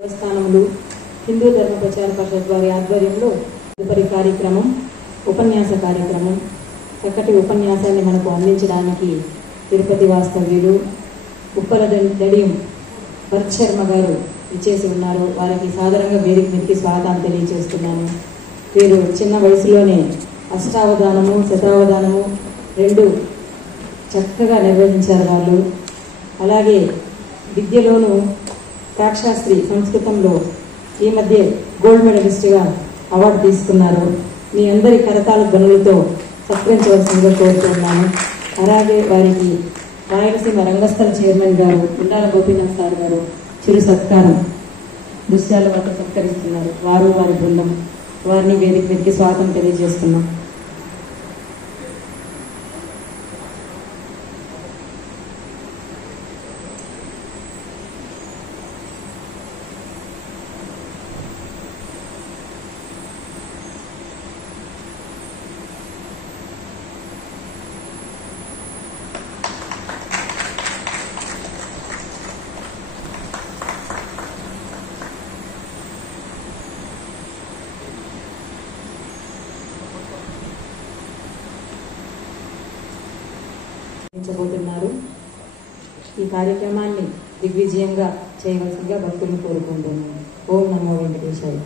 దేవస్థానములు హిందూ ధర్మ ప్రచార పరిషత్ వారి ఆధ్వర్యంలో తదుపరి కార్యక్రమం ఉపన్యాస కార్యక్రమం. చక్కటి ఉపన్యాసాన్ని మనకు అందించడానికి తిరుపతి వాస్తవ్యులు ఉప్పల దడియం భరత్ శర్మ గారు ఇచ్చేసి ఉన్నారు. వారికి సాధారణంగా వేదిక మీదకి స్వాగతం తెలియజేస్తున్నాను. వీరు చిన్న వయసులోనే అష్టావధానము శతావధానము రెండు చక్కగా నిర్వహించారు వాళ్ళు. అలాగే విద్యలోనూ సాక్షాస్త్రి సంస్కృతంలో ఈ మధ్య గోల్డ్ మెడలిస్ట్గా అవార్డు తీసుకున్నారు. మీ అందరి కరతాళ ధ్వనులతో సత్కరించవలసిందిగా కోరుతున్నాను. అలాగే వారికి రాయలసీమ రంగస్థల చైర్మన్ గారు ఉండాల గోపీనాథ్ సార్ గారు చిరు సత్కారం దృశ్యాల వద్ద సత్కరిస్తున్నారు. వారు వారి బృందం వారిని వేదిక మీదకి స్వాగతం తెలియజేస్తున్నాం. పోతున్నారు. ఈ కార్యక్రమాన్ని దిగ్విజయంగా చేయవలసిందిగా భక్తులను కోరుకుంటున్నాను. ఓం నమో వెంకటేశాయ.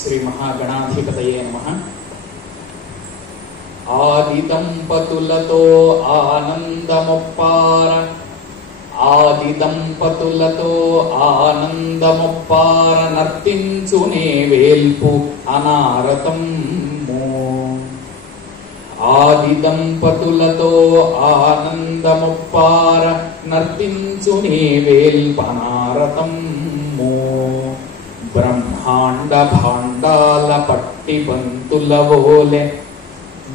శ్రీ మహాగణాధిపతయే నమః. ఆది దంపతులతో ఆనందమొప్పార ఆది దంపతులతో ఆనందమొప్పార నర్తించునే వేల్పు అనారతమ్ము. ఆది దంపతులతో ఆనందమొప్పార నర్తించునే వేల్పు అనారతమ్ము. బ్రహ్మాండ భాండాల పట్టి బంతులవోలె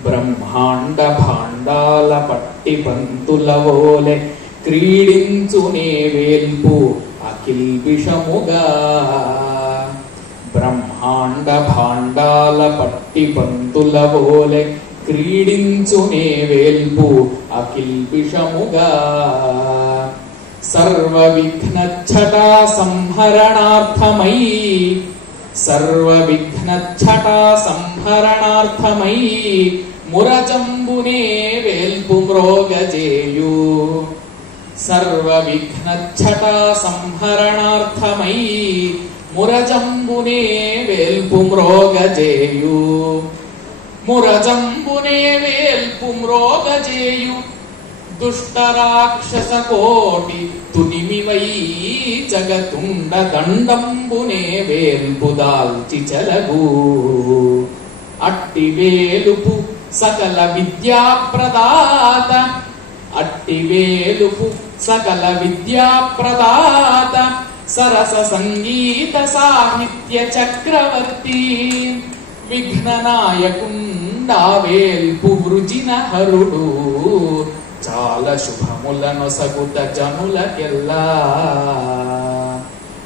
బ్రహ్మాండ భాండాల పట్టి బంతులవోలె క్రీడించునే వేల్పు అఖిల్బిషముగా. బ్రహ్మాండ భాండాల పట్టి బంతులవోలె క్రీడించునే వేల్పు అఖిల్బిషముగా. సర్వ విఘ్నఛటా సంహరణార్థమై సర్వ విఘ్నఛటా సంహరణార్థమై మురజంబునే వేల్పు మ్రోగజేయు. సర్వ విఘ్నఛటా సంహరణార్థమై మురజంబునే వేల్పు మ్రోగజేయు. మురజంబునే వేల్పు మ్రోగజేయు. దుష్ట రాక్షస కోటి తునిమివై జగతుండ దండంబునే వేల్పు దాల్చి చెలగు. అట్టి వేలుపు సకల విద్యా ప్రదాత అట్టి వేలుపు సకల విద్యా ప్రదాత సరస సంగీత సాహిత్య చక్రవర్తి. విఘ్ననాయకుండా వేల్పు వృజిన హరుడు చాలా శుభములనొసగుట జనులకెల్లా.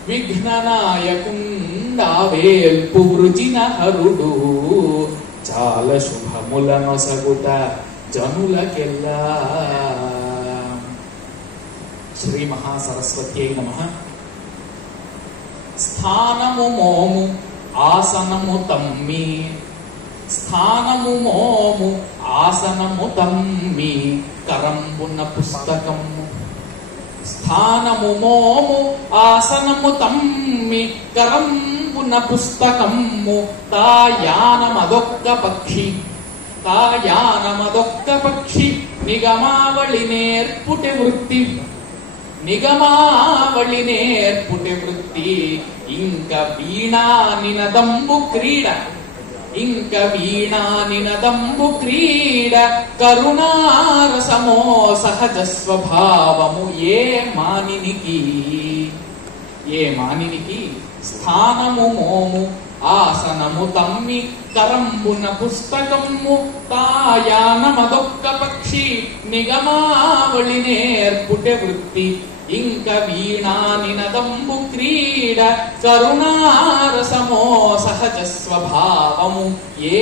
విఘ్ననాయకుండా వేల్పు వృజిన హరుడు చాలా శుభములనొసగుట జనులకెల్లా. శ్రీ మహాసరస్వత్యై నమః. స్థానము మోము ఆసనము తమ్మి స్థానము మోము ఆసనము తమ్మి కరంబున పుస్తకము. స్థానము మోము ఆసనము తమ్మి కరంబున పుస్తకము. తాయానమదొక్క పక్షి తాయానమదొక్క పక్షి నిగమావళి నేర్పుటి వృత్తి. నిగమావళి నేర్పుటి వృత్తి. ఇంక వీణా నినదంబు క్రీడ ఇంక వీణా నినదంబు క్రీడ. కరుణారసమో సహజ స్వభావము ఏ మానినికి స్థానము మోము ఆసనము తమ్మి కరంబున పుస్తకము. తాయానమదొక్క పక్షి నిగమావళి నేర్పుటి వృత్తి. ఇంక వీణా నినదంబు క్రీడ కరుణారసమో సహజ స్వభావము ఏ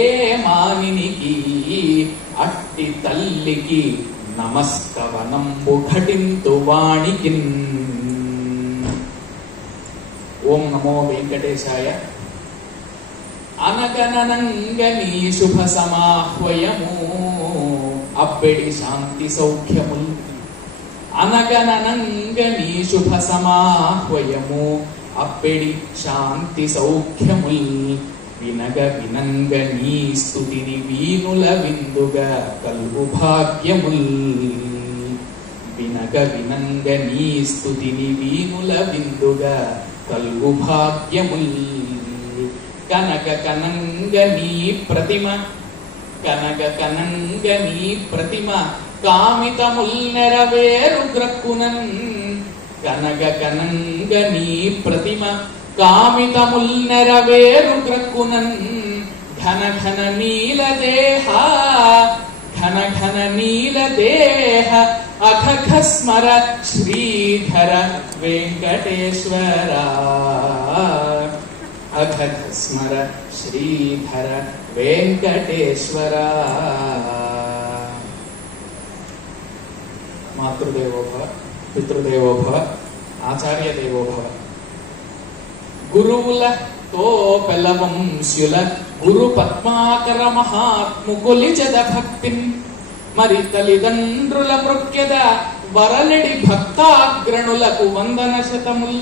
మానినికి అట్టి తల్లికి నమస్కవనంబు ఘటింతు వాణికిన్. ఓం నమో వెంకటేశాయ. అనగననంగని శుభ సమాహ్వయము అబ్బెడి శాంతి సౌఖ్యముల్. అనగననంగని శుభ సమాహ్వయము అబ్బెడి శాంతి సౌఖ్యముల్. వినగ వినంగ నీ స్తుతిని వీనుల విందుగా కల్గు భాగ్యముల్. వినగ వినంగ నీ స్తుతిని వీనుల విందుగా కల్గు భాగ్యముల్. కనక కనంగ నీ ప్రతిమ కనక కనంగ నీ ప్రతిమ కామితముల్ నెరవేరు గ్రక్కునన్. కనక కనంగ నీ ప్రతిమ కామితముల్ నెరవేరు గ్రక్కునన్. ఘన ఘన నీల దేహ ఘన ఘన నీల దేహ అఘఘ స్మర శ్రీధర వెంకటేశ్వర. అఘఘ స్మర శ్రీధర వెంకటేశ్వర. మాతృదేవోభవ, పితృదేవోభవ, ఆచార్య దేవోభవ. గురువులతో పెలవంశుల గురు పద్మాకర మహాత్ముకొలిచెద భక్తిన్. మరి తల్లిదండ్రుల మృక్యద వరలెడి భక్తాగ్రణులకు వందన శతముల్.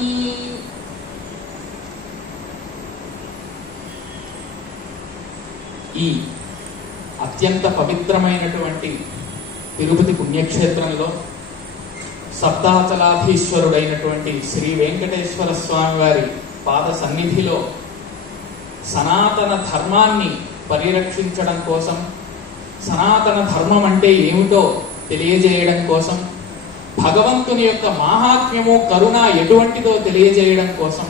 ఈ అత్యంత పవిత్రమైనటువంటి తిరుపతి పుణ్యక్షేత్రంలో సప్తాచలాధీశ్వరుడైనటువంటి శ్రీ వెంకటేశ్వర స్వామి వారి పాద సన్నిధిలో సనాతన ధర్మాన్ని పరిరక్షించడం కోసం, సనాతన ధర్మం అంటే ఏమిటో తెలియజేయడం కోసం, భగవంతుని యొక్క మాహాత్మ్యము కరుణ ఎటువంటిదో తెలియజేయడం కోసం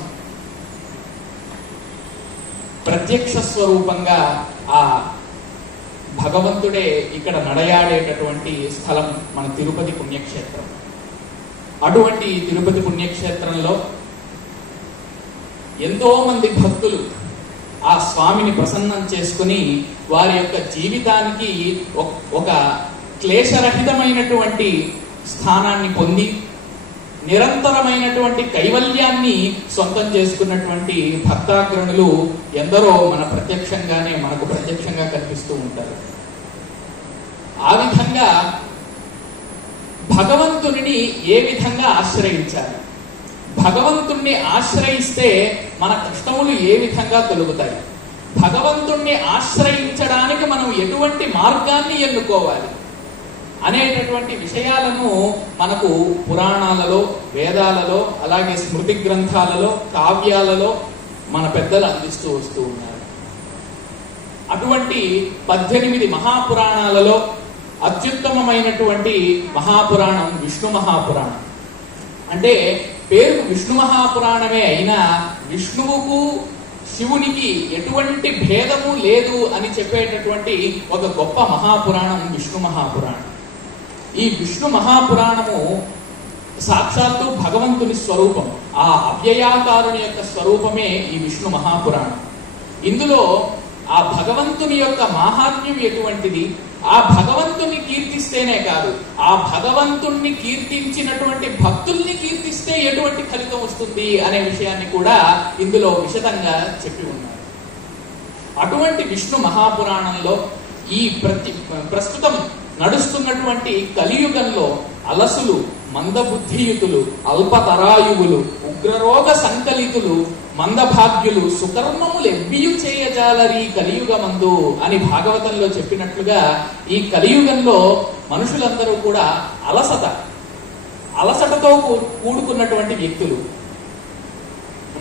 ప్రత్యక్ష స్వరూపంగా ఆ భగవంతుడే ఇక్కడ నడయాడేటటువంటి స్థలం మన తిరుపతి పుణ్యక్షేత్రం. అటువంటి తిరుపతి పుణ్యక్షేత్రంలో ఎంతో మంది భక్తులు ఆ స్వామిని ప్రసన్నం చేసుకుని వారి యొక్క జీవితానికి ఒక క్లేశరహితమైనటువంటి స్థానాన్ని పొంది నిరంతరమైనటువంటి కైవల్యాన్ని సొంతం చేసుకున్నటువంటి భక్తాగ్రణులు ఎందరో మనకు ప్రత్యక్షంగా కనిపిస్తూ ఉంటారు. ఆ విధంగా భగవంతుని ఏ విధంగా ఆశ్రయించాలి, భగవంతుణ్ణి ఆశ్రయిస్తే మన కష్టములు ఏ విధంగా తొలగుతాయి, భగవంతుణ్ణి ఆశ్రయించడానికి మనం ఎటువంటి మార్గాన్ని ఎన్నుకోవాలి అనేటటువంటి విషయాలను మనకు పురాణాలలో, వేదాలలో, అలాగే స్మృతి గ్రంథాలలో, కావ్యాలలో మన పెద్దలు అందిస్తూ వస్తూ ఉన్నారు. అటువంటి 18 మహాపురాణాలలో అత్యుత్తమమైనటువంటి మహాపురాణం విష్ణు మహాపురాణం. అంటే పేరు విష్ణు మహాపురాణమే అయినా విష్ణువుకు శివునికి ఎటువంటి భేదము లేదు అని చెప్పేటటువంటి ఒక గొప్ప మహాపురాణం విష్ణు మహాపురాణం. ఈ విష్ణు మహాపురాణము సాక్షాత్తు భగవంతుని స్వరూపం, ఆ అవ్యయాకారుని యొక్క స్వరూపమే ఈ విష్ణు మహాపురాణం. ఇందులో ఆ భగవంతుని యొక్క మాహాత్మ్యం ఎటువంటిది, ఆ భగవంతుని కీర్తిస్తేనే కాదు, ఆ భగవంతుణ్ణి కీర్తించినటువంటి భక్తుల్ని కీర్తిస్తే ఎటువంటి ఫలితం వస్తుంది అనే విషయాన్ని కూడా ఇందులో విశదంగా చెప్పి ఉన్నారు. అటువంటి విష్ణు మహాపురాణంలో ఈ ప్రస్తుతం నడుస్తున్నటువంటి కలియుగంలో అలసులు, మందబుద్ధియుతులు, అల్పతరాయువులు, ఉగ్రరోగ సంకలితులు, మందభాగ్యులు సుకర్మములు ఎవ్వియు చేయజాలరి కలియుగమందు అని భాగవతంలో చెప్పినట్లుగా ఈ కలియుగంలో మనుషులందరూ కూడా అలసటతో కూడుకున్నటువంటి వ్యక్తులు,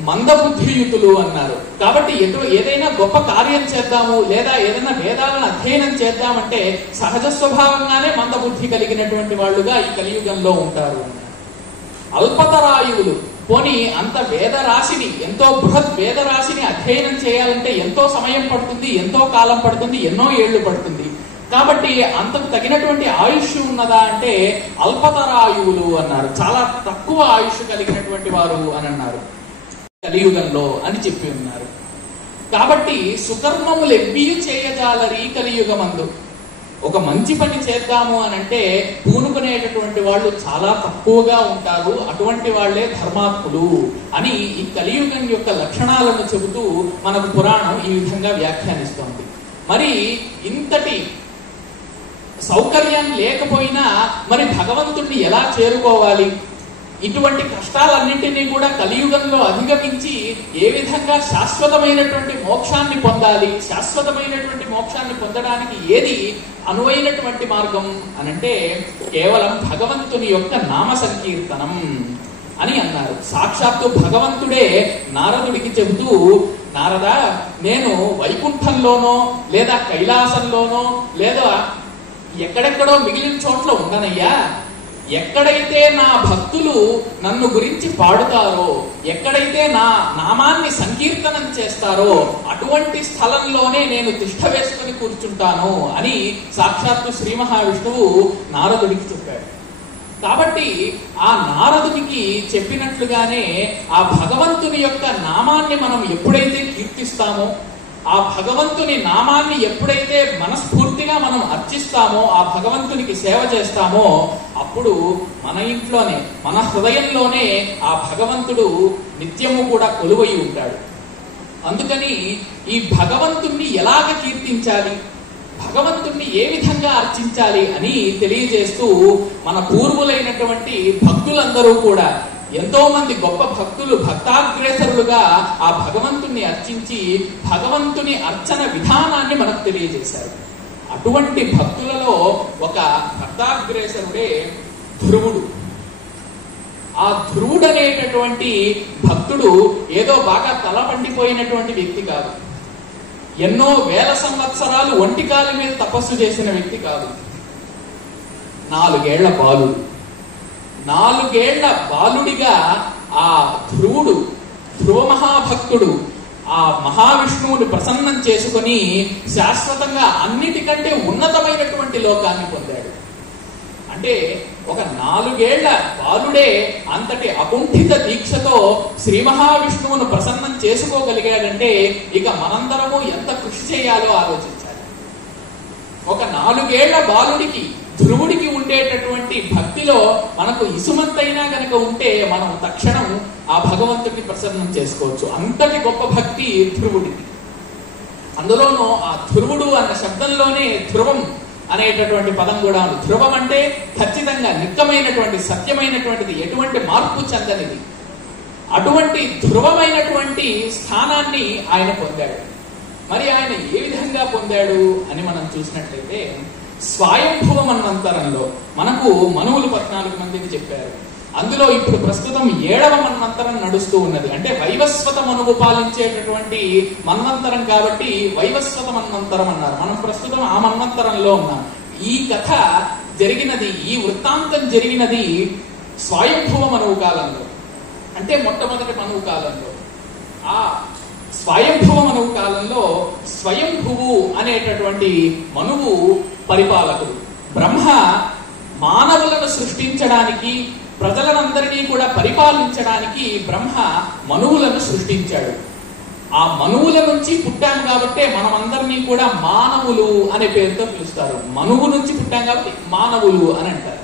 మందబుద్ధియుతులు అన్నారు. కాబట్టి ఏదైనా గొప్ప కార్యం చేద్దాము లేదా ఏదైనా వేదాలను అధ్యయనం చేద్దామంటే సహజ స్వభావంగానే మందబుద్ధి కలిగినటువంటి వాళ్ళుగా ఈ కలియుగంలో ఉంటారు. అల్పతరాయువులు, పోనీ అంత వేదరాశిని, ఎంతో బృహత్ వేదరాశిని అధ్యయనం చేయాలంటే ఎంతో సమయం పడుతుంది, ఎంతో కాలం పడుతుంది, ఎన్నో ఏళ్లు పడుతుంది. కాబట్టి అంతకు తగినటువంటి ఆయుష్ ఉన్నదా అంటే అల్పతరాయువులు అన్నారు. చాలా తక్కువ ఆయుష్ కలిగినటువంటి వారు అని అన్నారు కలియుగంలో అని చెప్పి ఉన్నారు. కాబట్టి సుకర్మములు ఎవ్వియు చేయజాలరి కలియుగమందు. ఒక మంచి పని చేద్దాము అని అంటే పూనుకునేటటువంటి వాళ్ళు చాలా తక్కువగా ఉంటారు, అటువంటి వాళ్లే ధర్మాత్ములు అని ఈ కలియుగం యొక్క లక్షణాలను చెబుతూ మనకు పురాణం ఈ విధంగా వ్యాఖ్యానిస్తోంది. మరి ఇంతటి సౌకర్యం లేకపోయినా మరి భగవంతుణ్ణి ఎలా చేరుకోవాలి? ఇటువంటి కష్టాలన్నింటినీ కూడా కలియుగంలో అధిగమించి ఏ విధంగా శాశ్వతమైనటువంటి మోక్షాన్ని పొందాలి, శాశ్వతమైనటువంటి మోక్షాన్ని పొందడానికి ఏది అనువైనటువంటి మార్గం అనంటే కేవలం భగవంతుని యొక్క నామ సంకీర్తనం అని అన్నారు. సాక్షాత్తు భగవంతుడే నారదుడికి చెబుతూ, నారదా, నేను వైకుంఠంలోనో లేదా కైలాసంలోనో లేదా ఎక్కడెక్కడో మిగిలిన చోట్ల ఉండనయ్యా, ఎక్కడైతే నా భక్తులు నన్ను గురించి పాడుతారో, ఎక్కడైతే నా నామాన్ని సంకీర్తనం చేస్తారో అటువంటి స్థలంలోనే నేను తిష్ట వేసుకుని కూర్చుంటాను అని సాక్షాత్తు శ్రీ మహావిష్ణువు నారదుడికి చెప్పాడు. కాబట్టి ఆ నారదుడికి చెప్పినట్లుగానే ఆ భగవంతుని యొక్క నామాన్ని మనం ఎప్పుడైతే కీర్తిస్తామో, ఆ భగవంతుని నామాన్ని ఎప్పుడైతే మనస్ఫూర్తిగా మనం అర్చిస్తామో, ఆ భగవంతునికి సేవ చేస్తామో, అప్పుడు మన ఇంట్లోనే మన హృదయంలోనే ఆ భగవంతుడు నిత్యము కూడా కొలువై ఉంటాడు. అందుకని ఈ భగవంతుణ్ణి ఎలాగ కీర్తించాలి, భగవంతుణ్ణి ఏ విధంగా అర్చించాలి అని తెలియజేస్తూ మన పూర్వులైనటువంటి భక్తులందరూ కూడా ఎంతో మంది గొప్ప భక్తులు భక్తాగ్రేసరులుగా ఆ భగవంతుణ్ణి అర్చించి భగవంతుని అర్చన విధానాన్ని మనకు తెలియజేశారు. అటువంటి భక్తులలో ఒక భక్తాగ్రేసరుడే ధ్రువుడు. ఆ ధ్రువుడు అనేటటువంటి భక్తుడు ఏదో బాగా తల పండిపోయినటువంటి వ్యక్తి కాదు, ఎన్నో వేల సంవత్సరాలు ఒంటికాలి మీద తపస్సు చేసిన వ్యక్తి కాదు. 4 ఏళ్ల బాలుడు. 4 ఏళ్ల బాలుడిగా ఆ ధ్రువుడు, ధ్రువ మహాభక్తుడు ఆ మహావిష్ణువుని ప్రసన్నం చేసుకుని శాశ్వతంగా అన్నిటికంటే ఉన్నతమైనటువంటి లోకాన్ని పొందాడు. అంటే ఒక 4 ఏళ్ల బాలుడే అంతటి అకుంఠిత దీక్షతో శ్రీ మహావిష్ణువును ప్రసన్నం చేసుకోగలిగాడంటే ఇక మనందరము ఎంత కృషి చేయాలో ఆలోచించాలి. ఒక 4 ఏళ్ల బాలుడికి ధ్రువుడికి ఉండేటటువంటి భక్తిలో మనకు ఇసుమంతైనా గనక ఉంటే మనం తక్షణం ఆ భగవంతుడిని ప్రసన్నం చేసుకోవచ్చు. అంతటి గొప్ప భక్తి ధ్రువుడికి. అందులోనూ ఆ ధ్రువుడు అన్న శబ్దంలోనే ధ్రువం అనేటటువంటి పదం కూడా ఉంది. ధ్రువం అంటే ఖచ్చితంగా నిక్కమైనటువంటి సత్యమైనటువంటిది, ఎటువంటి మార్పు చెందనిది. అటువంటి ధ్రువమైనటువంటి స్థానాన్ని ఆయన పొందాడు. మరి ఆయన ఏ విధంగా పొందాడు అని మనం చూసినట్లయితే స్వయంభువ మన్వంతరంలో మనకు మనువులు 14 మందిని చెప్పారు. అందులో ఇప్పుడు ప్రస్తుతం 7వ మన్వంతరం నడుస్తూ ఉన్నది. అంటే వైవస్వత మనువు పాలించేటటువంటి మన్వంతరం కాబట్టి వైవస్వత మన్వంతరం అన్నారు. మనం ప్రస్తుతం ఆ మన్వంతరంలో ఉన్నాం. ఈ కథ జరిగినది, ఈ వృత్తాంతం జరిగినది స్వయంభువ మనువు కాలంలో, అంటే మొట్టమొదటి మనువు కాలంలో. ఆ స్వయంభువ మనువు కాలంలో స్వయంభువు అనేటటువంటి మనువు పరిపాలకుడు. బ్రహ్మ మానవులను సృష్టించడానికి, ప్రజలందరినీ కూడా పరిపాలించడానికి బ్రహ్మ మనువులను సృష్టించాడు. ఆ మనువుల నుంచి పుట్టాం కాబట్టే మనమందరినీ కూడా మానవులు అనే పేరుతో పిలుస్తారు. మనువు నుంచి పుట్టాం కాబట్టి మానవులు అని అంటారు.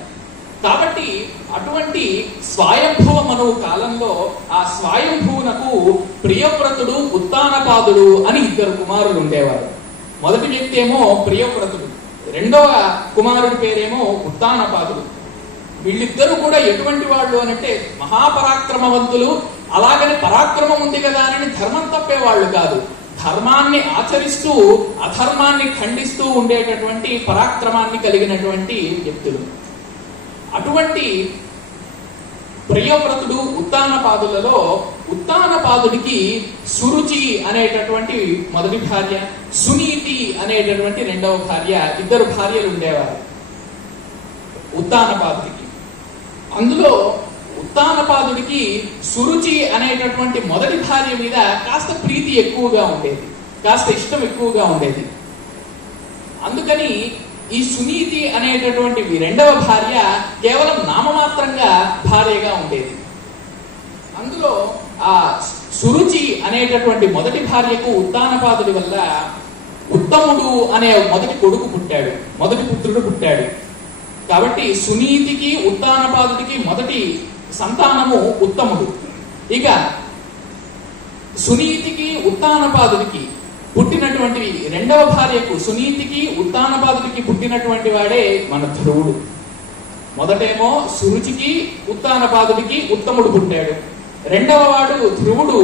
కాబట్టి అటువంటి స్వయంభువ మనువు కాలంలో ఆ స్వయంభువునకు ప్రియవ్రతుడు, ఉత్తానపాదుడు అని 2 కుమారులు ఉండేవారు. మొదటి వ్యక్తి ఏమో ప్రియవ్రతుడు, రెండవ కుమారుడి పేరేమో ఉత్తానపాదుడు. వీళ్ళిద్దరూ కూడా ఎటువంటి వాళ్ళు అనంటే మహాపరాక్రమవంతులు. అలాగని పరాక్రమం ఉంది కదా అని ధర్మం తప్పేవాళ్ళు కాదు. ధర్మాన్ని ఆచరిస్తూ అధర్మాన్ని ఖండిస్తూ ఉండేటటువంటి పరాక్రమాన్ని కలిగినటువంటి వ్యక్తులు. అటువంటి ప్రియవ్రతుడు ఉత్తానపాదులలో ఉత్తానపాదుడికి సురుచి అనేటటువంటి మొదటి భార్య, సునీతి అనేటటువంటి రెండవ భార్య, 2 భార్యలు ఉండేవారు ఉత్తానపాదుడికి. అందులో ఉత్తానపాదుడికి సురుచి అనేటటువంటి మొదటి భార్య మీద కాస్త ప్రీతి ఎక్కువగా ఉండేది, కాస్త ఇష్టం ఎక్కువగా ఉండేది. అందుకని ఈ సునీతి అనేటటువంటి రెండవ భార్య కేవలం నామమాత్రంగా భార్యగా ఉండేది. అందులో ఆ సురుచి అనేటటువంటి మొదటి భార్యకు ఉత్తానపాదుడి వల్ల ఉత్తముడు అనే మొదటి కొడుకు పుట్టాడు, మొదటి పుత్రుడు పుట్టాడు. కాబట్టి సునీతికి ఉత్తానపాదుడికి మొదటి సంతానము ఉత్తముడు. ఇక సునీతికి ఉత్తానపాదుడికి పుట్టినటువంటి రెండవ భార్యకు సునీతికి ఉత్తానపాదుడికి పుట్టినటువంటి వాడే మన ధ్రువుడు. మొదటేమో సురుచికి ఉత్తానపాదుడికి ఉత్తముడు పుట్టాడు. రెండవ వాడు ధ్రువుడు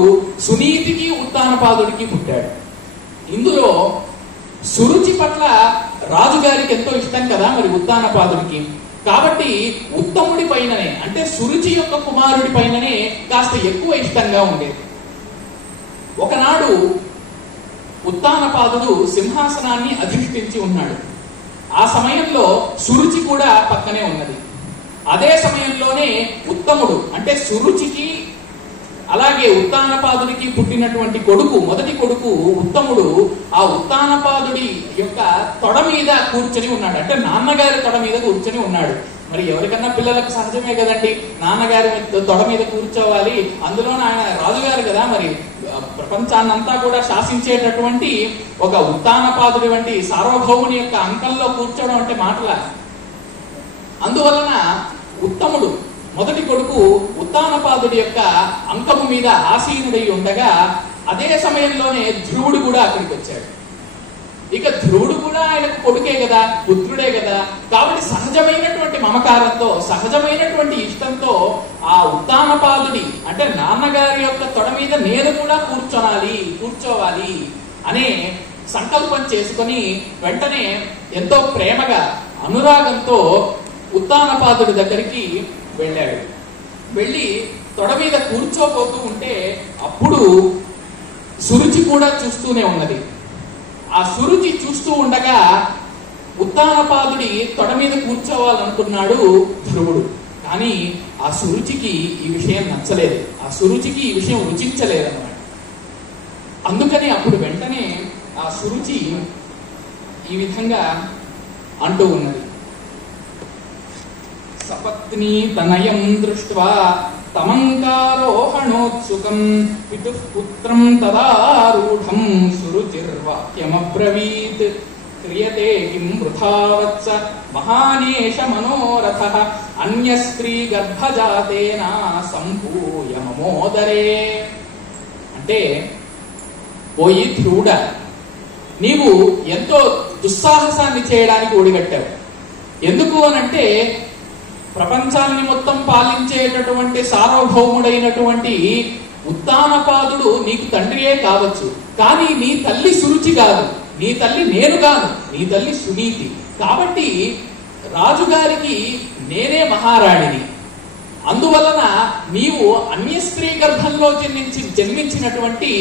సునీతికి ఉత్తానపాదుడికి పుట్టాడు. ఇందులో సురుచి పట్ల రాజుగారికి ఎంతో ఇష్టం కదా మరి ఉత్తానపాదుడికి. కాబట్టి ఉత్తముడి పైననే, అంటే సురుచి యొక్క కుమారుడి పైననే కాస్త ఎక్కువ ఇష్టంగా ఉండేది. ఒకనాడు ఉత్తానపాదుడు సింహాసనాన్ని అధిష్ఠించి ఉన్నాడు. ఆ సమయంలో సురుచి కూడా పక్కనే ఉన్నది. అదే సమయంలోనే ఉత్తముడు అంటే సురుచికి అలాగే ఉత్తానపాదుడికి పుట్టినటువంటి కొడుకు, మొదటి కొడుకు ఉత్తముడు, ఆ ఉత్తానపాదుడి యొక్క తొడ మీద కూర్చొని ఉన్నాడు. అంటే నాన్నగారి తొడ మీద కూర్చొని ఉన్నాడు. మరి ఎవరికన్నా పిల్లలకు సహజమే కదండి, నాన్నగారి తొడ మీద కూర్చోవాలి. అందులో ఆయన రాజుగారు కదా, మరి ప్రపంచాన్నంతా కూడా శాసించేటటువంటి ఒక ఉత్తానపాదుడి వంటి సార్వభౌముని యొక్క అంకంలో కూర్చోవడం అంటే మాటల. అందువలన ఉత్తముడు మొదటి కొడుకు ఉత్తానపాదుడి యొక్క అంకము మీద ఆసీనుడై ఉండగా అదే సమయంలోనే ధ్రువుడు కూడా అక్కడికి వచ్చాడు. ఇక ధ్రువుడు కూడా ఆయనకు కొడుకే కదా, పుత్రుడే కదా. కాబట్టి సహజమైనటువంటి మమకారంతో, సహజమైనటువంటి ఇష్టంతో ఆ ఉత్తానపాదుడి అంటే నాన్నగారి యొక్క తొడ మీద నేను కూడా కూర్చోవాలి అనే సంకల్పం చేసుకొని వెంటనే ఎంతో ప్రేమగా అనురాగంతో ఉత్తానపాదుడి దగ్గరికి వెళ్ళాడు. వెళ్ళి తొడ మీద కూర్చోబోతూ ఉంటే అప్పుడు సురుచి కూడా చూస్తూనే ఉన్నది. ఆ సురుచి చూస్తూ ఉండగా ఉత్తానపాదుడి తొడ మీద కూర్చోవాలనుకున్నాడు ధ్రువుడు. కానీ ఆ సురుచికి ఈ విషయం నచ్చలేదు, ఆ సురుచికి ఈ విషయం రుచించలేదన్నమాట. అందుకని అప్పుడు వెంటనే ఆ సురుచి ఈ విధంగా అంటూ ఉన్నది. సపత్నీ తనయం దృష్ట్వా తమంకారోహణోత్సుకం పితుః పుత్రం తదారూఢం సురుచిర్వాక్యమబ్రవీత్ క్రియతే కిం వృథా వత్స మహానేష మనోరథః అన్య స్త్రీ గర్భజాతేన సంపూయ మమోదరే. అంటే పోయి ధ్రువుడా, నీవు ఎంతో దుస్సాహసాన్ని చేయడానికి ఒడిగట్టావు. ఎందుకు అనంటే ప్రపంచాన్ని మొత్తం పాలించేటటువంటి సార్వభౌముడైనటువంటి ఉత్తానపాదుడు నీకు తండ్రియే కావచ్చు, కానీ నీ తల్లి సురుచి కాదు, నీ తల్లి నేను కాను, నీ తల్లి సునీతి. కాబట్టి రాజుగారికి నేనే మహారాణిని. అందువలన నీవు అన్య స్త్రీ గర్భంలో జన్మించినటువంటి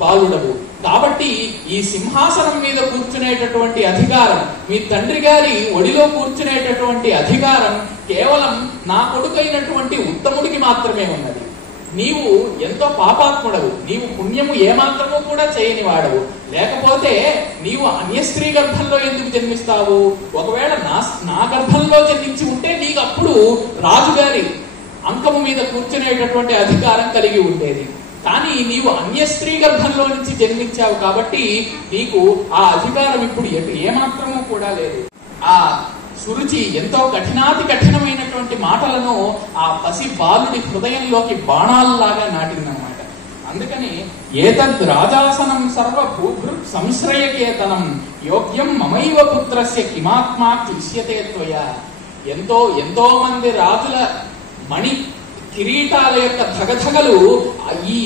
బాలుడవు. కాబట్టి ఈ సింహాసనం మీద కూర్చునేటటువంటి అధికారం, మీ తండ్రి గారి ఒడిలో కూర్చునేటటువంటి అధికారం కేవలం నా కొడుకైనటువంటి ఉత్తముడికి మాత్రమే ఉన్నది. నీవు ఎంతో పాపాత్ముడవు, నీవు పుణ్యము ఏమాత్రము కూడా చేయని వాడవు. లేకపోతే నీవు అన్య స్త్రీ గర్భంలో ఎందుకు జన్మిస్తావు? ఒకవేళ నా గర్భంలో జన్మించి ఉంటే నీకు అప్పుడు రాజుగారి అంకము మీద కూర్చునేటటువంటి అధికారం కలిగి ఉండేది. కానీ నీవు అన్య స్త్రీ గర్భంలో నుంచి జన్మించావు కాబట్టి నీకు ఆ అధికారం ఇప్పుడు ఏమాత్రము కూడా లేదు. ఆ సురుచి ఎంతో కఠినాతి కఠినమైనటువంటి మాటలను ఆ పసి బాలుడి హృదయంలోకి బాణాలలాగా నాటిందన్నమాట. అందుకని ఏతద్ రాజాసనం సర్వభూభృ సంశ్రయకేతనం యోగ్యం మమైవ పుత్రస్య కిమాత్మా క్లిశ్యతే త్వయా. ఎంతో మంది రాజుల మణి కిరీటాల యొక్క ధగధగలు ఈ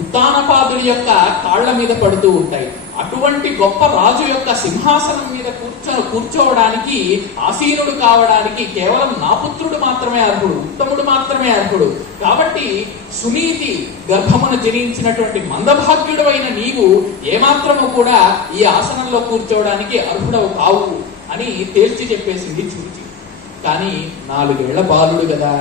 ఉత్తానపాదుడి యొక్క కాళ్ల మీద పడుతూ ఉంటాయి. అటువంటి గొప్ప రాజు యొక్క సింహాసనం మీద కూర్చోవడానికి, ఆసీనుడు కావడానికి కేవలం నా పుత్రుడు మాత్రమే అర్హుడు, ఉత్తముడు మాత్రమే అర్హుడు. కాబట్టి సునీతి గర్భమును జనించినటువంటి మందభాగ్యుడు అయిన నీవు ఏమాత్రము కూడా ఈ ఆసనంలో కూర్చోవడానికి అర్హుడవు కావు అని తేల్చి చెప్పేసింది సురుచి. కానీ 4 ఏళ్ల బాలుడు కదా,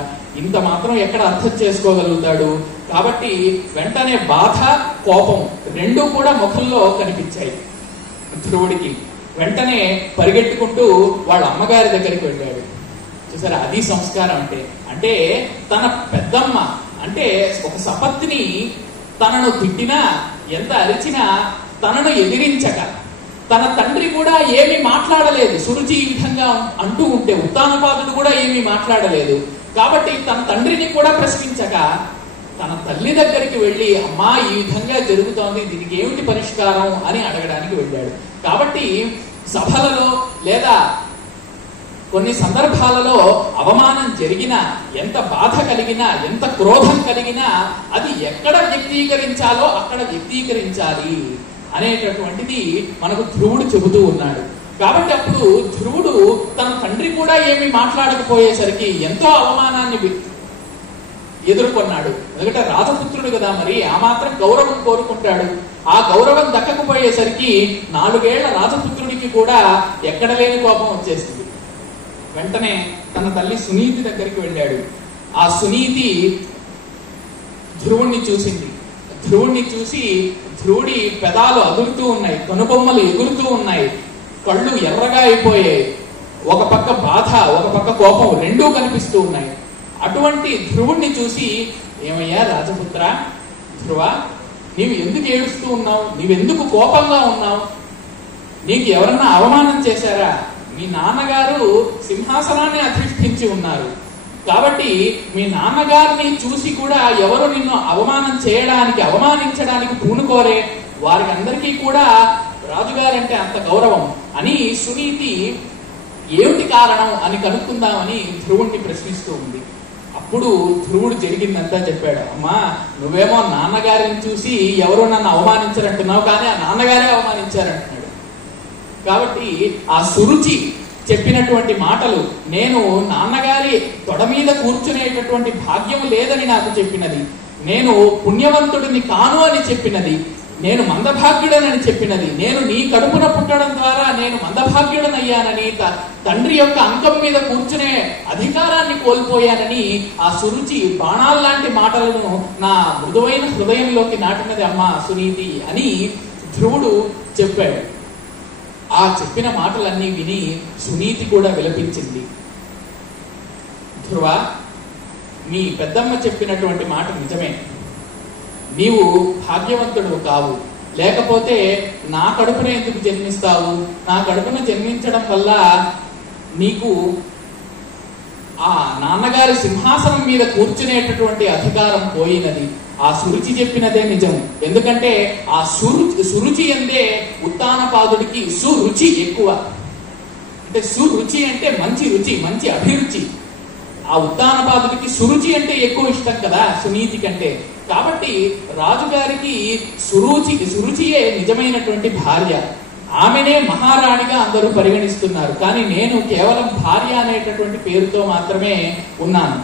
ఇంత మాత్రం ఎక్కడ అర్థం చేసుకోగలుగుతాడు? కాబట్టి వెంటనే బాధ, కోపం రెండూ కూడా ముఖంలో కనిపించాయి ధ్రువుడికి. వెంటనే పరిగెట్టుకుంటూ వాళ్ళ అమ్మగారి దగ్గరికి వెళ్ళాడు. చూసారా, అది సంస్కారం అంటే తన పెద్దమ్మ అంటే ఒక సపత్ని తనను తిట్టినా, ఎంత అరిచినా తనను ఎదిరించక, తన తండ్రి కూడా ఏమీ మాట్లాడలేదు. సురుచి ఈ విధంగా అంటూ ఉంటే ఉత్తానపాదుడు కూడా ఏమీ మాట్లాడలేదు. కాబట్టి తన తండ్రిని కూడా ప్రశ్నించక తన తల్లి దగ్గరికి వెళ్ళి, అమ్మా ఈ విధంగా జరుగుతోంది, దీనికి ఏమిటి పరిష్కారం అని అడగడానికి వెళ్ళాడు. కాబట్టి సభలలో లేదా కొన్ని సందర్భాలలో అవమానం జరిగినా, ఎంత బాధ కలిగినా, ఎంత క్రోధం కలిగినా అది ఎక్కడ వ్యక్తీకరించాలో అక్కడ వ్యక్తీకరించాలి అనేటటువంటిది మనకు ధ్రువుడు చెబుతూ ఉన్నాడు. కాబట్టి అప్పుడు ధ్రువుడు తన తండ్రి కూడా ఏమీ మాట్లాడకపోయేసరికి ఎంతో అవమానాన్ని ఎదుర్కొన్నాడు. ఎందుకంటే రాజపుత్రుడు కదా, మరి ఆ మాత్రం గౌరవం కోరుకుంటాడు. ఆ గౌరవం దక్కకపోయేసరికి 4 ఏళ్ల రాజపుత్రుడికి కూడా ఎక్కడ లేని కోపం వచ్చేస్తుంది. వెంటనే తన తల్లి సునీతి దగ్గరికి వెళ్ళాడు. ఆ సునీతి ధ్రువుణ్ణి చూసింది. ధ్రువుణ్ణి చూసి ధ్రువుడి పెదాలు అదురుతూ ఉన్నాయి, కనుబొమ్మలు ఎగురుతూ ఉన్నాయి, కళ్ళు ఎర్రగా అయిపోయాయి. ఒక పక్క బాధ, ఒక పక్క కోపం రెండూ కనిపిస్తూ ఉన్నాయి. అటువంటి ధ్రువుణ్ణి చూసి, ఏమయ్యా రాజపుత్ర, ధ్రువ, నీవు ఎందుకు ఏడుస్తూ ఉన్నావు? నీవెందుకు కోపంగా ఉన్నావు? నీకు ఎవరన్నా అవమానం చేశారా? మీ నాన్నగారు సింహాసనాన్ని అధిష్ఠించి ఉన్నారు. కాబట్టి మీ నాన్నగారిని చూసి కూడా ఎవరు నిన్ను అవమానించడానికి పూనుకోరే, వారికి అందరికీ కూడా రాజుగారంటే అంత గౌరవం అని సునీతి ఏమిటి కారణం అని కనుక్కుందామని ధ్రువుణ్ణి ప్రశ్నిస్తూ ఉంది. అప్పుడు ధ్రువుడు జరిగిందంతా చెప్పాడు. అమ్మా, నువ్వేమో నాన్నగారిని చూసి ఎవరు నన్ను అవమానించారంటున్నావు, కానీ ఆ నాన్నగారే అవమానించారంటున్నాడు. కాబట్టి ఆ సురుచి చెప్పినటువంటి మాటలు, నేను నాన్నగారి తొడ మీద కూర్చునేటటువంటి భాగ్యం లేదని నాకు చెప్పినది, నేను పుణ్యవంతుడిని కాను అని చెప్పినది, నేను మందభాగ్యుడనని చెప్పినది, నేను నీ కడుపున పుట్టడం ద్వారా నేను మందభాగ్యుడనయ్యానని, తండ్రి యొక్క అంకం మీద కూర్చునే అధికారాన్ని కోల్పోయానని ఆ సురుచి బాణాల్లాంటి మాటలను నా మృదువైన హృదయంలోకి నాటినది అమ్మ సునీతి అని ధ్రువుడు చెప్పాడు. ఆ చెప్పిన మాటలన్నీ విని సునీతి కూడా విలపించింది. ధ్రువ, మీ పెద్దమ్మ చెప్పినటువంటి మాట నిజమే. నీవు భాగ్యవంతుడు కావు, లేకపోతే నా కడుపున ఎందుకు జన్మిస్తావు? నా కడుపున జన్మించడం వల్ల నీకు ఆ నాన్నగారి సింహాసనం మీద కూర్చునేటటువంటి అధికారం పోయినది. ఆ సురుచి చెప్పినదే నిజం. ఎందుకంటే ఆ సురుచి అందే ఉత్తానపాదుడికి సురుచి ఎక్కువ. అంటే సురుచి అంటే మంచి రుచి, మంచి అభిరుచి. ఆ ఉత్తానపాదుడికి సురుచి అంటే ఎక్కువ ఇష్టం కదా సునీతి కంటే. కాబట్టి రాజుగారికి సురుచియే నిజమైనటువంటి భార్య. ఆమెనే మహారాణిగా అందరూ పరిగణిస్తున్నారు. కానీ నేను కేవలం భార్య అనేటటువంటి పేరుతో మాత్రమే ఉన్నాను.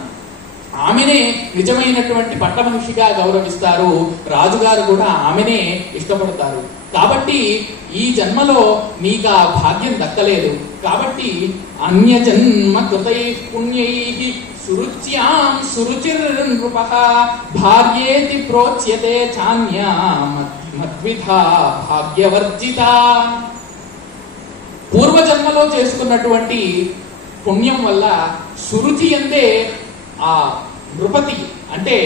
ఆమెనే నిజమైనటువంటి పట్టమనిషిగా గౌరవిస్తారు. రాజుగారు కూడా ఆమెనే ఇష్టపడతారు. కాబట్టి ఈ జన్మలో నీకు ఆ భాగ్యం దక్కలేదు. కాబట్టి అన్య జన్మ కృతై పుణ్యై సురుచ్యాం సురుచిర్నృపః భార్యేతి ప్రోచ్యతే చాన్యా మద్విధా భాగ్యవర్జిత. పూర్వజన్మలో చేసుకున్నటువంటి పుణ్యం వల్ల సురుచి అందే ఆ నృపతి అంటే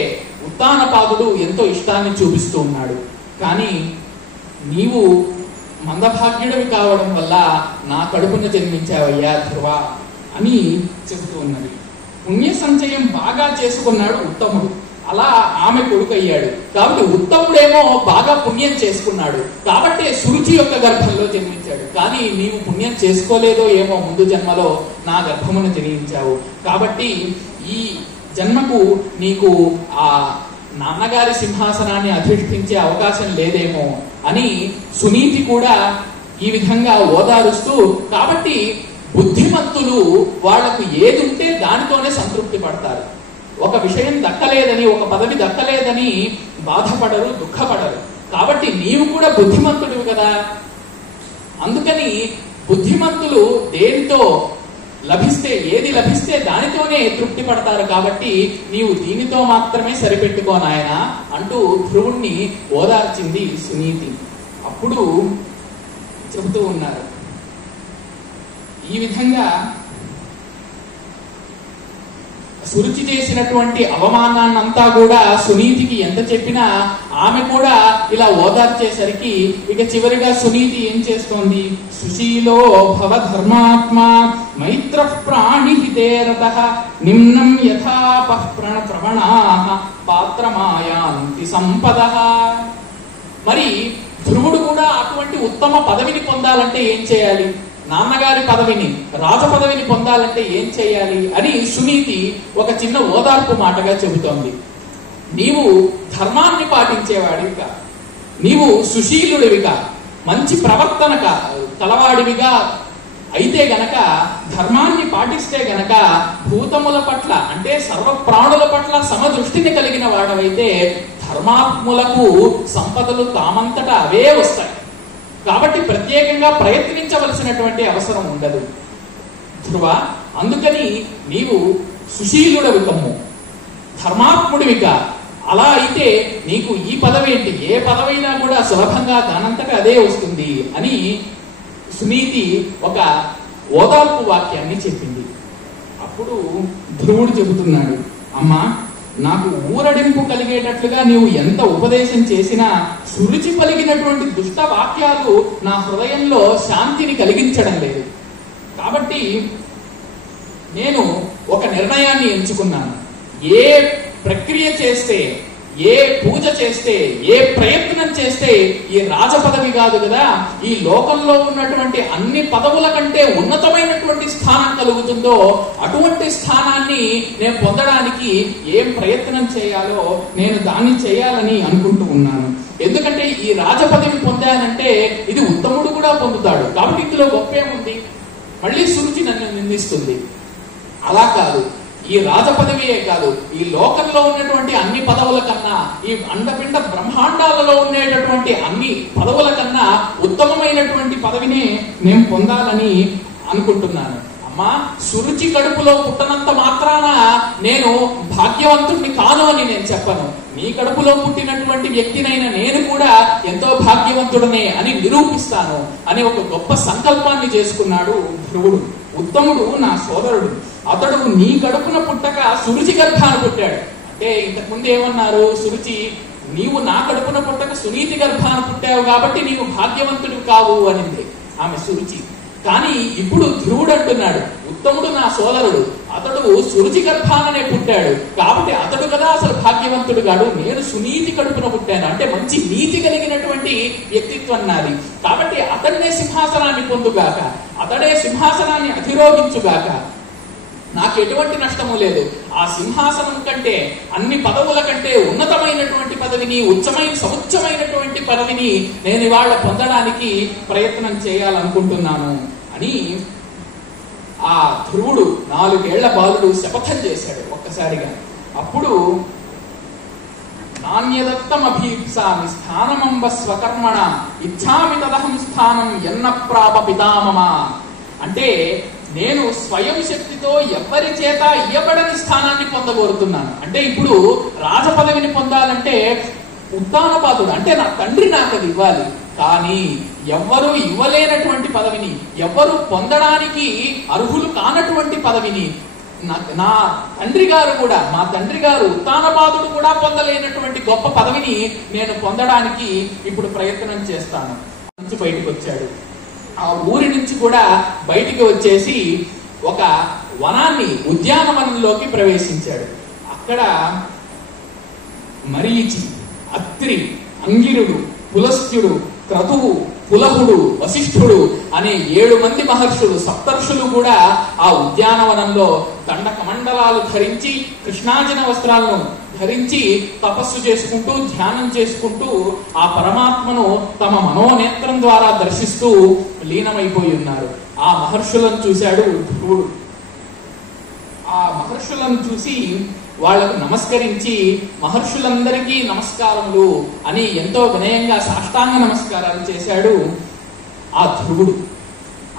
ఉత్తానపాదుడు ఎంతో ఇష్టాన్ని చూపిస్తూ ఉన్నాడు. కానీ నీవు మందభాగ్యుడివి కావడం వల్ల నా కడుపున జన్మించావయ్యా ధ్రువ అని చెబుతూ ఉన్నది. పుణ్య సంచయం బాగా చేసుకున్నాడు ఉత్తముడు, అలా ఆమె కొడుకు అయ్యాడు. కాబట్టి ఉత్తముడేమో బాగా పుణ్యం చేసుకున్నాడు, కాబట్టి సురుచి యొక్క గర్భంలో జన్మించాడు. కానీ నీవు పుణ్యం చేసుకోలేదో ఏమో, ముందు జన్మలో నా గర్భమును జన్మించావు. కాబట్టి ఈ జన్మకు నీకు ఆ నాన్నగారి సింహాసనాన్ని అధిష్ఠించే అవకాశం లేదేమో అని సునీతి కూడా ఈ విధంగా ఓదారుస్తూ, కాబట్టి బుద్ధిమంతులు వాళ్లకు ఏది ఉంటే దానితోనే సంతృప్తి పడతారు. ఒక విషయం దక్కలేదని, ఒక పదవి దక్కలేదని బాధపడరు, దుఃఖపడరు. కాబట్టి నీవు కూడా బుద్ధిమంతుడివి కదా. అందుకని బుద్ధిమంతులు దేనితో ఏది లభిస్తే దానితోనే తృప్తి పడతారు. కాబట్టి నీవు దీనితో మాత్రమే సరిపెట్టుకో నాయన అంటూ ధ్రువుణ్ణి ఓదార్చింది సునీతి. అప్పుడు చెబుతూ ఉన్నారు, ఈ విధంగా సురుచి చేసినటువంటి అవమానాన్నంతా కూడా సునీతికి ఎంత చెప్పినా ఆమె కూడా ఇలా ఓదార్చేసరికి ఇక చివరిగా సునీతి ఏం చేస్తోంది? సుశీలో భవ ధర్మాత్మ మైత్ర ప్రాణిహితే రతః నిమ్నం యథాపః ప్రవణాః పాత్రమాయాంతి సంపదః. మరి ధ్రువుడు కూడా అటువంటి ఉత్తమ పదవిని పొందాలంటే ఏం చేయాలి? నాన్నగారి పదవిని, రాజ పదవిని పొందాలంటే ఏం చేయాలి అని సునీతి ఒక చిన్న ఓదార్పు మాటగా చెబుతోంది. నీవు ధర్మాన్ని పాటించేవాడివిగా, నీవు సుశీలుడివిగా, మంచి ప్రవర్తన కలవాడివిగా అయితే గనక, ధర్మాన్ని పాటిస్తే గనక భూతముల పట్ల అంటే సర్వ ప్రాణుల పట్ల సమదృష్టిని కలిగిన వాడవైతే ధర్మాత్ములకు సంపదలు తామంతటా అవే వస్తాయి. కాబట్టి ప్రత్యేకంగా ప్రయత్నించవలసినటువంటి అవసరం ఉండదు ధ్రువ. అందుకని నీవు సుశీలుడవి కమ్ము, ధర్మాత్ముడివిగా. అలా అయితే నీకు ఈ పదవి ఏంటి, ఏ పదవైనా కూడా సులభంగా దానంతటా అదే వస్తుంది అని సునీతి ఒక ఓదార్పు వాక్యాన్ని చెప్పింది. అప్పుడు ధ్రువుడు చెబుతున్నాడు, అమ్మా నాకు ఊరడింపు కలిగేటట్లుగా నీవు ఎంత ఉపదేశం చేసినా సురుచి పలిగినటువంటి దుష్ట వాక్యాలు నా హృదయంలో శాంతిని కలిగించడం లేదు. కాబట్టి నేను ఒక నిర్ణయాన్ని ఎంచుకున్నాను. ఏ ప్రక్రియ చేస్తే, ఏ పూజ చేస్తే, ఏ ప్రయత్నం చేస్తే ఈ రాజ పదవి కాదు కదా, ఈ లోకంలో ఉన్నటువంటి అన్ని పదవుల కంటే ఉన్నతమైనటువంటి స్థానం కలుగుతుందో అటువంటి స్థానాన్ని నేను పొందడానికి ఏం ప్రయత్నం చేయాలో నేను దాన్ని చేయాలని అనుకుంటూ ఉన్నాను. ఎందుకంటే ఈ రాజ పదవి పొందానంటే ఇది ఉత్తముడు కూడా పొందుతాడు. కాబట్టి ఇందులో గొప్పేముంది? మళ్ళీ సురుచి నన్ను నిందిస్తుంది. అలా కాదు, ఈ రాజ పదవియే కాదు, ఈ లోకంలో ఉన్నటువంటి అన్ని పదవుల కన్నా, ఈ అండపిండ బ్రహ్మాండాలలో ఉండేటటువంటి అన్ని పదవుల కన్నా ఉత్తమమైనటువంటి పదవిని నేను పొందాలని అనుకుంటున్నాను. అమ్మా, సురుచి కడుపులో పుట్టనంత మాత్రాన నేను భాగ్యవంతుడిని కాను అని నేను చెప్పను. నీ కడుపులో పుట్టినటువంటి వ్యక్తినైనా నేను కూడా ఎంతో భాగ్యవంతుడనే అని నిరూపిస్తాను అని ఒక గొప్ప సంకల్పాన్ని చేసుకున్నాడు ధ్రువుడు. ఉత్తముడు నా సోదరుడు, అతడు నీ కడుపున పుట్టక సురుచి గర్భాన పుట్టాడు. అంటే ఇంతకుముందు ఏమన్నారు? సురుచి, నీవు నా కడుపున పుట్టక సునీతి గర్భాన పుట్టావు కాబట్టి నీవు భాగ్యవంతుడు కావు అనింది ఆమె సురుచి. కానీ ఇప్పుడు ధ్రువుడు అంటున్నాడు, ఉత్తముడు నా సోదరుడు, అతడు సురుచి గర్భాననే పుట్టాడు కాబట్టి అతడు కదా అసలు భాగ్యవంతుడు కాడు, నేను సునీతి కడుపున పుట్టాను. అంటే మంచి నీతి కలిగినటువంటి వ్యక్తిత్వం నాది. కాబట్టి అతన్నే సింహాసనాన్ని పొందుగాక, అతడే సింహాసనాన్ని అధిరోహించుగాక, నాకు ఎటువంటి నష్టము లేదు. ఆ సింహాసనం కంటే, అన్ని పదవుల కంటే ఉన్నతమైనటువంటి పదవిని, సముచ్చమైనటువంటి పదవిని నేను ఇవాళ పొందడానికి ప్రయత్నం చేయాలనుకుంటున్నాను అని ఆ ధ్రువుడు 4 ఏళ్ల బాలుడు శపథం చేశాడు ఒక్కసారిగా. అప్పుడు నాణ్యదత్తమభీప్సామి స్థానమంబ స్వకర్మణ ఇచ్ఛామి తదహం స్థానం ఎన్న ప్రాప పితామమ. అంటే నేను స్వయం శక్తితో ఎవరి చేత ఇవ్వబడని స్థానాన్ని పొందగోరుతున్నాను. అంటే ఇప్పుడు రాజ పదవిని పొందాలంటే ఉత్తానపాదుడు అంటే నా తండ్రి నాకు అది ఇవ్వాలి. కానీ ఎవ్వరూ ఇవ్వలేనటువంటి పదవిని, ఎవ్వరూ పొందడానికి అర్హులు కానటువంటి పదవిని నా తండ్రి గారు కూడా, మా తండ్రి గారు ఉత్తానపాదుడు కూడా పొందలేనటువంటి గొప్ప పదవిని నేను పొందడానికి ఇప్పుడు ప్రయత్నం చేస్తాను నుంచి బయటకు వచ్చాడు. ఆ ఊరి నుంచి కూడా బయటికి వచ్చేసి ఒక వనాన్ని, ఉద్యానవనంలోకి ప్రవేశించాడు. అక్కడ మరీచి, అత్రి, అంగిరుడు, పులస్త్యుడు, క్రతువు, పులహుడు, వశిష్ఠుడు అనే 7 మంది మహర్షులు, సప్తర్షులు కూడా ఆ ఉద్యానవనంలో దండక మండలాలు ధరించి, కృష్ణాజన వస్త్రాలను ధరించి తపస్సు చేసుకుంటూ, ధ్యానం చేసుకుంటూ ఆ పరమాత్మను తమ మనోనేత్రం ద్వారా దర్శిస్తూ లీనమైపోయి ఉన్నారు. ఆ మహర్షులను చూశాడు ధ్రువుడు. ఆ మహర్షులను చూసి వాళ్లకు నమస్కరించి, మహర్షులందరికీ నమస్కారములు అని ఎంతో వినయంగా సాష్టాంగ నమస్కారాలు చేశాడు ఆ ధ్రువుడు.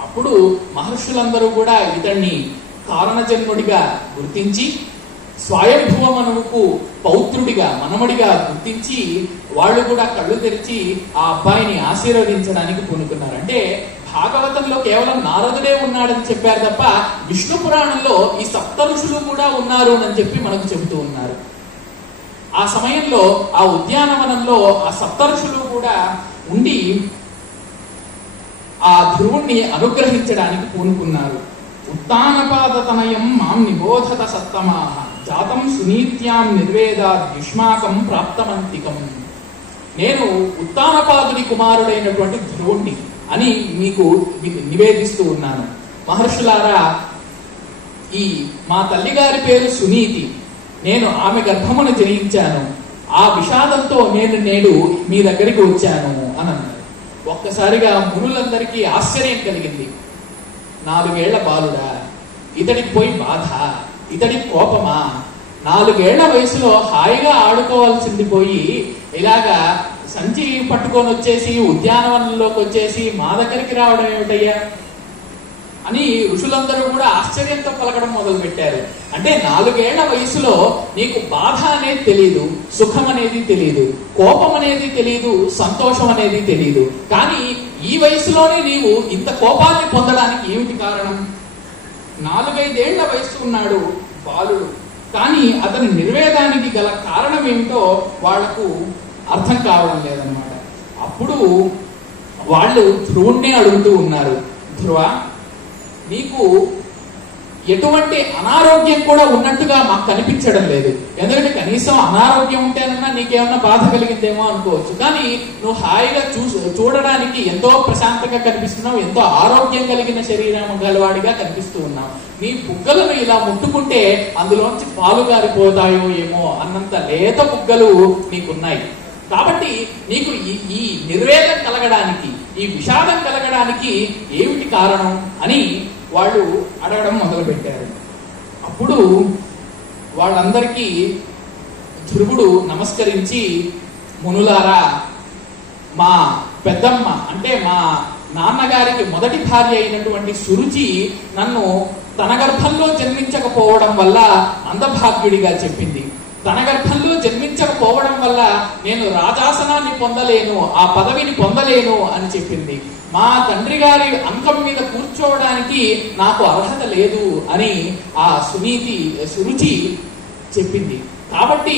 అప్పుడు మహర్షులందరూ కూడా ఇతన్ని కారణజన్ముడిగా గుర్తించి, స్వయంభువ మనువుకు పౌత్రుడిగా, మనమడిగా గుర్తించి వాళ్ళు కూడా కళ్ళు తెరిచి ఆ అబ్బాయిని ఆశీర్వదించడానికి పూనుకున్నారు. అంటే భాగవతంలో కేవలం నారదుడే ఉన్నాడని చెప్పారు తప్ప విష్ణు పురాణంలో ఈ సప్త ఋషులు కూడా ఉన్నారు అని చెప్పి మనకు చెబుతూ ఉన్నారు. ఆ సమయంలో ఆ ఉద్యానవనంలో ఆ సప్త ఋషులు కూడా ఉండి ఆ ధ్రువుణ్ణి అనుగ్రహించడానికి పూనుకున్నారు. ఉత్తానపాదతనయం మాం నిబోధత సత్తమాహ జాతం సునీత్యాం నిర్వేదాద్ యుష్మాకం ప్రాప్తమంతికం. నేను ఉత్తానపాదుని కుమారుడైనటువంటి ధ్రువుణ్ణి అని మీకు నివేదిస్తూ ఉన్నాను. మహర్షులారా, ఈ మా తల్లిగారి పేరు సునీతి. నేను ఆమె గర్భమును జయించాను. ఆ విషాదంతో నేను నేడు మీ దగ్గరికి వచ్చాను అని అన్నారు. ఒక్కసారిగా మునులందరికీ ఆశ్చర్యం కలిగింది. 4 ఏళ్ల బాలుడా, ఇతడికి పోయి బాధ, ఇతడికి కోపమా? 4 ఏళ్ల వయసులో హాయిగా ఆడుకోవాల్సింది పోయి ఇలాగా సంచి పట్టుకొని వచ్చేసి ఉద్యానవనంలోకి వచ్చేసి మా దగ్గరికి రావడం ఏమిటయ్యా అని ఋషులందరూ కూడా ఆశ్చర్యంతో పలకడం మొదలు పెట్టారు. అంటే 4 ఏళ్ల వయసులో నీకు బాధ అనేది తెలియదు, సుఖం అనేది తెలియదు, కోపం అనేది తెలియదు, సంతోషం అనేది తెలియదు. కానీ ఈ వయసులోనే నీవు ఇంత కోపాన్ని పొందడానికి ఏమిటి కారణం? 4-5 ఏళ్ల వయసు ఉన్నాడు బాలుడు, కానీ అతని నిర్వేదానికి గల కారణం ఏమిటో వాళ్లకు అర్థం కావడం లేదన్నమాట. అప్పుడు వాళ్ళు ధ్రువుణ్ణే అడుగుతూ ఉన్నారు, ధ్రువ, నీకు ఎటువంటి అనారోగ్యం కూడా ఉన్నట్టుగా మాకు కనిపించడం లేదు. ఎందుకంటే కనీసం అనారోగ్యం ఉంటేనన్నా నీకేమన్నా బాధ కలిగిందేమో అనుకోవచ్చు. కానీ నువ్వు హాయిగా చూడడానికి ఎంతో ప్రశాంతంగా కనిపిస్తున్నావు, ఎంతో ఆరోగ్యం కలిగిన శరీరం గలవాడిగా కనిపిస్తూ ఉన్నావు. నీ బుగ్గలను ఇలా ముట్టుకుంటే అందులోంచి పాలు గారిపోతాయో ఏమో అన్నంత లేత బుగ్గలు నీకున్నాయి. కాబట్టి నీకు ఈ నిర్వేదం కలగడానికి, ఈ విషాదం కలగడానికి ఏమిటి కారణం అని వాళ్ళు అడగడం మొదలు పెట్టారు. అప్పుడు వాళ్ళందరికీ ధ్రువుడు నమస్కరించి, మునులారా, మా పెద్దమ్మ అంటే మా నాన్నగారికి మొదటి భార్య అయినటువంటి సురుచి నన్ను తన గర్భంలో జన్మించకపోవడం వల్ల అందభాగ్యుడిగా చెప్పింది. తన గర్భంలో జన్మించకపోవడం వల్ల నేను రాజాసనాన్ని పొందలేను, ఆ పదవిని పొందలేను అని చెప్పింది. మా తండ్రి గారి అంకం మీద కూర్చోవడానికి నాకు అర్హత లేదు అని ఆ సురుచి చెప్పింది. కాబట్టి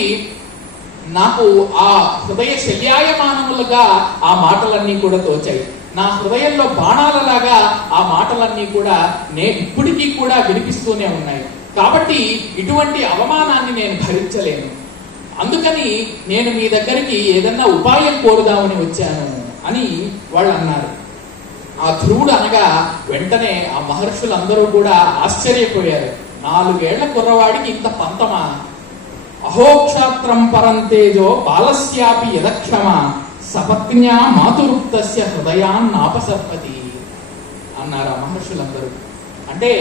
నాకు ఆ హృదయ శల్యాయమానములుగా ఆ మాటలన్నీ కూడా తోచాయి. నా హృదయంలో బాణాలలాగా ఆ మాటలన్నీ కూడా ఇప్పటికీ కూడా వినిపిస్తూనే ఉన్నాయి. కాబట్టి ఇటువంటి అవమానాన్ని నేను భరించలేను. అందుకని నేను మీ దగ్గరికి ఏదన్నా ఉపాయం కోరుదామని వచ్చాను అని వాళ్ళు అన్నారు. ఆ ధ్రువుడు అనగా వెంటనే ఆ మహర్షులందరూ కూడా ఆశ్చర్యపోయారు. 4 ఏళ్ల కుర్రవాడికి ఇంత పంతమా? అహోక్షాత్రం పరంతేజో బాలస్యాపి యదక్షమ సపత్న్యా మాతురుక్తస్య హృదయాన్నాపసర్పతి అన్నారు ఆ మహర్షులందరూ. అంటే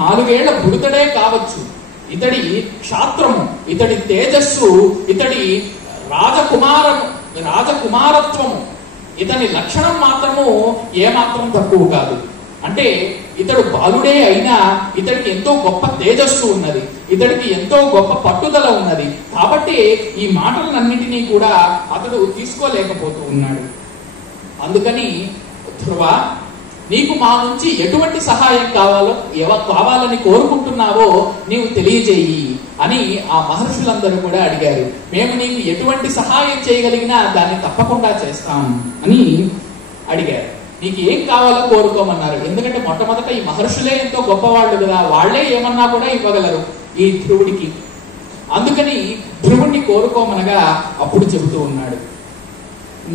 4 ఏళ్ల బుడతడే కావచ్చు, ఇతడి క్షాత్రము, ఇతడి తేజస్సు, ఇతడి రాజకుమారత్వము, ఇతని లక్షణం మాత్రము ఏమాత్రం తక్కువ కాదు. అంటే ఇతడు బాలుడే అయినా ఇతడికి ఎంతో గొప్ప తేజస్సు ఉన్నది, ఇతడికి ఎంతో గొప్ప పట్టుదల ఉన్నది. కాబట్టి ఈ మాటలన్నిటినీ కూడా అతడు తీసుకోలేకపోతూ ఉన్నాడు. అందుకని ధ్రువ, నీకు మా నుంచి ఎటువంటి సహాయం కావాలని కోరుకుంటున్నావో నీవు తెలియజేయి అని ఆ మహర్షులందరూ కూడా అడిగారు. మేము నీకు ఎటువంటి సహాయం చేయగలిగినా దాన్ని తప్పకుండా చేస్తాం అని అడిగారు. నీకు ఏం కావాలో కోరుకోమన్నారు. ఎందుకంటే మొట్టమొదట ఈ మహర్షులే ఎంతో గొప్పవాళ్ళు కదా, వాళ్లే ఏమన్నా కూడా ఇవ్వగలరు ఈ ధ్రువుడికి. అందుకని ధ్రువుడిని కోరుకోమనగా అప్పుడు చెబుతూ ఉన్నాడు,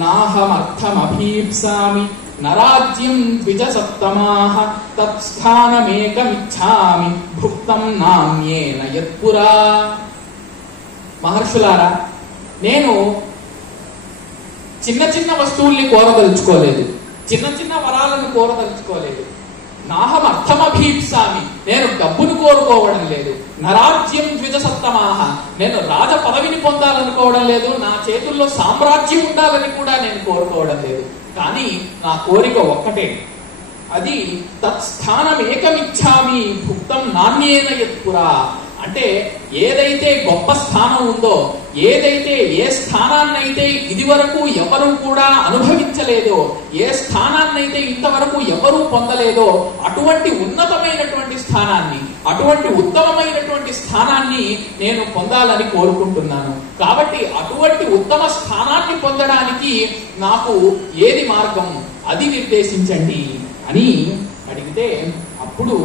నాహమర్థమభీప్సామి నరాజ్యం ద్విజసప్తమాః తత్స్థానమేకమిచ్ఛామి భుక్తం నామ్యేన యత్పురా. మహర్షులారా, నేను చిన్న చిన్న వస్తువుల్ని కోరదలుచుకోలేదు, చిన్న చిన్న వరాలను కోరదలుచుకోలేదు. నాహమర్థమభీప్సామి, నేను డబ్బును కోరుకోవడం లేదు. నరాజ్యం ద్విజసప్తమాః, నేను రాజ పదవిని పొందాలనుకోవడం లేదు. నా చేతుల్లో సామ్రాజ్యం ఉండాలని కూడా నేను కోరుకోవడం లేదు. కానీ నా కోరిక ఒక్కటే, అది తత్స్థానం ఏకమిచ్ఛామి భుక్తం నాణ్యేన యత్పురా. అంటే ఏదైతే గొప్ప స్థానం ఉందో, ఏదైతే ఏ స్థానాన్నైతే ఇది వరకు ఎవరు కూడా అనుభవించలేదో, ఏ స్థానాన్నైతే ఇంతవరకు ఎవరూ పొందలేదో అటువంటి ఉన్నతమైనటువంటి స్థానాన్ని, అటువంటి ఉత్తమమైనటువంటి స్థానాన్ని నేను పొందాలని కోరుకుంటున్నాను. కాబట్టి అటువంటి ఉత్తమ స్థానాన్ని పొందడానికి నాకు ఏది మార్గం, అది నిర్దేశించండి అని అడిగితే అప్పుడు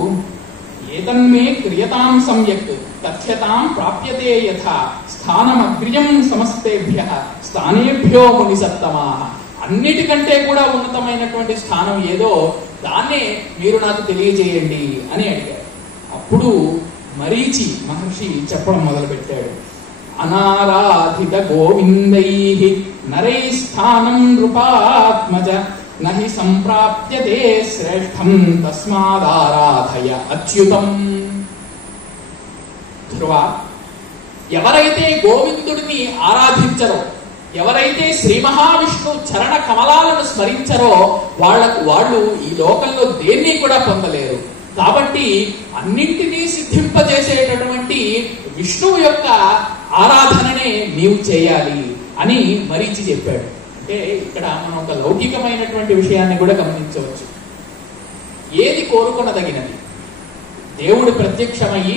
ఏతన్మే క్రియతాం సమ్యక్ తథ్యతాం ప్రాప్యతే యథా స్థానమగ్ర్యం సమస్తేభ్యః స్థానేభ్యో మునిసత్తమాః. అన్నిటికంటే కూడా ఉన్నతమైనటువంటి స్థానం ఏదో దాన్నే మీరు నాకు తెలియజేయండి అని అడిగారు. అప్పుడు మరీచి మహర్షి చెప్పడం మొదలుపెట్టాడు. అనారాధిత గోవిందైః నరై స్థానం నృపాత్మజ నహి సంప్రాప్యతే శ్రేష్టం తస్మాదారాధయ అచ్యుతం. ధ్రువ, ఎవరైతే గోవిందుడిని ఆరాధించరో, ఎవరైతే శ్రీ మహావిష్ణు చరణ కమలాలను స్మరించరో వాళ్ళు ఈ లోకంలో దేన్ని కూడా పొందలేరు. కాబట్టి అన్నింటినీ సిద్ధింపజేసేటటువంటి విష్ణువు యొక్క ఆరాధననే నీవు చేయాలి అని మరీచి చెప్పాడు. అంటే ఇక్కడ మనం ఒక లౌకికమైనటువంటి విషయాన్ని కూడా గమనించవచ్చు. ఏది కోరుకొనదగినది? దేవుడు ప్రత్యక్షమయ్యి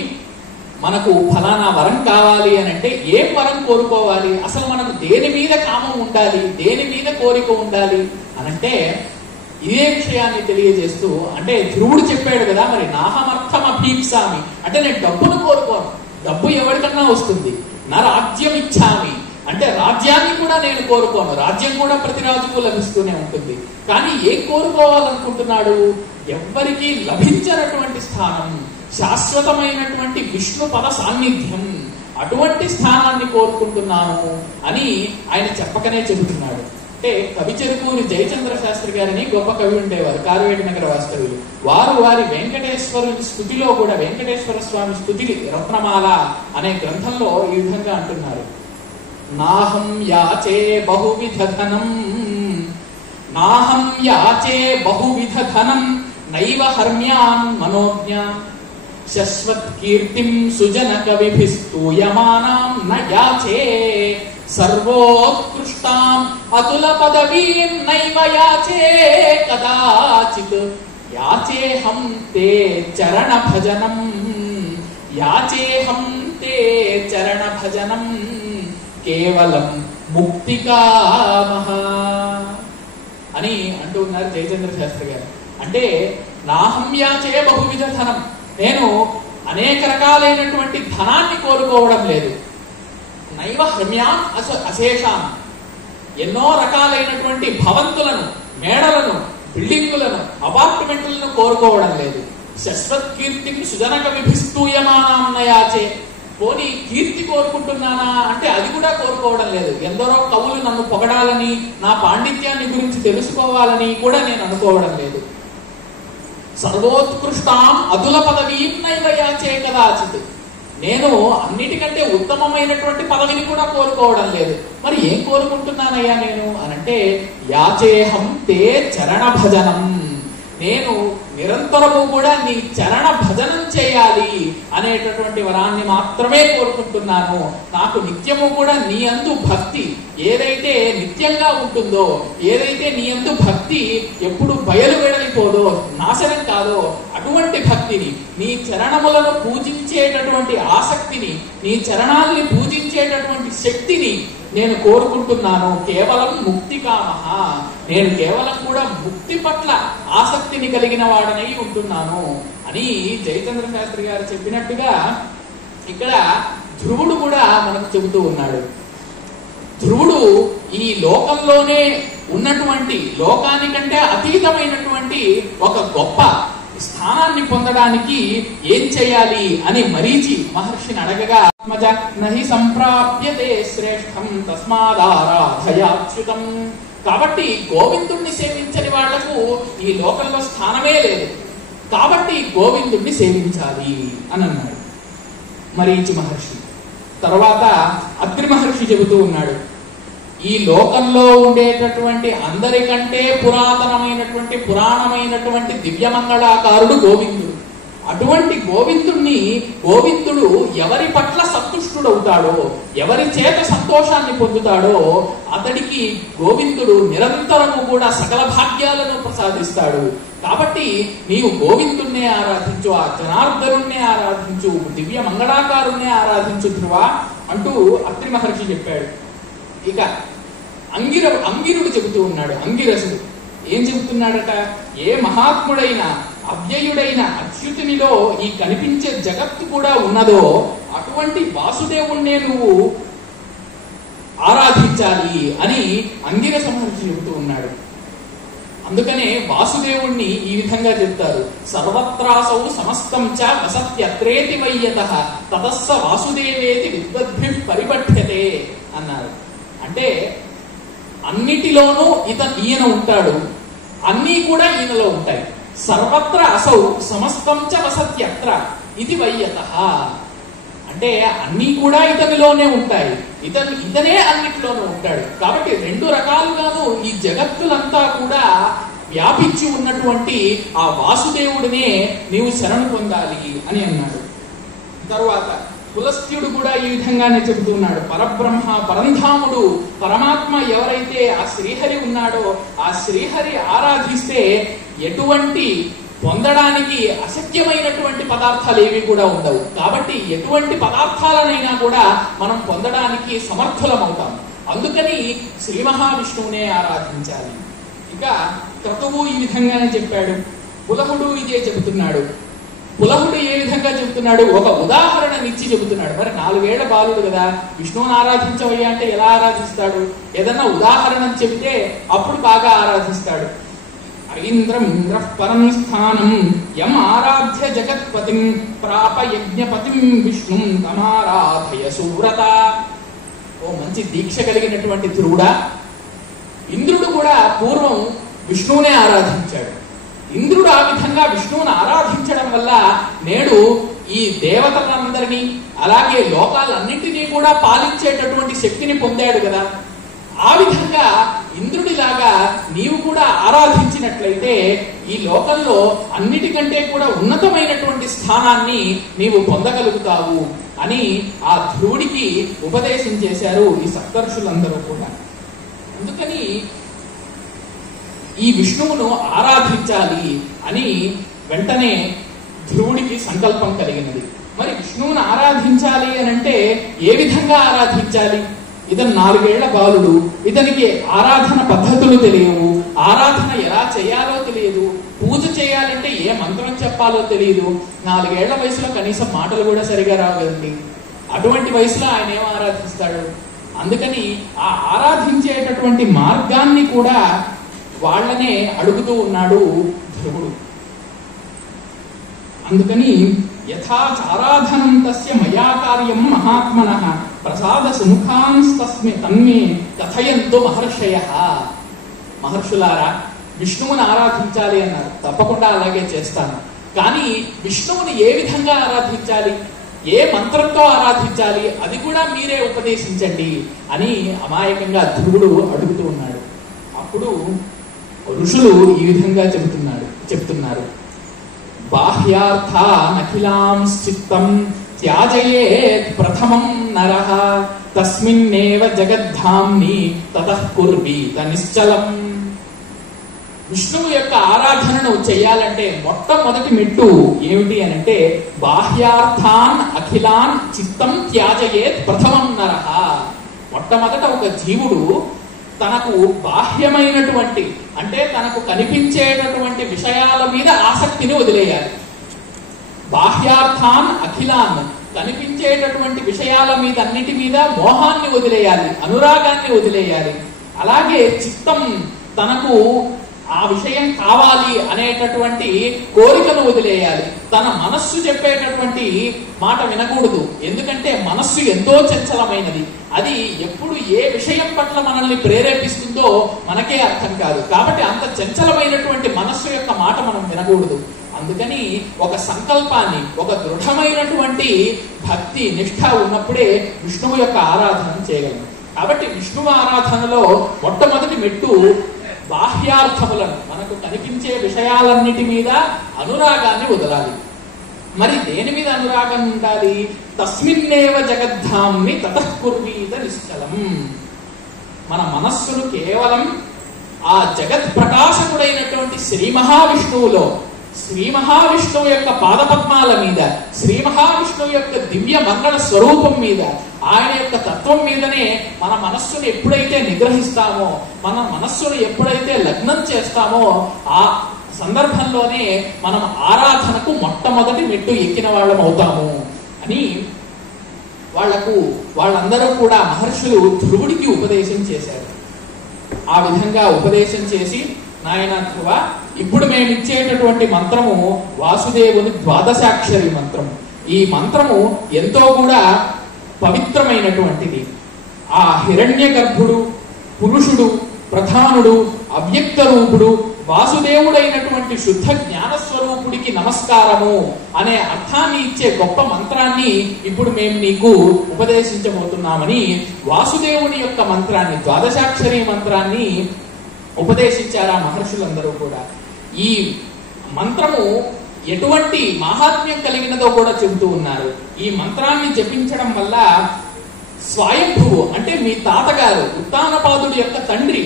మనకు ఫలానా వరం కావాలి అని అంటే ఏం వరం కోరుకోవాలి? అసలు మనకు దేని మీద కామం ఉండాలి, దేని మీద కోరిక ఉండాలి అనంటే ఇదే విషయాన్ని తెలియజేస్తూ, అంటే ధ్రువుడు చెప్పాడు కదా, మరి నాహమర్థం అభీప్సామి అంటే నేను డబ్బును కోరుకోను, డబ్బు ఎవరికన్నా వస్తుంది. నా రాజ్యం ఇచ్చామి అంటే రాజ్యాన్ని కూడా నేను కోరుకోను, రాజ్యం కూడా ప్రతి రాజుకు లభిస్తూనే ఉంటుంది. కానీ ఏం కోరుకోవాలనుకుంటున్నాడు? ఎవ్వరికీ లభించినటువంటి స్థానం, శాశ్వతమైనటువంటి విష్ణు పద సాన్నిధ్యం, అటువంటి స్థానాన్ని కోరుకుంటున్నాను అని ఆయన చెప్పకనే చెబుతున్నాడు. అంటే కవిచెరుకూరి జయచంద్ర శాస్త్రి గారిని గొప్ప కవి ఉండేవారు, కార్వేటి నగర వాస్తవ్యులు. వారి వెంకటేశ్వరుని స్థుతిలో కూడా, వెంకటేశ్వర స్వామి స్థుతి రత్నమాల అనే గ్రంథంలో ఈ విధంగా అంటున్నారు. నాహం యాచే బహువిధ ధనం, నాహం యాచే బహువిధ ధనం నైవ హర్మ్యాన్ మనోజ్ఞాన్ శశ్వత్ కీర్తిం సుజన కవిభిస్తూయమానాం న యాచే సర్వోత్కృష్టాం అతుల పదవీం నైవ యాచే కదాచిత్ యాచేహం తే చరణ భజనం, యాచేహం తే చరణ భజనం కేవలం ముక్తికామః అని అంటూ ఉన్నారు జయచంద్ర శాస్త్రి గారు. అంటే నాహం యాచే బహువిధ ధనం, నేను అనేక రకాలైనటువంటి ధనాన్ని కోరుకోవడం లేదు. నైవ హర్మ్యాన్ అశేషాం, ఎన్నో రకాలైనటువంటి భవంతులను, మేడలను, బిల్డింగులను, అపార్ట్మెంట్లను కోరుకోవడం లేదు. శశ్వత్ కీర్తిం సుజనక విభిస్తూయమానాం నయాచే, పోనీ కీర్తి కోరుకుంటున్నానా అంటే అది కూడా కోరుకోవడం లేదు. ఎందరో కవులు నన్ను పొగడాలని, నా పాండిత్యాన్ని గురించి తెలుసుకోవాలని కూడా నేను అనుకోవడం లేదు. సర్వోత్కృష్టాం అతుల పదవీం నైవ యాచే కదాచిత్, నేను అన్నిటికంటే ఉత్తమమైనటువంటి పదవిని కూడా కోరుకోవడం లేదు. మరి ఏం కోరుకుంటున్నానయ్యా నేను అనంటే యాచేహం తే చరణ భజనం, నేను నిరంతరము కూడా నీ చరణ భజనం చేయాలి అనేటటువంటి వరాన్ని మాత్రమే కోరుకుంటున్నాను. నాకు నిత్యము కూడా నీ యందు భక్తి ఏదైతే నిత్యంగా ఉంటుందో, ఏదైతే నీ యందు భక్తి ఎప్పుడు బయలు వెడలిపోదో, నాశనం కాదో, అటువంటి భక్తిని, నీ చరణములను పూజించేటటువంటి ఆసక్తిని, నీ చరణాల్ని పూజించేటటువంటి శక్తిని నేను కోరుకుంటున్నాను. కేవలం ముక్తికామః, నేను కేవలం కూడా ముక్తి పట్ల ఆసక్తిని కలిగిన వాడనై ఉంటున్నాను అని జయచంద్ర శాస్త్రి గారు చెప్పినట్టుగా ఇక్కడ ధ్రువుడు కూడా మనకు చెబుతూ ఉన్నాడు. ధ్రువుడు ఈ లోకంలోనే ఉన్నటువంటి, లోకానికంటే అతీతమైనటువంటి ఒక గొప్ప స్థానాన్ని పొందడానికి ఏం చేయాలి అని మరీచి మహర్షిని అడగగా, నహి సంప్రాప్యతే శ్రేష్టం తస్మాదారాధయాచ్యుతం, కాబట్టి గోవిందుణ్ణి సేవించని వాళ్లకు ఈ లోకంలో స్థానమే లేదు, కాబట్టి గోవిందుణ్ణి సేవించాలి అని అన్నాడు మరీచి మహర్షి. తర్వాత అత్రి మహర్షి చెబుతూ ఉన్నాడు, ఈ లోకంలో ఉండేటటువంటి అందరికంటే పురాతనమైనటువంటి పురాణమైనటువంటి దివ్యమంగళాకారుడు గోవిందుడు. అటువంటి గోవిందుడు ఎవరి పట్ల సంతుష్టుడవుతాడో, ఎవరి చేత సంతోషాన్ని పొందుతాడో అతడికి గోవిందుడు నిరంతరము కూడా సకల భాగ్యాలను ప్రసాదిస్తాడు. కాబట్టి నీవు గోవిందుణ్ణే ఆరాధించు, ఆ జనార్దనుణ్ణే ఆరాధించు, దివ్య మంగళాకారుణ్ణే ఆరాధించు ధ్రువ అంటూ అత్రి మహర్షి చెప్పాడు. ఇక అంగిరుడు చెబుతూ ఉన్నాడు. అంగిరసుడు ఏం చెబుతున్నాడట? ఏ మహాత్ముడైన అవ్యయుడైన అచ్యుతునిలో ఈ కనిపించే జగత్తు కూడా ఉన్నదో అటువంటి వాసుదేవుణ్ణే నువ్వు ఆరాధించాలి అని అంగిరస మహర్షి చెబుతూ ఉన్నాడు. అందుకనే వాసుదేవుణ్ణి ఈ విధంగా చెప్తారు. సర్వత్రాసౌ సమస్తం చ వసత్యత్రేతి వయ్యతః తతస్స వాసుదేవేతి విద్వద్భిః పరిపఠ్యతే అన్నారు. అంటే అన్నిటిలోనూ ఈయన ఉంటాడు, అన్నీ కూడా ఈయనలో ఉంటాయి. సర్వత్ర అసౌ సమస్తం చ వసత్యత్ర ఇది వయ్యతః అంటే అన్నీ కూడా ఇతనిలోనే ఉంటాయి, ఇతనే అన్నిటిలోనూ ఉంటాడు. కాబట్టి రెండు రకాలుగాను ఈ జగత్తులంతా కూడా వ్యాపించి ఉన్నటువంటి ఆ వాసుదేవుడినే నీవు శరణు పొందాలి అని అన్నాడు. తరువాత పులస్త్యుడు కూడా ఈ విధంగానే చెబుతున్నాడు. పరబ్రహ్మ పరంధాముడు పరమాత్మ ఎవరైతే ఆ శ్రీహరి ఉన్నాడో ఆ శ్రీహరి ఆరాధిస్తే ఎటువంటి పొందడానికి అశక్యమైనటువంటి పదార్థాలు ఏవి కూడా ఉండవు. కాబట్టి ఎటువంటి పదార్థాలనైనా కూడా మనం పొందడానికి సమర్థులమవుతాం. అందుకని శ్రీ మహావిష్ణువునే ఆరాధించాలి. ఇక క్రతువు ఈ విధంగానే చెప్పాడు. పులహుడు ఇదే చెబుతున్నాడు. పులహుడు ఏ విధంగా చెబుతున్నాడు? ఒక ఉదాహరణనిచ్చి చెబుతున్నాడు. మరి 4 ఏళ్ల బాలుడు కదా, విష్ణువుని ఆరాధించవయ్యా అంటే ఎలా ఆరాధిస్తాడు? ఏదన్నా ఉదాహరణ చెబితే అప్పుడు బాగా ఆరాధిస్తాడు. ఇంద్ర పరం స్థానం యం ఆరాధ్య జగత్పతిం ప్రాప యజ్ఞపతిం విష్ణుం తమారాధయ సువ్రత. ఓ మంచి దీక్ష కలిగినటువంటి ధ్రువుడా, ఇంద్రుడు కూడా పూర్వం విష్ణువునే ఆరాధించాడు. ఇంద్రుడు ఆ విధంగా విష్ణువుని ఆరాధించడం వల్ల నేడు ఈ దేవతలందరినీ అలాగే లోకాలన్నింటినీ కూడా పాలించేటటువంటి శక్తిని పొందాడు కదా. ఆ విధంగా ఇంద్రుడిలాగా నీవు కూడా ఆరాధించినట్లయితే ఈ లోకంలో అన్నిటికంటే కూడా ఉన్నతమైనటువంటి స్థానాన్ని నీవు పొందగలుగుతావు అని ఆ ధ్రువుడికి ఉపదేశం చేశారు ఈ సప్తర్షులందరూ కూడా. అందుకని ఈ విష్ణువును ఆరాధించాలి అని వెంటనే ధ్రువుడికి సంకల్పం కలిగినది. మరి విష్ణువును ఆరాధించాలి అని అంటే ఏ విధంగా ఆరాధించాలి? ఇతను 4 ఏళ్ల బాలుడు, ఇతనికి ఆరాధన పద్ధతులు తెలియవు, ఆరాధన ఎలా చేయాలో తెలియదు, పూజ చేయాలంటే ఏ మంత్రం చెప్పాలో తెలియదు. 4 ఏళ్ల వయసులో కనీసం మాటలు కూడా సరిగా రావు కదండి. అటువంటి వయసులో ఆయన ఏం ఆరాధిస్తాడు? అందుకని ఆ ఆరాధించేటటువంటి మార్గాన్ని కూడా వాళ్ళనే అడుగుతూ ఉన్నాడు ధ్రువుడు. అందుకని యథాచారాధనం తస్య మయా కార్యం మహాత్మనః ప్రసాద సుముఖాంస్తస్మి తన్మే కథయంతో మహర్షయః. మహర్షులారా, విష్ణువుని ఆరాధించాలి అన్నారు, తప్పకుండా అలాగే చేస్తాను. కానీ విష్ణువుని ఏ విధంగా ఆరాధించాలి, ఏ మంత్రంతో ఆరాధించాలి అది కూడా మీరే ఉపదేశించండి అని అమాయకంగా ధ్రువుడు అడుగుతూ ఉన్నాడు. అప్పుడు ఋషులు ఈ విధంగా చెబుతున్నారు. బాహ్యార్థానఖిలాం చిత్తం త్యాజయేత్ ప్రథమం నరః తస్మిన్నేవ జగద్ధామ్ని తతః కుర్వీత నిశ్చలం. విష్ణువు యొక్క ఆరాధనను చేయాలంటే మొట్టమొదటి మెట్టు ఏమిటి అని అంటే బాహ్యార్థాన్ అఖిలాన్ చిత్తం త్యాజయేత్ ప్రథమం నరః. మొట్టమొదట ఒక జీవుడు తనకు బాహ్యమైనటువంటి అంటే తనకు కనిపించేటటువంటి విషయాల మీద ఆసక్తిని వదిలేయాలి. బాహ్యార్థాన్ అఖిలాన్ కనిపించేటటువంటి విషయాల మీద అన్నిటి మీద మోహాన్ని వదిలేయాలి, అనురాగాన్ని వదిలేయాలి. అలాగే చిత్తం తనకు ఆ విషయం కావాలి అనేటటువంటి కోరికను వదిలేయాలి. తన మనస్సు చెప్పేటటువంటి మాట వినకూడదు. ఎందుకంటే మనస్సు ఎంతో చంచలమైనది. అది ఎప్పుడు ఏ విషయం పట్ల మనల్ని ప్రేరేపిస్తుందో మనకే అర్థం కాదు. కాబట్టి అంత చంచలమైనటువంటి మనస్సు యొక్క మాట మనం వినకూడదు. అందుకని ఒక సంకల్పాన్ని, ఒక దృఢమైనటువంటి భక్తి నిష్ఠ ఉన్నప్పుడే విష్ణువు యొక్క ఆరాధన చేయగలం. కాబట్టి విష్ణువు ఆరాధనలో మొట్టమొదటి మెట్టు బాహ్యార్థములను, మనకు కనిపించే విషయాలన్నిటి మీద అనురాగాన్ని వదలాలి. మరి దేని మీద అనురాగం ఉండాలి? తస్మిన్నేవ జగద్ధామ్ని తతః కుర్వీత నిశ్చలం. మన మనస్సును కేవలం ఆ జగత్ ప్రకాశకుడైనటువంటి శ్రీ మహావిష్ణువులో, శ్రీ మహావిష్ణువు యొక్క పాదపద్మాల మీద, శ్రీ మహావిష్ణువు యొక్క దివ్య మంగళ స్వరూపం మీద, ఆయన యొక్క తత్వం మీదనే మన మనస్సును ఎప్పుడైతే నిగ్రహిస్తామో, మన మనస్సును ఎప్పుడైతే లగ్నం చేస్తామో, ఆ సందర్భంలోనే మనం ఆరాధనకు మొట్టమొదటి మెట్టు ఎక్కిన వాళ్ళం అవుతాము అని వాళ్ళందరూ కూడా మహర్షులు ధ్రువుడికి ఉపదేశం చేశారు. ఆ విధంగా ఉపదేశం చేసి, నాయన ధ్రువ, ఇప్పుడు మేము ఇచ్చేటటువంటి మంత్రము వాసుదేవుని ద్వాదశాక్షరి మంత్రము. ఈ మంత్రము ఎంతో కూడా పవిత్రమైనటువంటిది. ఆ హిరణ్య గర్భుడు, పురుషుడు, ప్రధానుడు, అవ్యక్త రూపుడు, వాసుదేవుడైనటువంటి శుద్ధ జ్ఞానస్వరూపుడికి నమస్కారము అనే అర్థాన్ని ఇచ్చే గొప్ప మంత్రాన్ని ఇప్పుడు మేము నీకు ఉపదేశించబోతున్నామని వాసుదేవుని యొక్క మంత్రాన్ని, ద్వాదశాక్షరి మంత్రాన్ని ఉపదేశించారా మహర్షులందరూ కూడా. ఈ మంత్రము ఎటువంటి మహాత్మ్యం కలిగినదో కూడా చెబుతూ ఉన్నారు. ఈ మంత్రాన్ని జపించడం వల్ల స్వయంభువు అంటే మీ తాతగారు ఉత్తానపాదుడి యొక్క తండ్రి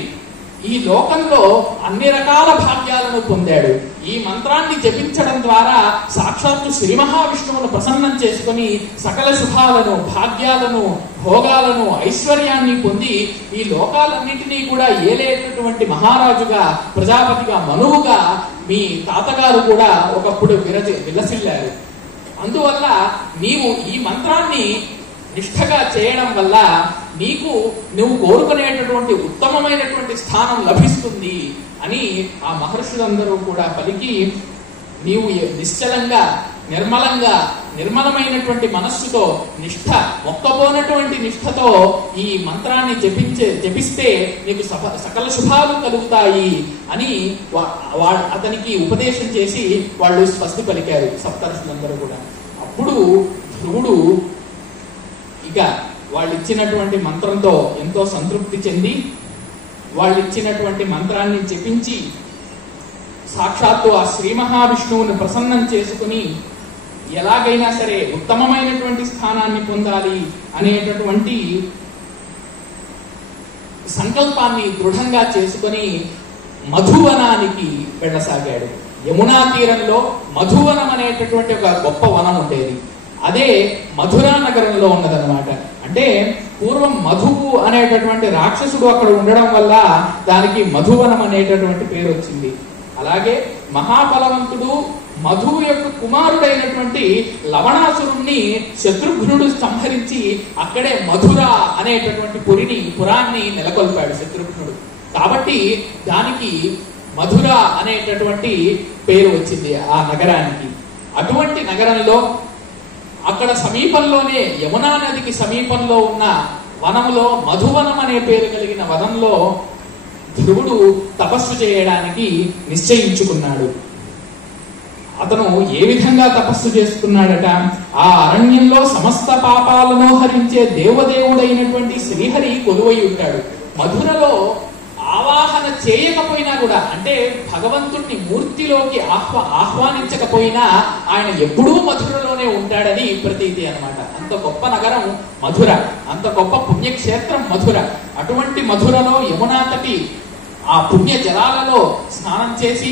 ఈ లోకంలో అన్ని రకాల భాగ్యాలను పొందాడు. ఈ మంత్రాన్ని జపించడం ద్వారా సాక్షాత్తు శ్రీ మహావిష్ణువును ప్రసన్నం చేసుకుని సకల శుభాలను, భాగ్యాలను, భోగాలను, ఐశ్వర్యాన్ని పొంది ఈ లోకాలన్నింటినీ కూడా ఏలేటటువంటి మహారాజుగా, ప్రజాపతిగా, మనువుగా మీ తాతగారు కూడా ఒకప్పుడు విలసిల్లారు. అందువల్ల నీవు ఈ మంత్రాన్ని నిష్ఠగా చేయడం వల్ల నువ్వు కోరుకునేటటువంటి ఉత్తమమైనటువంటి స్థానం లభిస్తుంది అని ఆ మహర్షులందరూ కూడా పలికి, నీవు నిశ్చలంగా, నిర్మలంగా, నిర్మలమైనటువంటి మనస్సుతో, మొక్కబోనటువంటి నిష్ఠతో ఈ మంత్రాన్ని జపిస్తే నీకు సకల శుభాలు కలుగుతాయి అని అతనికి ఉపదేశం చేసి వాళ్ళు స్వస్తి పలికారు సప్తర్షులందరూ కూడా. అప్పుడు ధ్రువుడు ఇక వాళ్ళు ఇచ్చినటువంటి మంత్రంతో ఎంతో సంతృప్తి చెంది వాళ్ళు ఇచ్చినటువంటి మంత్రాన్ని జపించి సాక్షాత్తు ఆ శ్రీ మహావిష్ణువుని ప్రసన్నం చేసుకుని ఎలాగైనా సరే ఉత్తమమైనటువంటి స్థానాన్ని పొందాలి అనేటటువంటి సంకల్పాన్ని దృఢంగా చేసుకుని మధువనానికి వెళ్ళసాగాడు. యమునా తీరంలో మధువనం అనేటటువంటి ఒక గొప్ప వనం ఉండేది. అదే మధురా నగరంలో ఉన్నదన్నమాట. అంటే పూర్వం మధువు అనేటటువంటి రాక్షసుడు అక్కడ ఉండడం వల్ల దానికి మధువనం అనేటటువంటి పేరు వచ్చింది. అలాగే మహాబలవంతుడు మధువు యొక్క కుమారుడైనటువంటి లవణాసురుణ్ణి శత్రుఘ్నుడు సంహరించి అక్కడే మధుర అనేటటువంటి పురాన్ని నెలకొల్పాడు శత్రుఘ్నుడు. కాబట్టి దానికి మధుర అనేటటువంటి పేరు వచ్చింది ఆ నగరానికి. అటువంటి నగరంలో అక్కడ సమీపంలోనే యమునా నదికి సమీపంలో ఉన్న వనంలో, మధువనం అనే పేరు కలిగిన వనంలో ధ్రువుడు తపస్సు చేయడానికి నిశ్చయించుకున్నాడు. అతను ఏ విధంగా తపస్సు చేసుకున్నాడట? ఆ అరణ్యంలో సమస్త పాపాలను హరించే దేవదేవుడైనటువంటి శ్రీహరి కొలువై ఉంటాడు. మధురలో ఆవాహన చేయకపోయినా కూడా, అంటే భగవంతుణ్ణి మూర్తిలోకి ఆహ్వానించకపోయినా ఆయన ఎప్పుడూ మధురలోనే ఉంటాడని ప్రతీతి అన్నమాట. అంత గొప్ప నగరం మధుర, అంత గొప్ప పుణ్యక్షేత్రం మధుర. అటువంటి మధురలో యమునా తటి ఆ పుణ్య జలాలలో స్నానం చేసి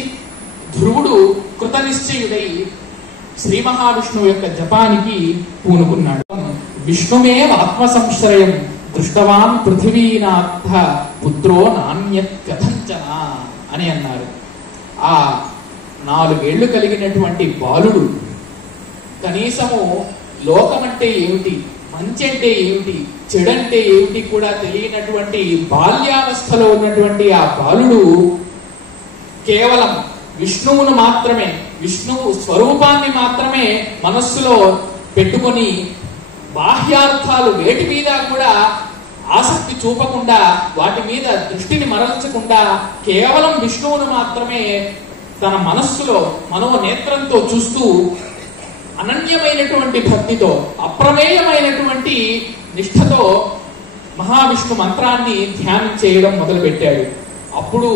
ధ్రువుడు కృతనిశ్చయుడై శ్రీ మహావిష్ణువు యొక్క జపానికి పూనుకున్నాడు. విష్ణుమేవ ఆత్మ సంశ్రయం దృష్టవాన్ పృథివీనాథ పుత్రో నాణ్యత్ కథంచన అని అన్నారు. ఆ 4 ఏళ్లు కలిగినటువంటి బాలుడు కనీసము లోకం అంటే ఏమిటి, మంచి అంటే ఏమిటి, చెడంటే ఏమిటి కూడా తెలియనటువంటి బాల్యావస్థలో ఉన్నటువంటి ఆ బాలుడు కేవలం విష్ణువును మాత్రమే, విష్ణువు స్వరూపాన్ని మాత్రమే మనస్సులో పెట్టుకొని బాహ్యార్థాలు వేటి మీద కూడా ఆసక్తి చూపకుండా, వాటి మీద దృష్టిని మరల్చకుండా కేవలం విష్ణువును మాత్రమే తన మనస్సులో మనోనేత్రంతో చూస్తూ అనన్యమైనటువంటి భక్తితో, అప్రమేయమైనటువంటి నిష్ఠతో మహావిష్ణు మంత్రాన్ని ధ్యానం చేయడం మొదలుపెట్టాడు. అప్పుడు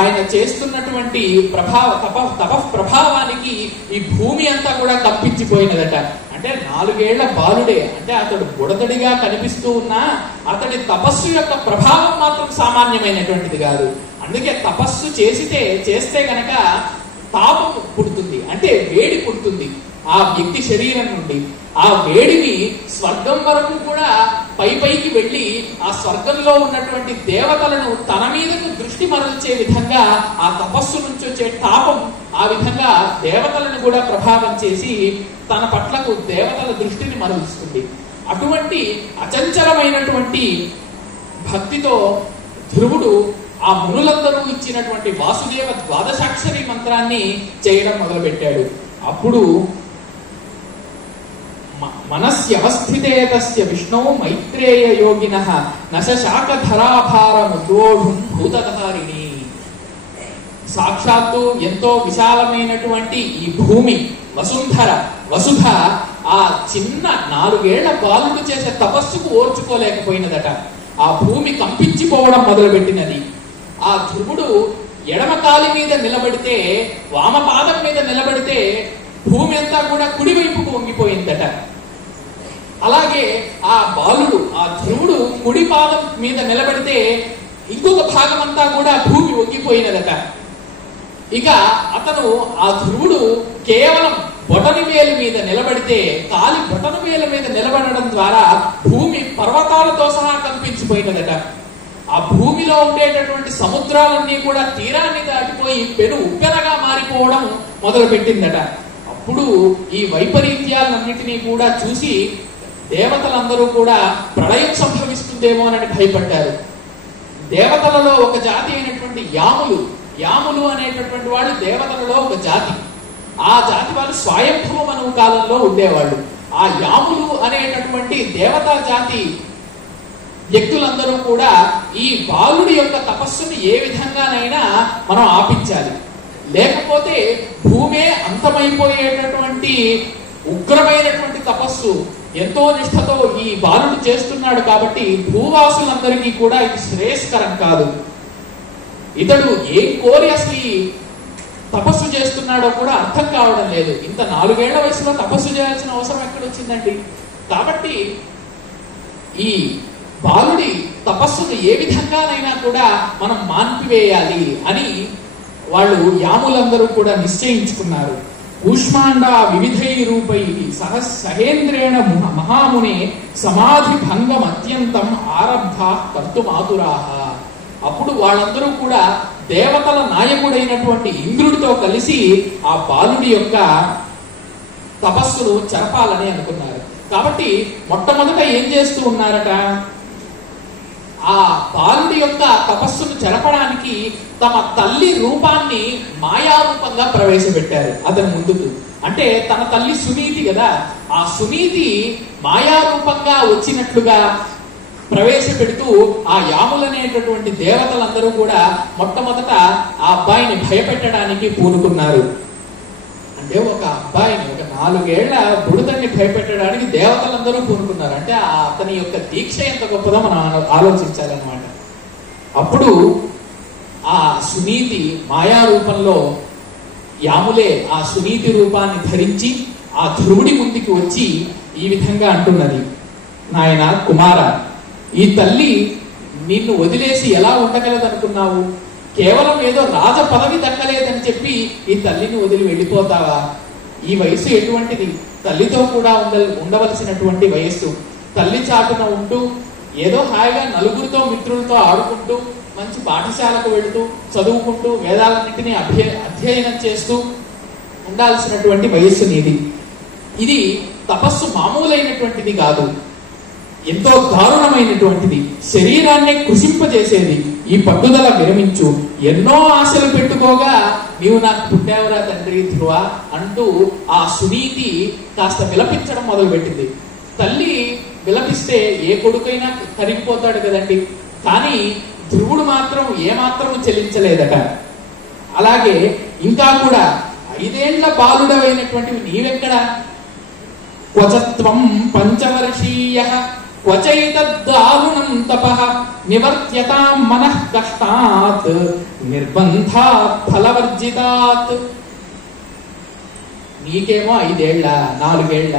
ఆయన చేస్తున్నటువంటి తప ప్రభావానికి ఈ భూమి అంతా కూడా కంపించిపోయినదట. అంటే 4 ఏళ్ల బాలుడే, అంటే అతడు బుడదడిగా కనిపిస్తూ ఉన్నా అతడి తపస్సు యొక్క ప్రభావం మాత్రం సామాన్యమైనటువంటిది కాదు. అందుకే తపస్సు చేస్తే గనక తాపం పుడుతుంది, అంటే వేడి పుడుతుంది ఆ వ్యక్తి శరీరం నుండి. ఆ వేడిని స్వర్గం వరకు కూడా పైకి వెళ్ళి ఆ స్వర్గంలో ఉన్నటువంటి దేవతలను తన మీదకు దృష్టి మరల్చే విధంగా ఆ తపస్సు నుంచి వచ్చే తాపం ఆ విధంగా దేవతలను కూడా ప్రభావం చేసి తన పట్లకు దేవతల దృష్టిని మరల్చుతుంది. అటువంటి అచంచలమైనటువంటి భక్తితో ధ్రువుడు ఆ మునులందరూ ఇచ్చినటువంటి వాసుదేవ ద్వాదశాక్షరి మంత్రాన్ని చేయడం మొదలుపెట్టాడు. అప్పుడు మనస్యవస్థితే తస్య విష్ణు మైత్రేయ యోగినః నశశాకధరాభారముద్వోఢుం భూతధారిణి. సాక్షాత్తు ఎంతో విశాలమైనటువంటి ఈ భూమి వసుధ ఆ చిన్న 4 ఏళ్ల బాలుడు చేసే తపస్సుకు ఓర్చుకోలేకపోయినదట. ఆ భూమి కంపించిపోవడం మొదలుపెట్టినది. ఆ ధ్రువుడు ఎడమ కాలి మీద నిలబడితే, వామపాదం మీద నిలబడితే భూమి అంతా కూడా కుడివైపుకు వంగిపోయిందట. అలాగే ఆ బాలుడు, ఆ ధ్రువుడు కుడి పాదం మీద నిలబడితే ఇంకొక భాగం అంతా కూడా భూమి వంగిపోయినదట. ఇక అతను ఆ ధ్రువుడు కేవలం బొటని వేలు మీద నిలబడితే, కాలి బొటని వేల మీద నిలబడడం ద్వారా భూమి పర్వతాలతో సహా కంపించిపోయినదట. ఆ భూమిలో ఉండేటటువంటి సముద్రాలన్నీ కూడా తీరాన్ని దాటిపోయి ఉప్పెనగా మారిపోవడం మొదలుపెట్టిందట. అప్పుడు ఈ వైపరీత్యాలన్నిటినీ కూడా చూసి దేవతలందరూ కూడా ప్రళయం సంభవిస్తుందేమోనని భయపడ్డారు. దేవతలలో ఒక జాతి అయినటువంటి యాములు అనేటటువంటి వాళ్ళు దేవతలలో ఒక జాతి. ఆ జాతి వాళ్ళు స్వయంభవ మనువు కాలంలో ఉండేవాళ్ళు. ఆ యాములు అనేటటువంటి దేవతా జాతి వ్యక్తులందరూ కూడా ఈ బాలుడి యొక్క తపస్సుని ఏ విధంగానైనా మనం ఆపించాలి, లేకపోతే భూమే అంతమైపోయేటటువంటి ఉగ్రమైనటువంటి తపస్సు ఎంతో నిష్ఠతో ఈ బాలుడు చేస్తున్నాడు కాబట్టి భూవాసులందరికీ కూడా ఇది శ్రేయస్కరం కాదు. ఇతడు ఏం కోరి అసలు తపస్సు చేస్తున్నాడో కూడా అర్థం కావడం లేదు. ఇంత 4 ఏళ్ల వయసులో తపస్సు చేయాల్సిన అవసరం ఎక్కడొచ్చిందండి? కాబట్టి ఈ బాలుడి తపస్సును ఏ విధంగానైనా కూడా మనం మాన్పివేయాలి అని వాళ్ళు యాములందరూ కూడా నిశ్చయించుకున్నారు. ఊష్మాండ వివిధై రూపై సహేంద్రేణ మహామునే సమాధి భంగం అత్యంతం ఆరబ్ధ కర్తుమాతురాహ. అప్పుడు వాళ్ళందరూ కూడా దేవతల నాయకుడైనటువంటి ఇంద్రుడితో కలిసి ఆ బాలుడి యొక్క తపస్సును జరపాలని అనుకున్నారు. కాబట్టి మొట్టమొదట ఏం చేస్తూ ఉన్నారట, ఆ బాలుడి యొక్క తపస్సును జరపడానికి తమ తల్లి రూపాన్ని మాయారూపంగా ప్రవేశపెట్టారు అతని ముందుకు. అంటే తన తల్లి సునీతి కదా, ఆ సునీతి మాయారూపంగా వచ్చినట్లుగా ప్రవేశపెడుతూ ఆ యాములనేటటువంటి దేవతలందరూ కూడా మొట్టమొదట ఆ అబ్బాయిని భయపెట్టడానికి పూనుకున్నారు. అంటే ఒక అబ్బాయిని, ఒక 4 ఏళ్ల బుడతని భయపెట్టడానికి దేవతలందరూ పూనుకున్నారు. అంటే అతని యొక్క దీక్ష ఎంత గొప్పదో మనం ఆలోచించాలన్నమాట. అప్పుడు ఆ సునీతి మాయా రూపంలో యాములే ఆ సునీతి రూపాన్ని ధరించి ఆ ధ్రువుడి ముందుకి వచ్చి ఈ విధంగా అంటున్నది, నాయన కుమార, ఈ తల్లి నిన్ను వదిలేసి ఎలా ఉండగలదనుకున్నావు? కేవలం ఏదో రాజ పదవి దక్కలేదని చెప్పి ఈ తల్లిని వదిలి వెళ్ళిపోతావా? ఈ వయసు ఎటువంటిది? తల్లితో కూడా ఉండవలసినటువంటి వయస్సు. తల్లి చాటున ఉంటూ ఏదో హాయిగా నలుగురితో మిత్రులతో ఆడుకుంటూ మంచి పాఠశాలకు వెళుతూ చదువుకుంటూ వేదాలన్నింటినీ అధ్యయనం చేస్తూ ఉండాల్సినటువంటి వయస్సు నీది. ఇది తపస్సు మామూలైనటువంటిది కాదు, ఎంతో దారుణమైనటువంటిది, శరీరాన్ని కృషింపజేసేది. ఈ పట్టుదల విరమించు. ఎన్నో ఆశలు పెట్టుకోగా నీవు నాకు పుట్టావురా తండ్రి ధ్రువ అంటూ ఆ సునీతి కాస్త విలపించడం మొదలుపెట్టింది. తల్లి విలపిస్తే ఏ కొడుకైనా కరిగిపోతాడు కదండి, కానీ ధ్రువుడు మాత్రం ఏమాత్రం చెల్లించలేదట. అలాగే ఇంకా కూడా 5 ఏళ్ల బాలుడవైనటువంటివి నీవెక్కడా? క్వచత్వం పంచవర్షీయ క్వచైతద్దారుణం తపః నివర్త్యతాం మనః కష్టాత్ నిర్బంధాత్ ఫలవర్జితాత్. నీకేమో 5 ఏళ్ల 4 ఏళ్ల,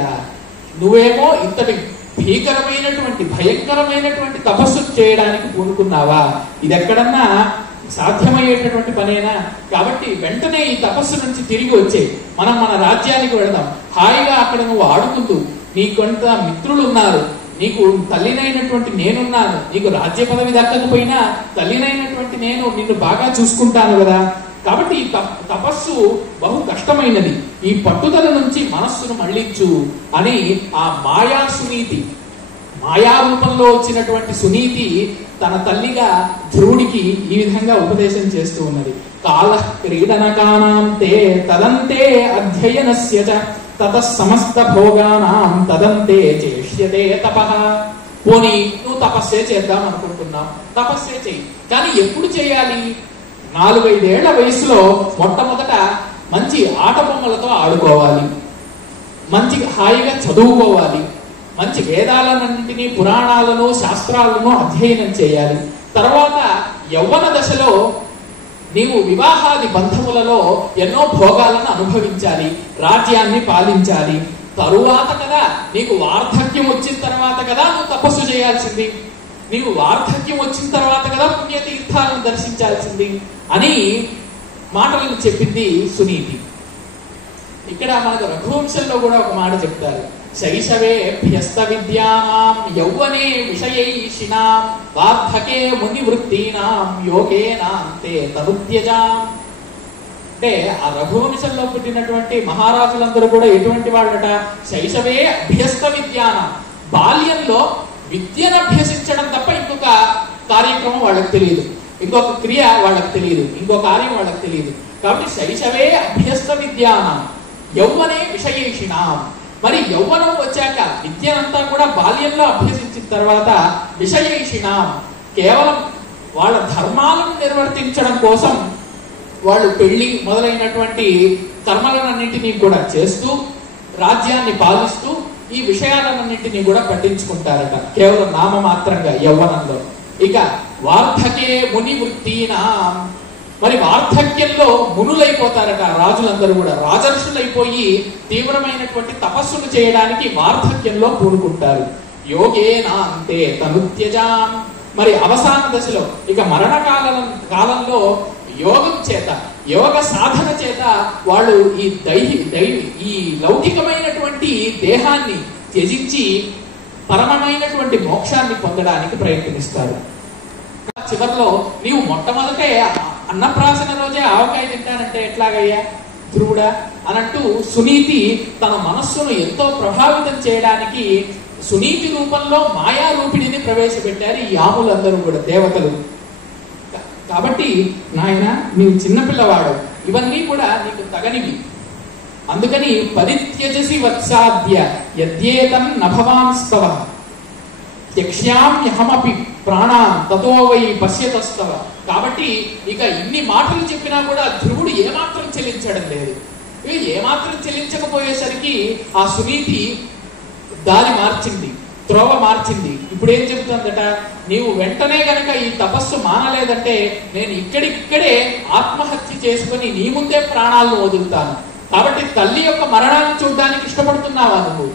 నువ్వేమో ఇంతటి భీకరమైనటువంటి భయంకరమైనటువంటి తపస్సు చేయడానికి పూనుకున్నావా? ఇది ఎక్కడన్నా సాధ్యమయ్యేటటువంటి పనేనా? కాబట్టి వెంటనే ఈ తపస్సు నుంచి తిరిగి వచ్చే మనం మన రాజ్యానికి వెళదాం. హాయిగా అక్కడ నువ్వు ఆడుకుంటూ, నీకంత మిత్రులు ఉన్నారు, నీకు తల్లినైనటువంటి నేనున్నాను, నీకు రాజ్య పదవి దక్కకపోయినా తల్లినైనటువంటి నేను నిన్ను బాగా చూసుకుంటాను కదా. కాబట్టి ఈ తపస్సు బహు కష్టమైనది, ఈ పట్టుదల నుంచి మనస్సును మళ్లించు అని ఆ మాయా సునీతి, మాయా రూపంలో వచ్చినటువంటి సునీతి తన తల్లిగా ధ్రువుడికి ఈ విధంగా ఉపదేశం చేస్తూ ఉన్నది. కాల క్రీడనకానాం తే తదంతే అధ్యయనస్య చ తతః సమస్త భోగానాం తదంతే చేష్యతే తపః. పోనీ నువ్వు తపస్సే చేద్దాం అనుకుంటున్నావు, తపస్సే చెయ్యి. కానీ ఎప్పుడు చేయాలి? 4-5 ఏళ్ల వయసులో మొట్టమొదట మంచి ఆట బొమ్మలతో ఆడుకోవాలి, మంచి హాయిగా చదువుకోవాలి, మంచి వేదాలన్నింటినీ పురాణాలను శాస్త్రాలను అధ్యయనం చేయాలి. తర్వాత యవ్వన దశలో నీవు వివాహాది బంధములలో ఎన్నో భోగాలను అనుభవించాలి, రాజ్యాన్ని పాలించాలి. తరువాత కదా నీకు వార్ధక్యం వచ్చిన తర్వాత కదా నువ్వు తపస్సు చేయాల్సింది, నీవు వార్ధక్యం వచ్చిన తర్వాత కదా పుణ్యతీర్థాలను దర్శించాల్సింది అని మాటలను చెప్పింది సునీతి. ఇక్కడ మనకు రఘువంశంలో కూడా ఒక మాట చెప్తారు. శైశవే భ్యస్త విద్యానాం యౌవనే విషయైషిణాం వార్ధకే ముని వృత్తీనాం యోగేనాంతే తనుత్యజాం. అంటే ఆ రఘువంశంలో పుట్టినటువంటి మహారాజులందరూ కూడా ఎటువంటి వాళ్ళట? శైశవే అభ్యస్త విద్యానాం, బాల్యంలో విద్యను అభ్యసించడం తప్ప ఇంకొక కార్యక్రమం వాళ్ళకి తెలియదు, ఇంకొక క్రియ వాళ్ళకి తెలియదు, ఇంకో కార్యం వాళ్ళకి తెలియదు. కాబట్టి శైశవే అభ్యస్త విద్యానాం యౌవనే విషయేషిణాం. మరి యౌవనం వచ్చాక విద్యనంతా కూడా బాల్యంలో అభ్యసించిన తర్వాత విషయేషిణాం, కేవలం వాళ్ళ ధర్మాలను నిర్వర్తించడం కోసం వాళ్ళు పెళ్లి మొదలైనటువంటి కర్మలన్నింటినీ కూడా చేస్తూ రాజ్యాన్ని పాలిస్తూ ఈ విషయాలన్నింటినీ కూడా పట్టించుకుంటారట, కేవలం నామమాత్రంగా యవ్వనంలో. ఇక వార్ధకే ముని వృత్తీనాం, మరి వార్ధక్యంలో మునులైపోతారట రాజులందరూ కూడా, రాజర్షులైపోయి తీవ్రమైనటువంటి తపస్సును చేయడానికి వార్ధక్యంలో పూనుకుంటారు. యోగేనాంతే తనుత్యజాం, మరి అవసాన దశలో ఇక మరణ కాలంలో యోగం చేత, యోగ సాధన చేత వాళ్ళు ఈ లౌకికమైనటువంటి దేహాన్ని త్యజించి పరమమైనటువంటి మోక్షాన్ని పొందడానికి ప్రయత్నిస్తారు. చివరిలో నీవు మొట్టమొదటే అన్నప్రాసన రోజే ఆవకాయ తింటానంటే ఎట్లాగయ్యా ధ్రువుడా అన్నట్టు సునీతి తన మనస్సును ఎంతో ప్రభావితం చేయడానికి సునీతి రూపంలో మాయా రూపిణిని ప్రవేశపెట్టారు ఈ యాములందరూ కూడా, దేవతలు. కాబట్టి నాయన నీవు చిన్నపిల్లవాడు, ఇవన్నీ కూడా నీకు తగనివి, అందుకని పరిత్యజసి వత్సాద్య యద్యేతం నభవాంస్తవ యక్ష్యామ్యహమపి ప్రాణాం తతో వై పశ్యతస్తవ. కాబట్టి ఇక ఇన్ని మాటలు చెప్పినా కూడా ధ్రువుడు ఏమాత్రం చెల్లించడం లేదు. ఏమాత్రం చెల్లించకపోయేసరికి ఆ సునీతి దారి మార్చింది, త్రోవ మార్చింది. ఇప్పుడు ఏం చెబుతుందట? నీవు వెంటనే గనక ఈ తపస్సు మానలేదంటే నేను ఇక్కడిక్కడే ఆత్మహత్య చేసుకుని నీ ముందే ప్రాణాలను వదులుతాను. కాబట్టి తల్లి యొక్క మరణాన్ని చూడడానికి ఇష్టపడుతున్నావా నువ్వు?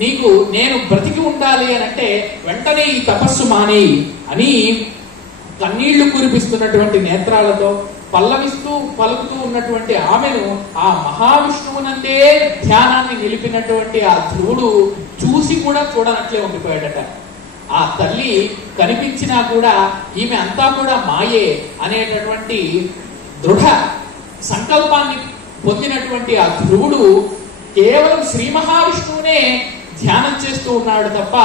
నీకు నేను బ్రతికి ఉండాలి అని అంటే వెంటనే ఈ తపస్సు మానేయి అని కన్నీళ్లు కురిపిస్తున్నటువంటి నేత్రాలతో పల్లవిస్తూ పలుకుతూ ఉన్నటువంటి ఆమెను ఆ మహావిష్ణువునందే ధ్యానాన్ని నిలిపినటువంటి ఆ ధ్రువుడు చూసి కూడా చూడనట్లే ఉండిపోయాడట. ఆ తల్లి కనిపించినా కూడా ఈమె అంతా కూడా మాయే అనేటటువంటి దృఢ సంకల్పాన్ని పొందినటువంటి ఆ ధ్రువుడు కేవలం శ్రీ మహావిష్ణువునే ధ్యానం చేస్తూ ఉన్నాడు తప్ప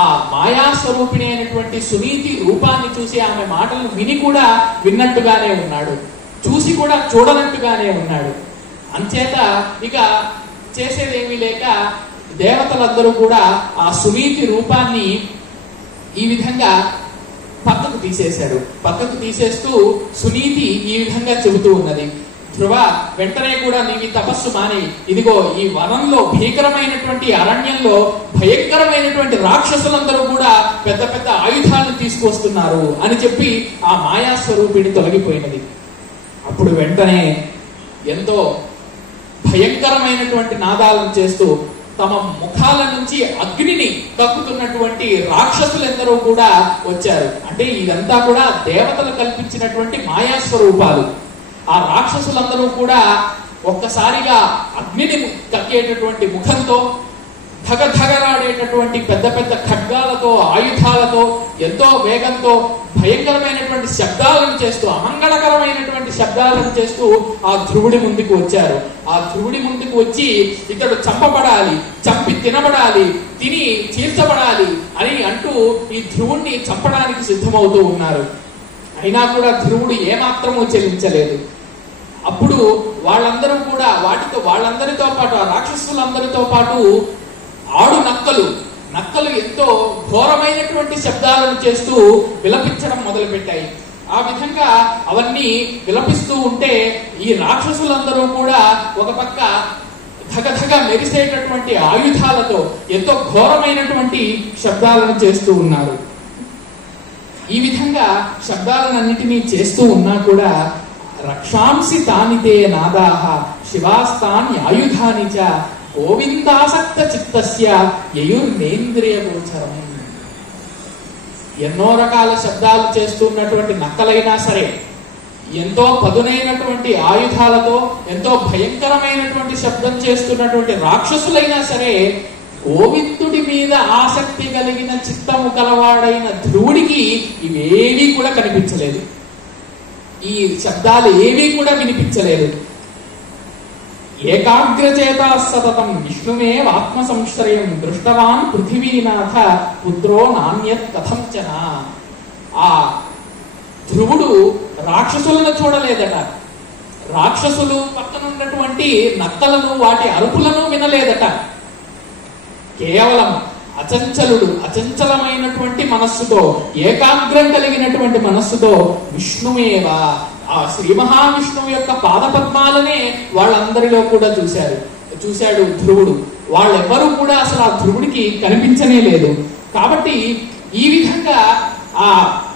ఆ మాయా స్వరూపిణి అయినటువంటి సునీతి రూపాన్ని చూసి ఆమె మాటలను విని కూడా విన్నట్టుగానే ఉన్నాడు, చూసి కూడా చూడనట్టుగానే ఉన్నాడు. అంచేత ఇక చేసేదేమీ లేక దేవతలందరూ కూడా ఆ సునీతి రూపాన్ని ఈ విధంగా పక్కకు తీసేశాడు. పక్కకు తీసేస్తూ సునీతి ఈ విధంగా చెబుతూ ఉన్నది. ధ్రువ వెంటనే కూడా నీవి తపస్సు మాని, ఇదిగో ఈ వనంలో భీకరమైనటువంటి అరణ్యంలో భయంకరమైనటువంటి రాక్షసులందరూ కూడా పెద్ద పెద్ద ఆయుధాలను తీసుకొస్తున్నారు అని చెప్పి ఆ మాయాస్వరూపిణి తొలగిపోయినది. అప్పుడు వెంటనే ఎంతో భయంకరమైనటువంటి నాదాలను చేస్తూ తమ ముఖాల నుంచి అగ్నిని కక్కుతున్నటువంటి రాక్షసులందరూ కూడా వచ్చారు. అంటే ఇదంతా కూడా దేవతలు కల్పించినటువంటి మాయాస్వరూపాలు. ఆ రాక్షసులందరూ కూడా ఒక్కసారిగా అగ్నిని కక్కేటటువంటి ముఖంతో, ధగధగలాడేటటువంటి పెద్ద పెద్ద ఖడ్గాలతో, ఆయుధాలతో, ఎంతో వేగంతో భయంకరమైనటువంటి శబ్దాలను చేస్తూ, అమంగళకరమైనటువంటి శబ్దాలను చేస్తూ ఆ ధ్రువుడి ముందుకు వచ్చారు. ఆ ధ్రువుడి ముందుకు వచ్చి ఇతడు చంపబడాలి, చంపి తినబడాలి, తిని చీల్చబడాలి అని అంటూ ఈ ధ్రువుణ్ణి చంపడానికి సిద్ధమవుతూ ఉన్నారు. అయినా కూడా ధ్రువుడు ఏమాత్రమూ చెల్లించలేదు. అప్పుడు వాళ్ళందరూ కూడా వాళ్ళందరితో పాటు, ఆ రాక్షసులందరితో పాటు ఆడు నక్కలు ఎంతో ఘోరమైనటువంటి శబ్దాలను చేస్తూ విలపించడం మొదలుపెట్టాయి. ఆ విధంగా అవన్నీ విలపిస్తూ ఉంటే ఈ రాక్షసులందరూ కూడా ఒక పక్క ధగధగ మెరిసేటటువంటి ఆయుధాలతో ఎంతో ఘోరమైనటువంటి శబ్దాలను చేస్తూ ఉన్నారు. ఈ విధంగా శబ్దాలన్నిటినీ చేస్తూ ఉన్నా కూడా రక్షాంసి తానితే నాదాహ శివాస్తాని ఆయుధాని చ గోవిందాసక్త చిత్తస్య యయుర్నేంద్రియ గోచరం. ఎన్నో రకాల శబ్దాలు చేస్తున్నటువంటి నక్కలైనా సరే, ఎంతో పదునైనటువంటి ఆయుధాలతో ఎంతో భయంకరమైనటువంటి శబ్దం చేస్తున్నటువంటి రాక్షసులైనా సరే, గోవిందుడి మీద ఆసక్తి కలిగిన చిత్తము కలవాడైన ధ్రువుడికి ఇవేవీ కూడా కనిపించలేదు. ఈ శబ్దాలు ఏవీ కూడా వినిపించలేదు. ఏకాగ్రచేత సతతం విష్ణుమే ఆత్మ సంశ్రయం దృష్టవాన్ పృథివీనాథ పుత్రో నాణ్యత్ కథంచన. ఆ ధ్రువుడు రాక్షసులను చూడలేదట. రాక్షసులు పక్కనున్నటువంటి నక్కలను, వాటి అరుపులను వినలేదట. కేవలం అచంచలమైనటువంటి మనస్సుతో, ఏకాగ్రం కలిగినటువంటి మనస్సుతో విష్ణుమేవా, ఆ శ్రీ మహావిష్ణువు యొక్క పాదపద్మాలనే వాళ్ళందరిలో కూడా చూశాడు ధ్రువుడు. వాళ్ళెవ్వరూ కూడా అసలు ఆ ధ్రువుడికి కనిపించనే లేదు. కాబట్టి ఈ విధంగా ఆ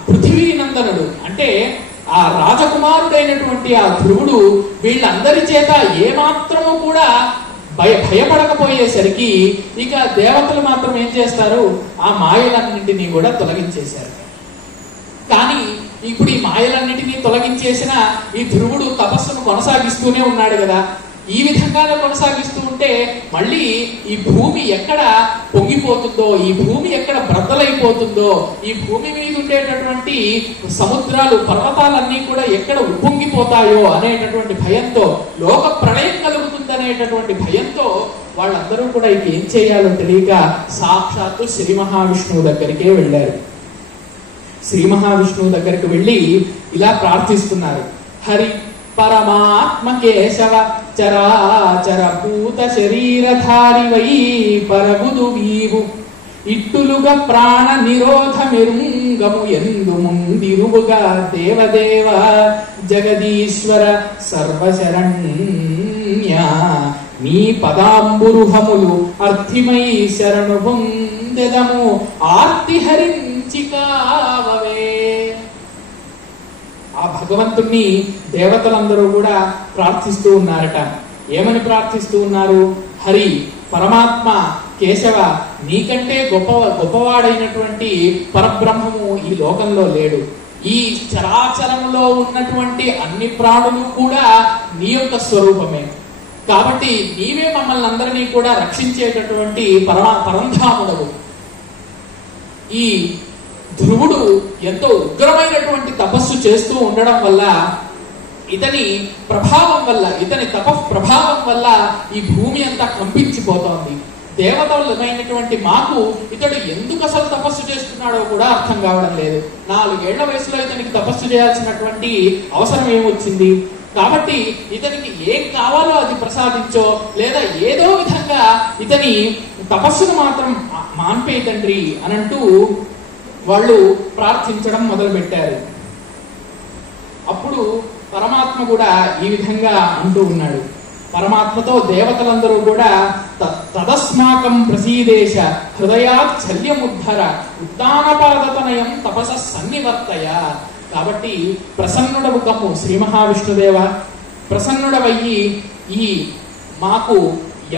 పృథివీ నందనుడు అంటే ఆ రాజకుమారుడైనటువంటి ఆ ధ్రువుడు వీళ్ళందరి చేత ఏమాత్రము కూడా భయపడకపోయేసరికి ఇక దేవతలు మాత్రం ఏం చేస్తారు, ఆ మాయలన్నింటినీ కూడా తొలగించేశారు. కానీ ఇప్పుడు ఈ మాయలన్నిటినీ తొలగించేసిన ఈ ధ్రువుడు తపస్సును కొనసాగిస్తూనే ఉన్నాడు కదా. ఈ విధంగానే కొనసాగిస్తూ ఉంటే మళ్ళీ ఈ భూమి ఎక్కడ పొంగిపోతుందో, ఈ భూమి ఎక్కడ బ్రద్దలైపోతుందో, ఈ భూమి మీద ఉండేటటువంటి సముద్రాలు, పర్వతాలన్నీ కూడా ఎక్కడ ఉప్పొంగిపోతాయో అనేటటువంటి భయంతో, లోక ప్రళయం కలుగుతుందనేటటువంటి భయంతో వాళ్ళందరూ కూడా ఇక ఏం చేయాలో తెలియక సాక్షాత్తు శ్రీ మహావిష్ణువు దగ్గరికే వెళ్ళారు. శ్రీ మహావిష్ణువు దగ్గరికి వెళ్ళి ఇలా ప్రార్థిస్తున్నారు. హరి పరమాత్మ కేశవ చరాచర భూత శరీరధారి వై పరబుదు వీవు ఇట్టులుగా ప్రాణ నిరోధ మెరుంగము ఎందు ముందిరువుగా దేవదేవ జగదీశ్వర సర్వశరణ్య నీ పదాంబురుహములు అర్థిమై శరణు పొందెదము ఆర్తి హరించి కావవే. ఆ భగవంతుణ్ణి దేవతలందరూ కూడా ప్రార్థిస్తూ ఉన్నారట. ఏమని ప్రార్థిస్తూ ఉన్నారు? హరి పరమాత్మ కేశవ, నీకంటే గొప్పవాడైనటువంటి పరబ్రహ్మము ఈ లోకంలో లేడు. ఈ చరాచరంలో ఉన్నటువంటి అన్ని ప్రాణులు కూడా నీ యొక్క స్వరూపమే. కాబట్టి నీవే మమ్మల్ని అందరినీ కూడా రక్షించేటటువంటి పరంధాముడవు. ఈ ధ్రువుడు ఎంతో ఉగ్రమైనటువంటి తపస్సు చేస్తూ ఉండడం వల్ల, ఇతని ప్రభావం వల్ల, ఇతని ప్రభావం వల్ల ఈ భూమి అంతా కంపించిపోతోంది. దేవతలమైనటువంటి మాకు ఇతడు ఎందుకు అసలు తపస్సు చేస్తున్నాడో కూడా అర్థం కావడం లేదు. 4 ఏళ్ల వయసులో ఇతనికి తపస్సు చేయాల్సినటువంటి అవసరం ఏమొచ్చింది? కాబట్టి ఇతనికి ఏం కావాలో అది ప్రసాదించో, లేదా ఏదో విధంగా ఇతని తపస్సును మాత్రం మాన్పే తండ్రి అనంటూ వాళ్ళు ప్రార్థించడం మొదలు పెట్టారు. అప్పుడు పరమాత్మ కూడా ఈ విధంగా అంటూ ఉన్నాడు. పరమాత్మతో దేవతలందరూ కూడా తదస్మాకం ప్రసీదేశ హృదయాత్ శల్యముద్ధర ఉద్దానపాదతనయం తపస సన్నివర్తయ. కాబట్టి ప్రసన్నుడవు కమ్ము శ్రీ మహావిష్ణుదేవ, ప్రసన్నుడవయ్యి ఈ మాకు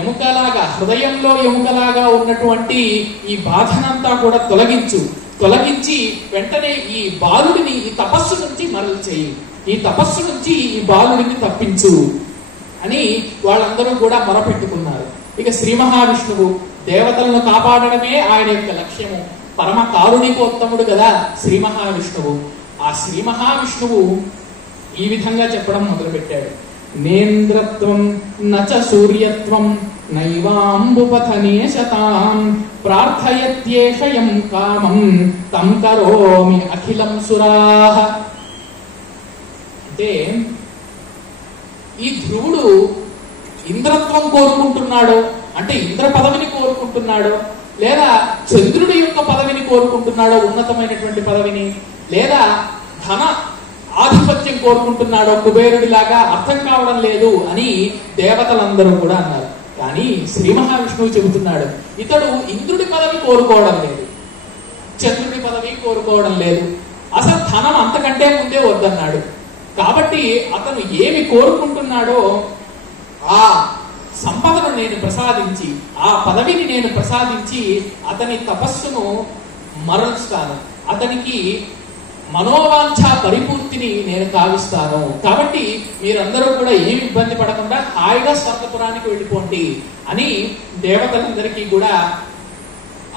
ఎముకలాగా, హృదయంలో ఎముకలాగా ఉన్నటువంటి ఈ బాధనంతా కూడా తొలగించి వెంటనే ఈ బాలుడిని ఈ తపస్సు నుంచి మరలు చేయి, ఈ తపస్సు నుంచి ఈ బాలుడిని తప్పించు అని వాళ్ళందరూ కూడా మొరపెట్టుకున్నారు. ఇక శ్రీ మహావిష్ణువు దేవతలను కాపాడడమే ఆయన యొక్క లక్ష్యము. పరమ కారుణికోత్తముడు కదా శ్రీ మహావిష్ణువు. ఆ శ్రీ మహావిష్ణువు ఈ విధంగా చెప్పడం మొదలుపెట్టాడు. నేంద్రత్వం నచ సూర్యత్వం నైవాంబుపథనే శతాం ప్రార్థయత్యేషయం కామం తం కరోమి అఖిలం సురాః. అంటే ఈ ధ్రువుడు ఇంద్రత్వం కోరుకుంటున్నాడో, అంటే ఇంద్ర పదవిని కోరుకుంటున్నాడో, లేదా చంద్రుడి యొక్క పదవిని కోరుకుంటున్నాడో, ఉన్నతమైనటువంటి పదవిని, లేదా ధన ఆధిపత్యం కోరుకుంటున్నాడో కుబేరుడిలాగా అర్థం కావడం లేదు అని దేవతలందరూ కూడా అన్నారు. కానీ శ్రీ మహావిష్ణువు చెబుతున్నాడు, ఇతడు ఇంద్రుడి పదవి కోరుకోవడం లేదు, చంద్రుడి పదవి కోరుకోవడం లేదు, అసలు ధనం అంతకంటే ముందే వద్దన్నాడు. కాబట్టి అతను ఏమి కోరుకుంటున్నాడో ఆ సంపదను నేను ప్రసాదించి, ఆ పదవిని నేను ప్రసాదించి అతని తపస్సును మరల్చుతాను, అతనికి మనోవాంఛ పరిపూర్తిని నేను కావిస్తాను. కాబట్టి మీరందరూ కూడా ఏమి ఇబ్బంది పడకుండా హాయిగా స్వర్గపురానికి వెళ్ళిపోండి అని దేవతలందరికీ కూడా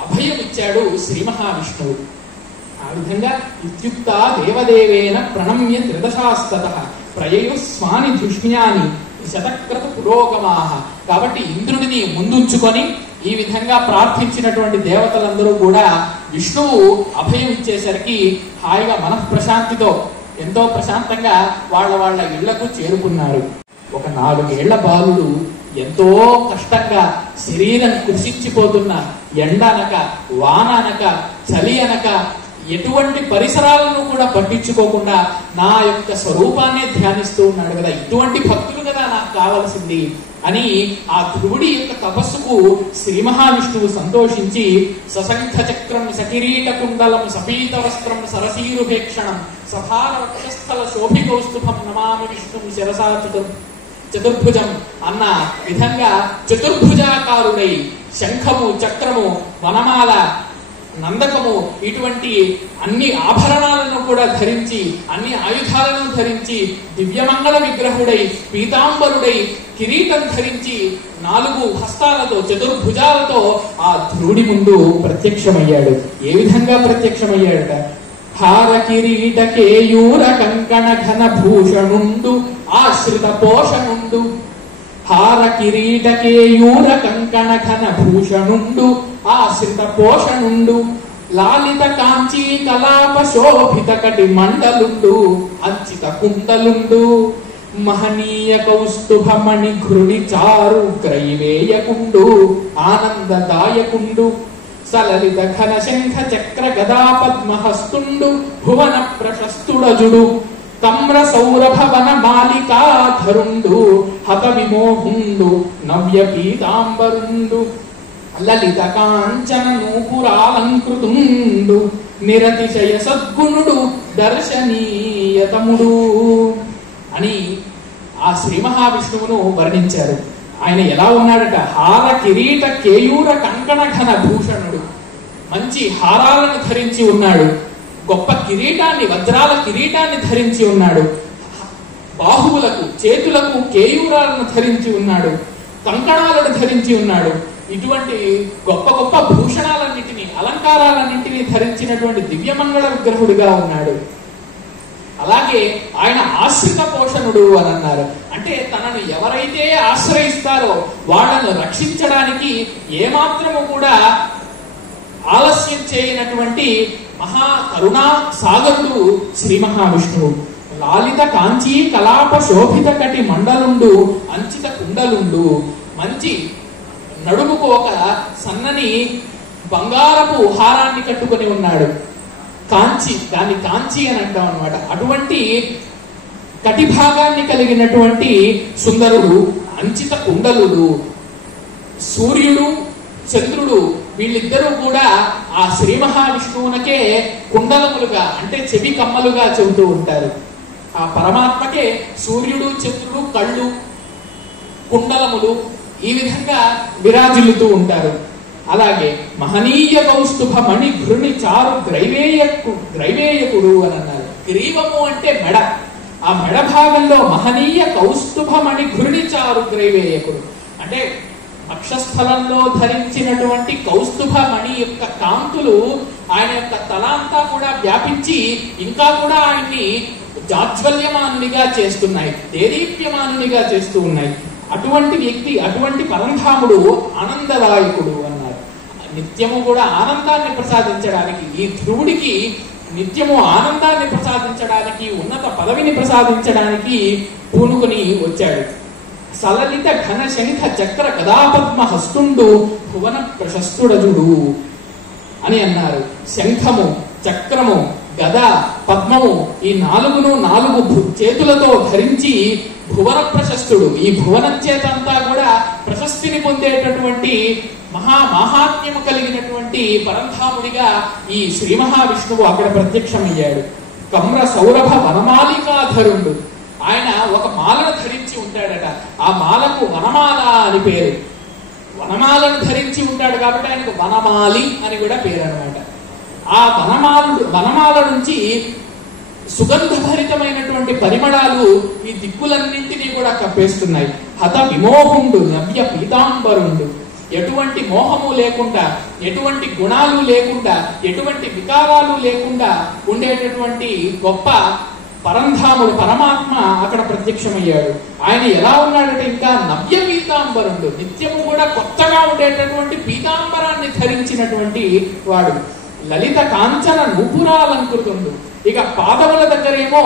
అభయం ఇచ్చాడు శ్రీ మహావిష్ణువు. ఆ విధంగా ఇత్యుక్త దేవదేవేన ప్రణమ్య త్రిదశాస్తతః ప్రయయు స్వాని ధృష్ణ్యాని శతక్రత పురోగమాః. కాబట్టి ఇంద్రుడిని ముందుంచుకొని ఈ విధంగా ప్రార్థించినటువంటి దేవతలందరూ కూడా విష్ణువు అభయం ఇచ్చేసరికి హాయిగా మనఃప్రశాంతితో ఎంతో ప్రశాంతంగా వాళ్ళ ఇళ్లకు చేరుకున్నారు. ఒక 4 ఏళ్ల బాలుడు ఎంతో కష్టంగా శరీరం కృషించిపోతున్న, ఎండ అనక వాన అనక చలి అనక ఎటువంటి పరిసరాలను కూడా పట్టించుకోకుండా నా యొక్క స్వరూపాన్ని ధ్యానిస్తూ ఉన్నాడు కదా, ఇటువంటి భక్తులు కదా నాకు కావలసింది అని ఆ ధ్రువుడి యొక్క తపస్సుకు శ్రీ మహావిష్ణువు సంతోషించి సశంఖ చక్రం సకిరీట కుండలం సపీత వస్త్రం సరసీరుభేక్షణం సభార వక్షస్థల శోభికౌస్తుభం నమామి విష్ణుం శిరసా చతుర్భుజం అన్న విధంగా చతుర్భుజాకారుడై శంఖము, చక్రము, వనమాల, నందకము ఇటువంటి అన్ని ఆభరణాలను కూడా ధరించి, అన్ని ఆయుధాలను ధరించి, దివ్యమంగళ విగ్రహుడై, పీతాంబరుడై, కిరీటం ధరించి 4 హస్తాలతో, చతుర్భుజాలతో ఆ ధ్రువుడి ముందు ప్రత్యక్షమయ్యాడు. ఏ విధంగా ప్రత్యక్షమయ్యాడట? హార కిరీట కేయూర కంకణ ఘన భూషణుండు ఆశ్రిత పోషణుండు. హార కిరీట కేయూర కంకణ ఘన భూషణుండు ఆశ్రిత పోషణుండు లాలిత కాంచీ కలాప శోభిత కటి మండలుండు అంచిత కుండలుండు మహనీయ కౌస్తుభమణి ఘృణి చారు క్రైవేయకుండు ఆనందదాయకుండు సలలిత ఘన శంఖ చక్ర గదా పద్మహస్తుండు భువన ప్రశస్తుడజుడు కమ్ర సౌరభవన మాలికాధరుండు హత విమోహుండు నవ్య పీతాంబరుండు లలిత కాంచన నూపురాలంకృతుండు నిరతిశయ సద్గుణుడు దర్శనీయతముడు అని ఆ శ్రీ మహావిష్ణువును వర్ణించారు. ఆయన ఎలా ఉన్నాడట? హార కిరీట కేయూర కంకణ ఘన భూషణుడు, మంచి హారాలను ధరించి ఉన్నాడు, గొప్ప కిరీటాన్ని, వజ్రాల కిరీటాన్ని ధరించి ఉన్నాడు, బాహువులకు, చేతులకు కేయూరాలను ధరించి ఉన్నాడు, కంకణాలను ధరించి ఉన్నాడు. ఇటువంటి గొప్ప గొప్ప భూషణాలన్నింటినీ, అలంకారాలన్నింటినీ ధరించినటువంటి దివ్యమంగళ విగ్రహుడిగా ఉన్నాడు. అలాగే ఆయన ఆశ్రిత పోషణుడు అని అన్నారు. అంటే తనను ఎవరైతే ఆశ్రయిస్తారో వాళ్ళను రక్షించడానికి ఏమాత్రము కూడా ఆలస్యం చేయనటువంటి మహా కరుణా సాగరుడు శ్రీ మహావిష్ణువు. లాలిత కాంచీ కలాప శోభిత కటి మండలుండు అంచిత కుండలుండు, మంచి నడుముకు ఒక సన్నని బంగారపు హారాన్ని కట్టుకొని ఉన్నాడు. కాంచి, దాన్ని కాంచి అని అంటాం అనమాట. అటువంటి కటిభాగాన్ని కలిగినటువంటి సుందరుడు, అంచిత కుండలుడు, సూర్యుడు చంద్రుడు వీళ్ళిద్దరూ కూడా ఆ శ్రీ మహావిష్ణువునకే కుండలములుగా అంటే చెవి కమ్మలుగా చెబుతూ ఉంటారు. ఆ పరమాత్మకే సూర్యుడు చంద్రుడు కళ్ళు కుండలములు ఈ విధంగా విరాజిల్లుతూ ఉంటారు. అలాగే మహనీయ కౌస్తుభ మణి ఘృణి చారు గ్రైవేయకుడు అని అన్నారు. గ్రీవము అంటే మెడ, ఆ మెడ భాగంలో మహనీయ కౌస్తుభ మణి ఘృణి చారు గ్రైవేయకుడు అంటే అక్షస్థలంలో ధరించినటువంటి కౌస్తుభ మణి యొక్క కాంతులు ఆయన యొక్క తల అంతా కూడా వ్యాపించి ఇంకా కూడా ఆయన్ని జాజ్వల్యమానునిగా చేస్తున్నాయి, దేదీప్యమానునిగా చేస్తూ ఉన్నాయి. అటువంటి వ్యక్తి, అటువంటి పరంధాముడు ఆనందదాయకుడు అన్నారు. నిత్యము కూడా ఆనందాన్ని ప్రసాదించడానికి, ఈ ధ్రువుడికి నిత్యము ఆనందాన్ని ప్రసాదించడానికి, ఉన్నత పదవిని ప్రసాదించడానికి పూనుకొని వచ్చాడు. సలలిత ఘన శంఖ చక్ర గదాపద్మ హస్తుండు భువన ప్రశస్తుడజుడు అని అన్నారు. శంఖము, చక్రము, గద, పద్మము ఈ నాలుగు చేతులతో ధరించి భువన ప్రశస్తుడు, ఈ భువనం చేతంతా కూడా ప్రశస్తిని పొందేటటువంటి మహాత్మ్యము కలిగినటువంటి పరంధాముడిగా ఈ శ్రీ మహావిష్ణువు అక్కడ ప్రత్యక్షమయ్యాడు. కమ్ర సౌరభ వనమాలికాధరుడు, ఆయన ఒక మాలను ధరించి ఉంటాడట. ఆ మాలకు వనమాల అని పేరు. వనమాలను ధరించి ఉంటాడు కాబట్టి ఆయనకు వనమాలి అని కూడా పేరు అనమాట. ఆ వనమాల నుంచి సుగంధభరితమైనటువంటి పరిమళాలు ఈ దిక్కులన్నింటినీ కూడా కప్పేస్తున్నాయి. హత విమోహుండు నవ్య పీతాంబరుండు, ఎటువంటి మోహము లేకుండా, ఎటువంటి గుణాలు లేకుండా, ఎటువంటి వికారాలు లేకుండా ఉండేటటువంటి గొప్ప పరంధాముడు పరమాత్మ అక్కడ ప్రత్యక్షమయ్యాడు. ఆయన ఎలా ఉన్నాడంటే ఇంకా నవ్య పీతాంబరుడు, నిత్యము కూడా కొత్తగా ఉండేటటువంటి పీతాంబరాన్ని ధరించినటువంటి వాడు. లలిత కాంచన నూపురాలంకృతుండు, ఇక పాదముల దగ్గరేమో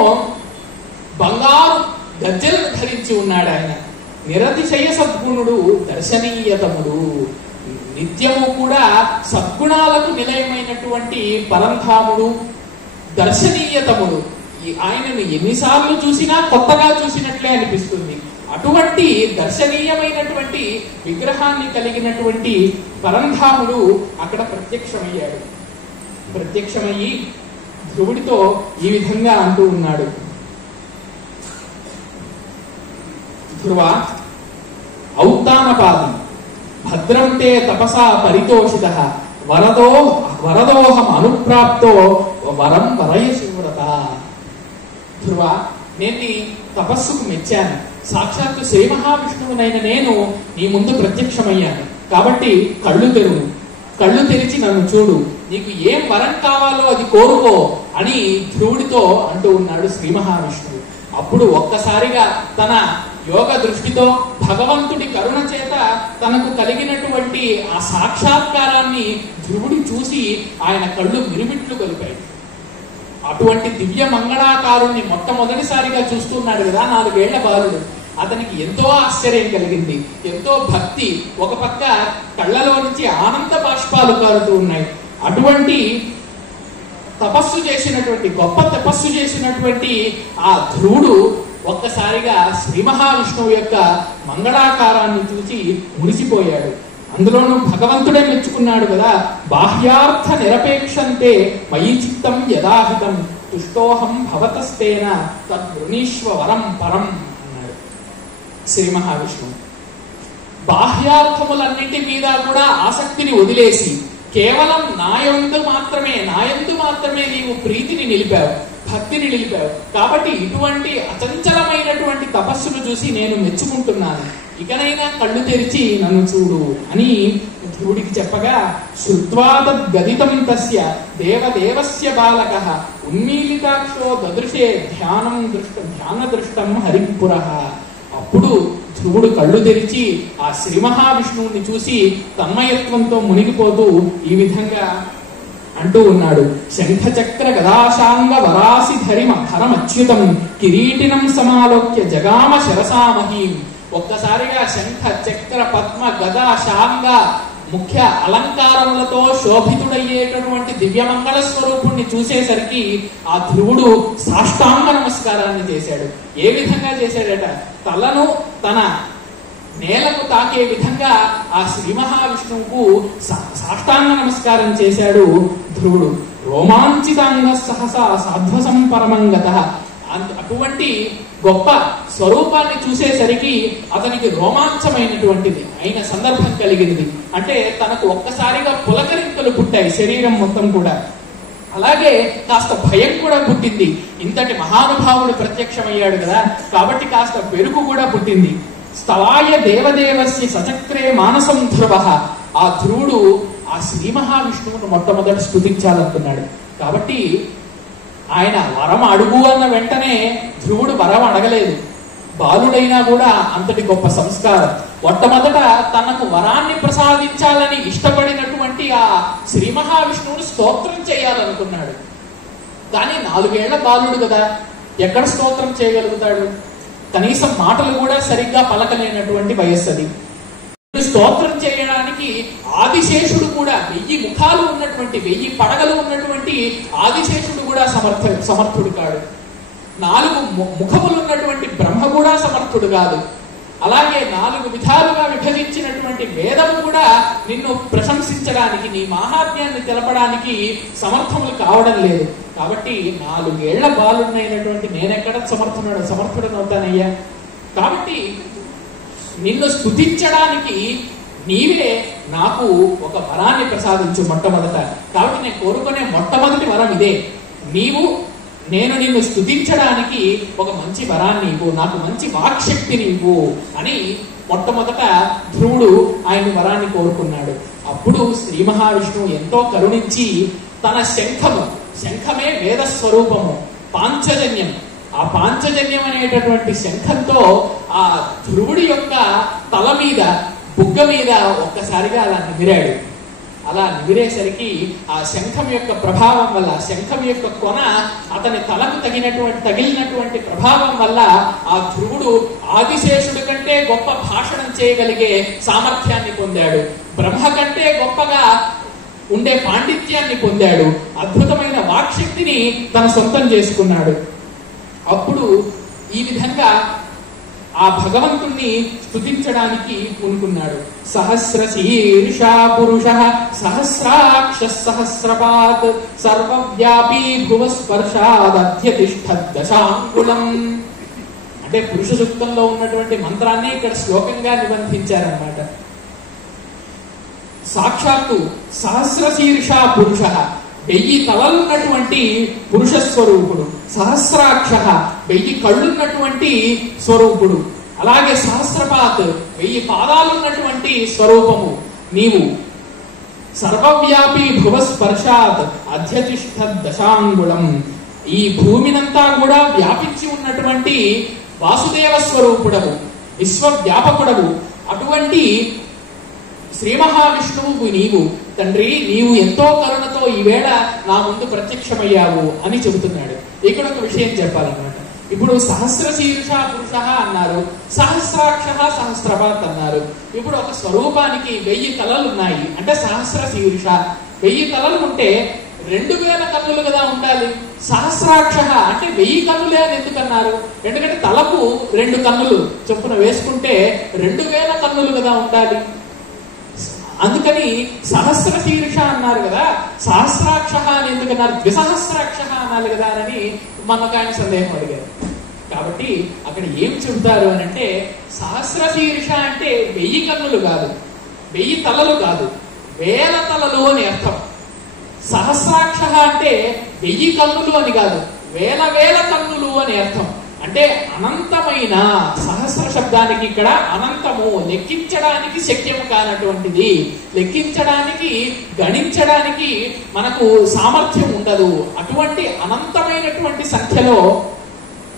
బంగారు గజ్జెలను ధరించి ఉన్నాడు ఆయన. నిరతిశయ సద్గుణుడు దర్శనీయతముడు, నిత్యము కూడా సద్గుణాలకు నిలయమైనటువంటి పరంధాముడు, దర్శనీయతముడు. ఆయనను ఎన్నిసార్లు చూసినా కొత్తగా చూసినట్లే అనిపిస్తుంది. అటువంటి దర్శనీయమైనటువంటి విగ్రహాన్ని కలిగినటువంటి పరంధాముడు అక్కడ ప్రత్యక్షమయ్యాడు. ప్రత్యక్షమయ్యి ధ్రువుడితో ఈ విధంగా అంటూ ఉన్నాడు. ధ్రువ ఔత్తానపాది భద్రం తే తపసా పరితోషితః వరదోహం అనుప్రాప్తో వరం వరయ శివ్రత. ధ్రువ, నేను నీ తపస్సుకు మెచ్చాను. సాక్షాత్తు శ్రీ మహావిష్ణువునైన నేను నీ ముందు ప్రత్యక్షమయ్యాను కాబట్టి కళ్ళు తెరువు, కళ్ళు తెరిచి నన్ను చూడు, నీకు ఏం వరం కావాలో అది కోరుకో అని ధ్రువుడితో అంటూ ఉన్నాడు శ్రీ మహావిష్ణువు. అప్పుడు ఒక్కసారిగా తన యోగ దృష్టితో భగవంతుడి కరుణ చేత తనకు కలిగినటువంటి ఆ సాక్షాత్కారాన్ని ధ్రువుడి చూసి ఆయన కళ్ళు మిరుమిట్లు కొలిపాయి. అటువంటి దివ్య మంగళాకారుణ్ణి మొట్టమొదటిసారిగా చూస్తున్నాడు కదా 4 ఏళ్ల బాలుడు. అతనికి ఎంతో ఆశ్చర్యం కలిగింది, ఎంతో భక్తి. ఒక పక్క కళ్ళలో నుంచి ఆనంద బాష్పాలు కారుతూ ఉన్నాయి. అటువంటి తపస్సు చేసినటువంటి, గొప్ప తపస్సు చేసినటువంటి ఆ ధ్రువుడు ఒక్కసారిగా శ్రీ మహావిష్ణువు యొక్క మంగళాకారాన్ని చూసి మురిసిపోయాడు. అందులోనూ భగవంతుడే మెచ్చుకున్నాడు కదా, బాహ్యార్థ నిరపేక్షంతే మయి చిత్తం యదాహితం తుష్టోహం భవతస్తేన తద్వృణీశ్వ వరం పరం అన్నాడు శ్రీ మహావిష్ణువు. బాహ్యార్థములన్నింటి మీద కూడా ఆసక్తిని వదిలేసి కేవలం నాయందు మాత్రమే నీవు ప్రీతిని నిలిపావు, భక్తిని నిలిపావు. కాబట్టి ఇటువంటి అచంచలమైనటువంటి తపస్సును చూసి నేను మెచ్చుకుంటున్నాను. ఇకనైనా కళ్ళు తెరిచి నన్ను చూడు అని ధ్రువుడికి చెప్పగా, శ్రుత్వాదద్గదితం తస్య దేవదేవస్య బాలకః ఉన్మీలితాక్షో దదృశే ధ్యాన దృష్టం హరిపురః. అప్పుడు ధ్రువుడు కళ్ళు తెరిచి ఆ శ్రీ మహావిష్ణువుని చూసి తన్మయత్వంతో మునిగిపోతూ ఈ విధంగా అంటూ ఉన్నాడు. శంఖచక్ర గదాశాంగ వరాసి ధరమచ్యుతం కిరీటినం సమాలోక్య జగామ శరసామహీం. ఒక్కసారిగా శంఖ చక్ర పద్మ గద శాంగ ముఖ్య అలంకారములతో శోభితుడయ్యేటటువంటి దివ్యమంగళ స్వరూపుణ్ణి చూసేసరికి ఆ ధ్రువుడు సాష్టాంగ నమస్కారాన్ని చేశాడు. ఏ విధంగా చేశాడట? తలను తన నేలకు తాకే విధంగా ఆ శ్రీ మహావిష్ణువుకు సాష్టాంగ నమస్కారం చేశాడు ధ్రువుడు. రోమాంచితాంగ సహసా సాధ్వసం పరమంగత. అటువంటి గొప్ప స్వరూపాన్ని చూసేసరికి అతనికి రోమాంచమైనటువంటిది అయిన సందర్భం కలిగింది. అంటే తనకు ఒక్కసారిగా పులకరింతలు పుట్టాయి శరీరం మొత్తం కూడా. అలాగే కాస్త భయం కూడా పుట్టింది. ఇంతటి మహానుభావుడు ప్రత్యక్షమయ్యాడు కదా, కాబట్టి కాస్త పెరుగు కూడా పుట్టింది. స్తవాయ దేవదేవస్య సచక్రే మానసం ధ్రువ. ఆ ధ్రువుడు ఆ శ్రీ మహావిష్ణువును మొట్టమొదటి స్తుతించాలనుకున్నాడు. కాబట్టి ఆయన వరం అడుగు అన్న వెంటనే ధ్రువుడు వరం అడగలేదు. బాలుడైనా కూడా అంతటి గొప్ప సంస్కారం. మొట్టమొదట తనకు వరాన్ని ప్రసాదించాలని ఇష్టపడినటువంటి ఆ శ్రీ మహావిష్ణువును స్తోత్రం చేయాలనుకున్నాడు. కానీ 4 ఏళ్ల బాలుడు కదా, ఎక్కడ స్తోత్రం చేయగలుగుతాడు? కనీసం మాటలు కూడా సరిగ్గా పలకలేనటువంటి వయస్సు అది. స్తోత్రం చేయడానికి ఆదిశేషుడు కూడా 1000 ముఖాలు ఉన్నటువంటి 1000 పడగలు ఉన్నటువంటి ఆదిశేషుడు కూడా సమర్థుడు కాడు. 4 ముఖములు ఉన్నటువంటి బ్రహ్మ కూడా సమర్థుడు కాదు. అలాగే 4 విధాలుగా విభజించినటువంటి వేదము కూడా నిన్ను ప్రశంసించడానికి, నీ మహాత్మ్యాన్ని తెలపడానికి సమర్థములు కావడం లేదు. కాబట్టి 4 ఏళ్ల బాలుడైనటువంటి నేనెక్కడ సమర్థుడనవుతానయ్యా? కాబట్టి నిన్ను స్తుతించడానికి నీవే నాకు ఒక వరాన్ని ప్రసాదించు మొట్టమొదట. కాబట్టి నేను కోరుకునే మొట్టమొదటి వరం ఇదే. నేను నిన్ను స్తుతించడానికి ఒక మంచి వరాన్ని ఇవ్వు, నాకు మంచి వాక్శక్తిని ఇవ్వు అని మొట్టమొదట ధ్రువుడు ఆయన వరాన్ని కోరుకున్నాడు. అప్పుడు శ్రీ మహావిష్ణువు ఎంతో కరుణించి తన శంఖమే వేద స్వరూపము, పాంచజన్యం, ఆ పాంచజన్యం అనేటటువంటి శంఖంతో ఆ ధ్రువుడి యొక్క తల మీద, బుగ్గ మీద ఒక్కసారిగా అలా నిమిరాడు. అలా నిమిరేసరికి ఆ శంఖం యొక్క ప్రభావం వల్ల, శంఖం యొక్క కొన అతని తలకు తగిలినటువంటి ప్రభావం వల్ల ఆ ధ్రువుడు ఆదిశేషుడి కంటే గొప్ప భాషణం చేయగలిగే సామర్థ్యాన్ని పొందాడు. బ్రహ్మ కంటే గొప్పగా ఉండే పాండిత్యాన్ని పొందాడు. అద్భుతమైన వాక్శక్తిని తన సొంతం చేసుకున్నాడు. అప్పుడు ఈ విధంగా ఆ భగవంతుణ్ణి స్తుతించడానికి పూనుకున్నాడు. సహస్రశీర్షా పురుషః సహస్రాక్ష సహస్రపాత్ సర్వవ్యాపీ భువస్పర్శాదధ్యతిష్ఠద్దశాంగుళం. అంటే పురుష సూక్తంలో ఉన్నటువంటి మంత్రాన్ని ఇక్కడ శ్లోకంగా నిబంధించారన్నమాట. సాక్షాత్తు సహస్రశీర్షా పురుషః, 1000 తలలున్నటువంటి పురుష స్వరూపుడు. సహస్రాక్ష, 1000 కళ్ళున్నటువంటి స్వరూపుడు. అలాగే సహస్రపాత్, 1000 పాదాలున్నటువంటి స్వరూపము నీవు. సర్వవ్యాపీ భువస్పర్శాత్ అధ్యతిష్ఠ దశాంగుళం. ఈ భూమినంతా కూడా వ్యాపించి ఉన్నటువంటి వాసుదేవ స్వరూపుడవు, విశ్వవ్యాపకుడవు. అటువంటి శ్రీ మహావిష్ణువు నీవు తండ్రి, నీవు ఎంతో కరుణతో ఈవేళ నా ముందు ప్రత్యక్షమయ్యావు అని చెబుతున్నాడు. ఇక్కడ ఒక విషయం చెప్పాలన్నమాట. ఇప్పుడు సహస్రశీర్ష పురుష అన్నారు, సహస్రాక్ష సహస్రపాత్ అన్నారు. ఇప్పుడు ఒక స్వరూపానికి 1000 తలలు ఉన్నాయి అంటే సహస్రశీర్ష. 1000 తలలు ఉంటే 2000 కన్నులు కదా ఉండాలి. సహస్రాక్ష అంటే 1000 కన్నులే అని ఎందుకన్నారు? ఎందుకంటే తలకు 2 కన్నులు చొప్పున వేసుకుంటే 2000 కన్నులు కదా ఉండాలి. అందుకని సహస్రశీర్ష అన్నారు కదా, సహస్రాక్ష అని ఎందుకన్నారు? ద్విసహస్రాక్ష అన్నారు కదా అని మనకు ఆయన సందేహం అడిగారు. కాబట్టి అక్కడ ఏం చెబుతారు అని అంటే, సహస్రశీర్ష అంటే 1000 కన్నులు కాదు, 1000 తలలు కాదు, 1000 తలలు అని అర్థం. సహస్రాక్ష అంటే 1000 కన్నులు అని కాదు, 1000 కన్నులు అని అర్థం. అంటే అనంతమైన, సహస్ర శబ్దానికి ఇక్కడ అనంతము, లెక్కించడానికి శక్యము కానటువంటిది, లెక్కించడానికి గణించడానికి మనకు సామర్థ్యం ఉండదు. అటువంటి అనంతమైనటువంటి సంఖ్యలో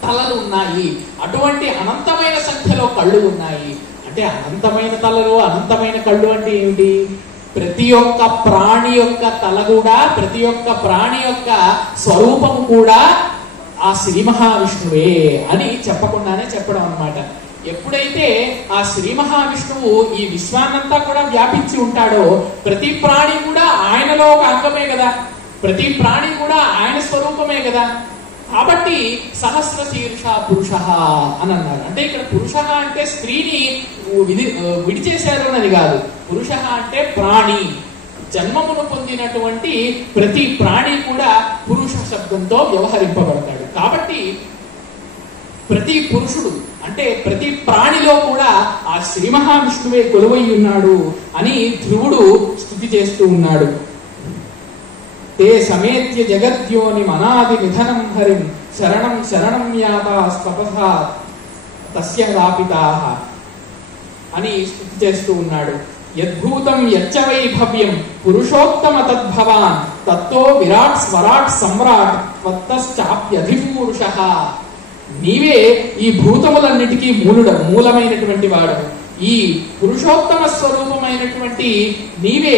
తలలు ఉన్నాయి, అటువంటి అనంతమైన సంఖ్యలో కళ్ళు ఉన్నాయి. అంటే అనంతమైన తలలు, అనంతమైన కళ్ళు అంటే ఏమిటి? ప్రతి ఒక్క ప్రాణి యొక్క తల కూడా, ప్రతి ఒక్క ప్రాణి యొక్క స్వరూపము కూడా ఆ శ్రీ మహావిష్ణువే అని చెప్పకుండానే చెప్పడం అన్నమాట. ఎప్పుడైతే ఆ శ్రీ మహావిష్ణువు ఈ విశ్వాన్నంతా కూడా వ్యాపించి ఉంటాడో ప్రతి ప్రాణి కూడా ఆయనలో ఒక అంగమే కదా, ప్రతి ప్రాణి కూడా ఆయన స్వరూపమే కదా. కాబట్టి సహస్ర శీర్ష పురుష అని అన్నారు. అంటే ఇక్కడ పురుష అంటే స్త్రీని విడిచేశారు అన్నది కాదు. పురుష అంటే ప్రాణి, జన్మమును పొందినటువంటి ప్రతి ప్రాణి కూడా పురుష శబ్దంతో వ్యవహరింపబడతాడు. కాబట్టి ప్రతి పురుషుడు అంటే ప్రతి ప్రాణిలో కూడా ఆ శ్రీ మహావిష్ణువే కొలువై ఉన్నాడు అని ధ్రువుడు స్తుతి చేస్తూ ఉన్నాడు. తే సమేత్య జగద్యోని మనాది నిధనం హరిం శరణం శరణం యాతాస్తపసా తస్య రాపితాః అని స్తుతి చేస్తూ ఉన్నాడు. యద్భూతం యచ్చ వైభవ్యం పురుషోత్తమ తద్భవాన్ తత్తో విరాట్ స్వరాట్ సమ్రాట్ త్వత్తశ్చాప్యధిపురుషః. నీవే ఈ భూతములన్నిటికీ మూలమైనటువంటి వాడు. ఈ పురుషోత్తమ స్వరూపమైనటువంటి నీవే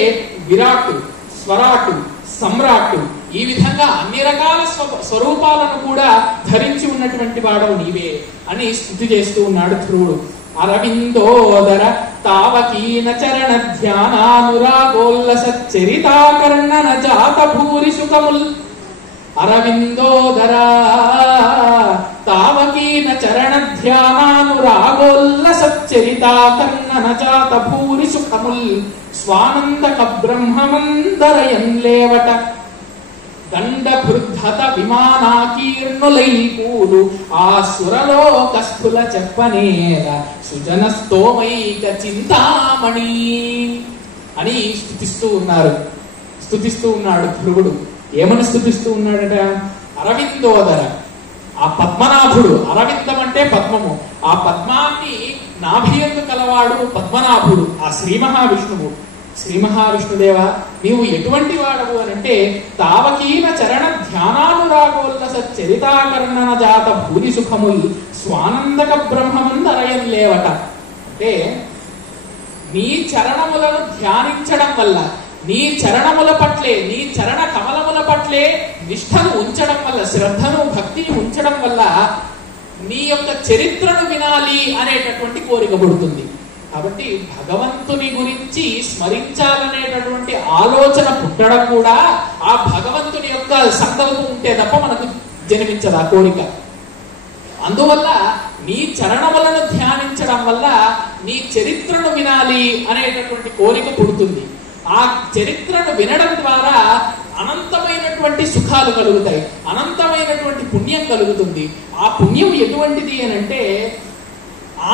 విరాట్, స్వరాట్, సమ్రాట్, ఈ విధంగా అన్ని రకాల స్వరూపాలను కూడా ధరించి ఉన్నటువంటి వాడు నీవే అని స్తుతి చేస్తూ ఉన్నాడు ధ్రువుడు. అరవిందోదర తావకీన చరణ ధ్యానానురాగోల్లస చరితాకర్ణన జాత భూరి సుఖముల్. అరవిందోదర తావకీన చరణ ధ్యానానురాగోల్లస చరితాకర్ణన జాత భూరి సుఖముల్. స్వానందక బ్రహ్మమందరయం లేవట దండ బృద్ధత విమానాకీర్ణులై పూలు ఆ సురలోక స్థుల చెప్పనేల సుజన స్తోమైక చింతామణి అని స్తుతిస్తూ ఉన్నాడు ధ్రువుడు. ఏమని స్తుతిస్తూ ఉన్నాడట? అరవిందోదర, ఆ పద్మనాభుడు. అరవిందం అంటే పద్మము. ఆ పద్మాన్ని నాభియందు కలవాడు పద్మనాభుడు ఆ శ్రీ మహావిష్ణువు. శ్రీ మహావిష్ణుదేవ, నీవు ఎటువంటి వాడవు అని అంటే తావకీన చరణ ధ్యానానురాగోల్లస చరితాకర్ణన జాత భూరి సుఖముల్ స్వానందక బ్రహ్మమందరయం లేవట. అంటే నీ చరణములను ధ్యానించడం వల్ల, నీ చరణముల పట్లే, నీ చరణ కమలముల పట్లే నిష్ఠను ఉంచడం వల్ల, శ్రద్ధను భక్తిని ఉంచడం వల్ల నీ యొక్క చరిత్రను వినాలి అనేటటువంటి కోరిక పుడుతుంది. కాబట్టి భగవంతుని గురించి స్మరించాలనేటటువంటి ఆలోచన పుట్టడం కూడా ఆ భగవంతుని యొక్క సంకల్పం ఉంటే తప్ప మనకు జన్మించదు ఆ కోరిక. అందువల్ల నీ చరణములను ధ్యానించడం వల్ల నీ చరిత్రను వినాలి అనేటటువంటి కోరిక పుడుతుంది. ఆ చరిత్రను వినడం ద్వారా అనంతమైనటువంటి సుఖాలు కలుగుతాయి, అనంతమైనటువంటి పుణ్యం కలుగుతుంది. ఆ పుణ్యం ఎటువంటిది అని అంటే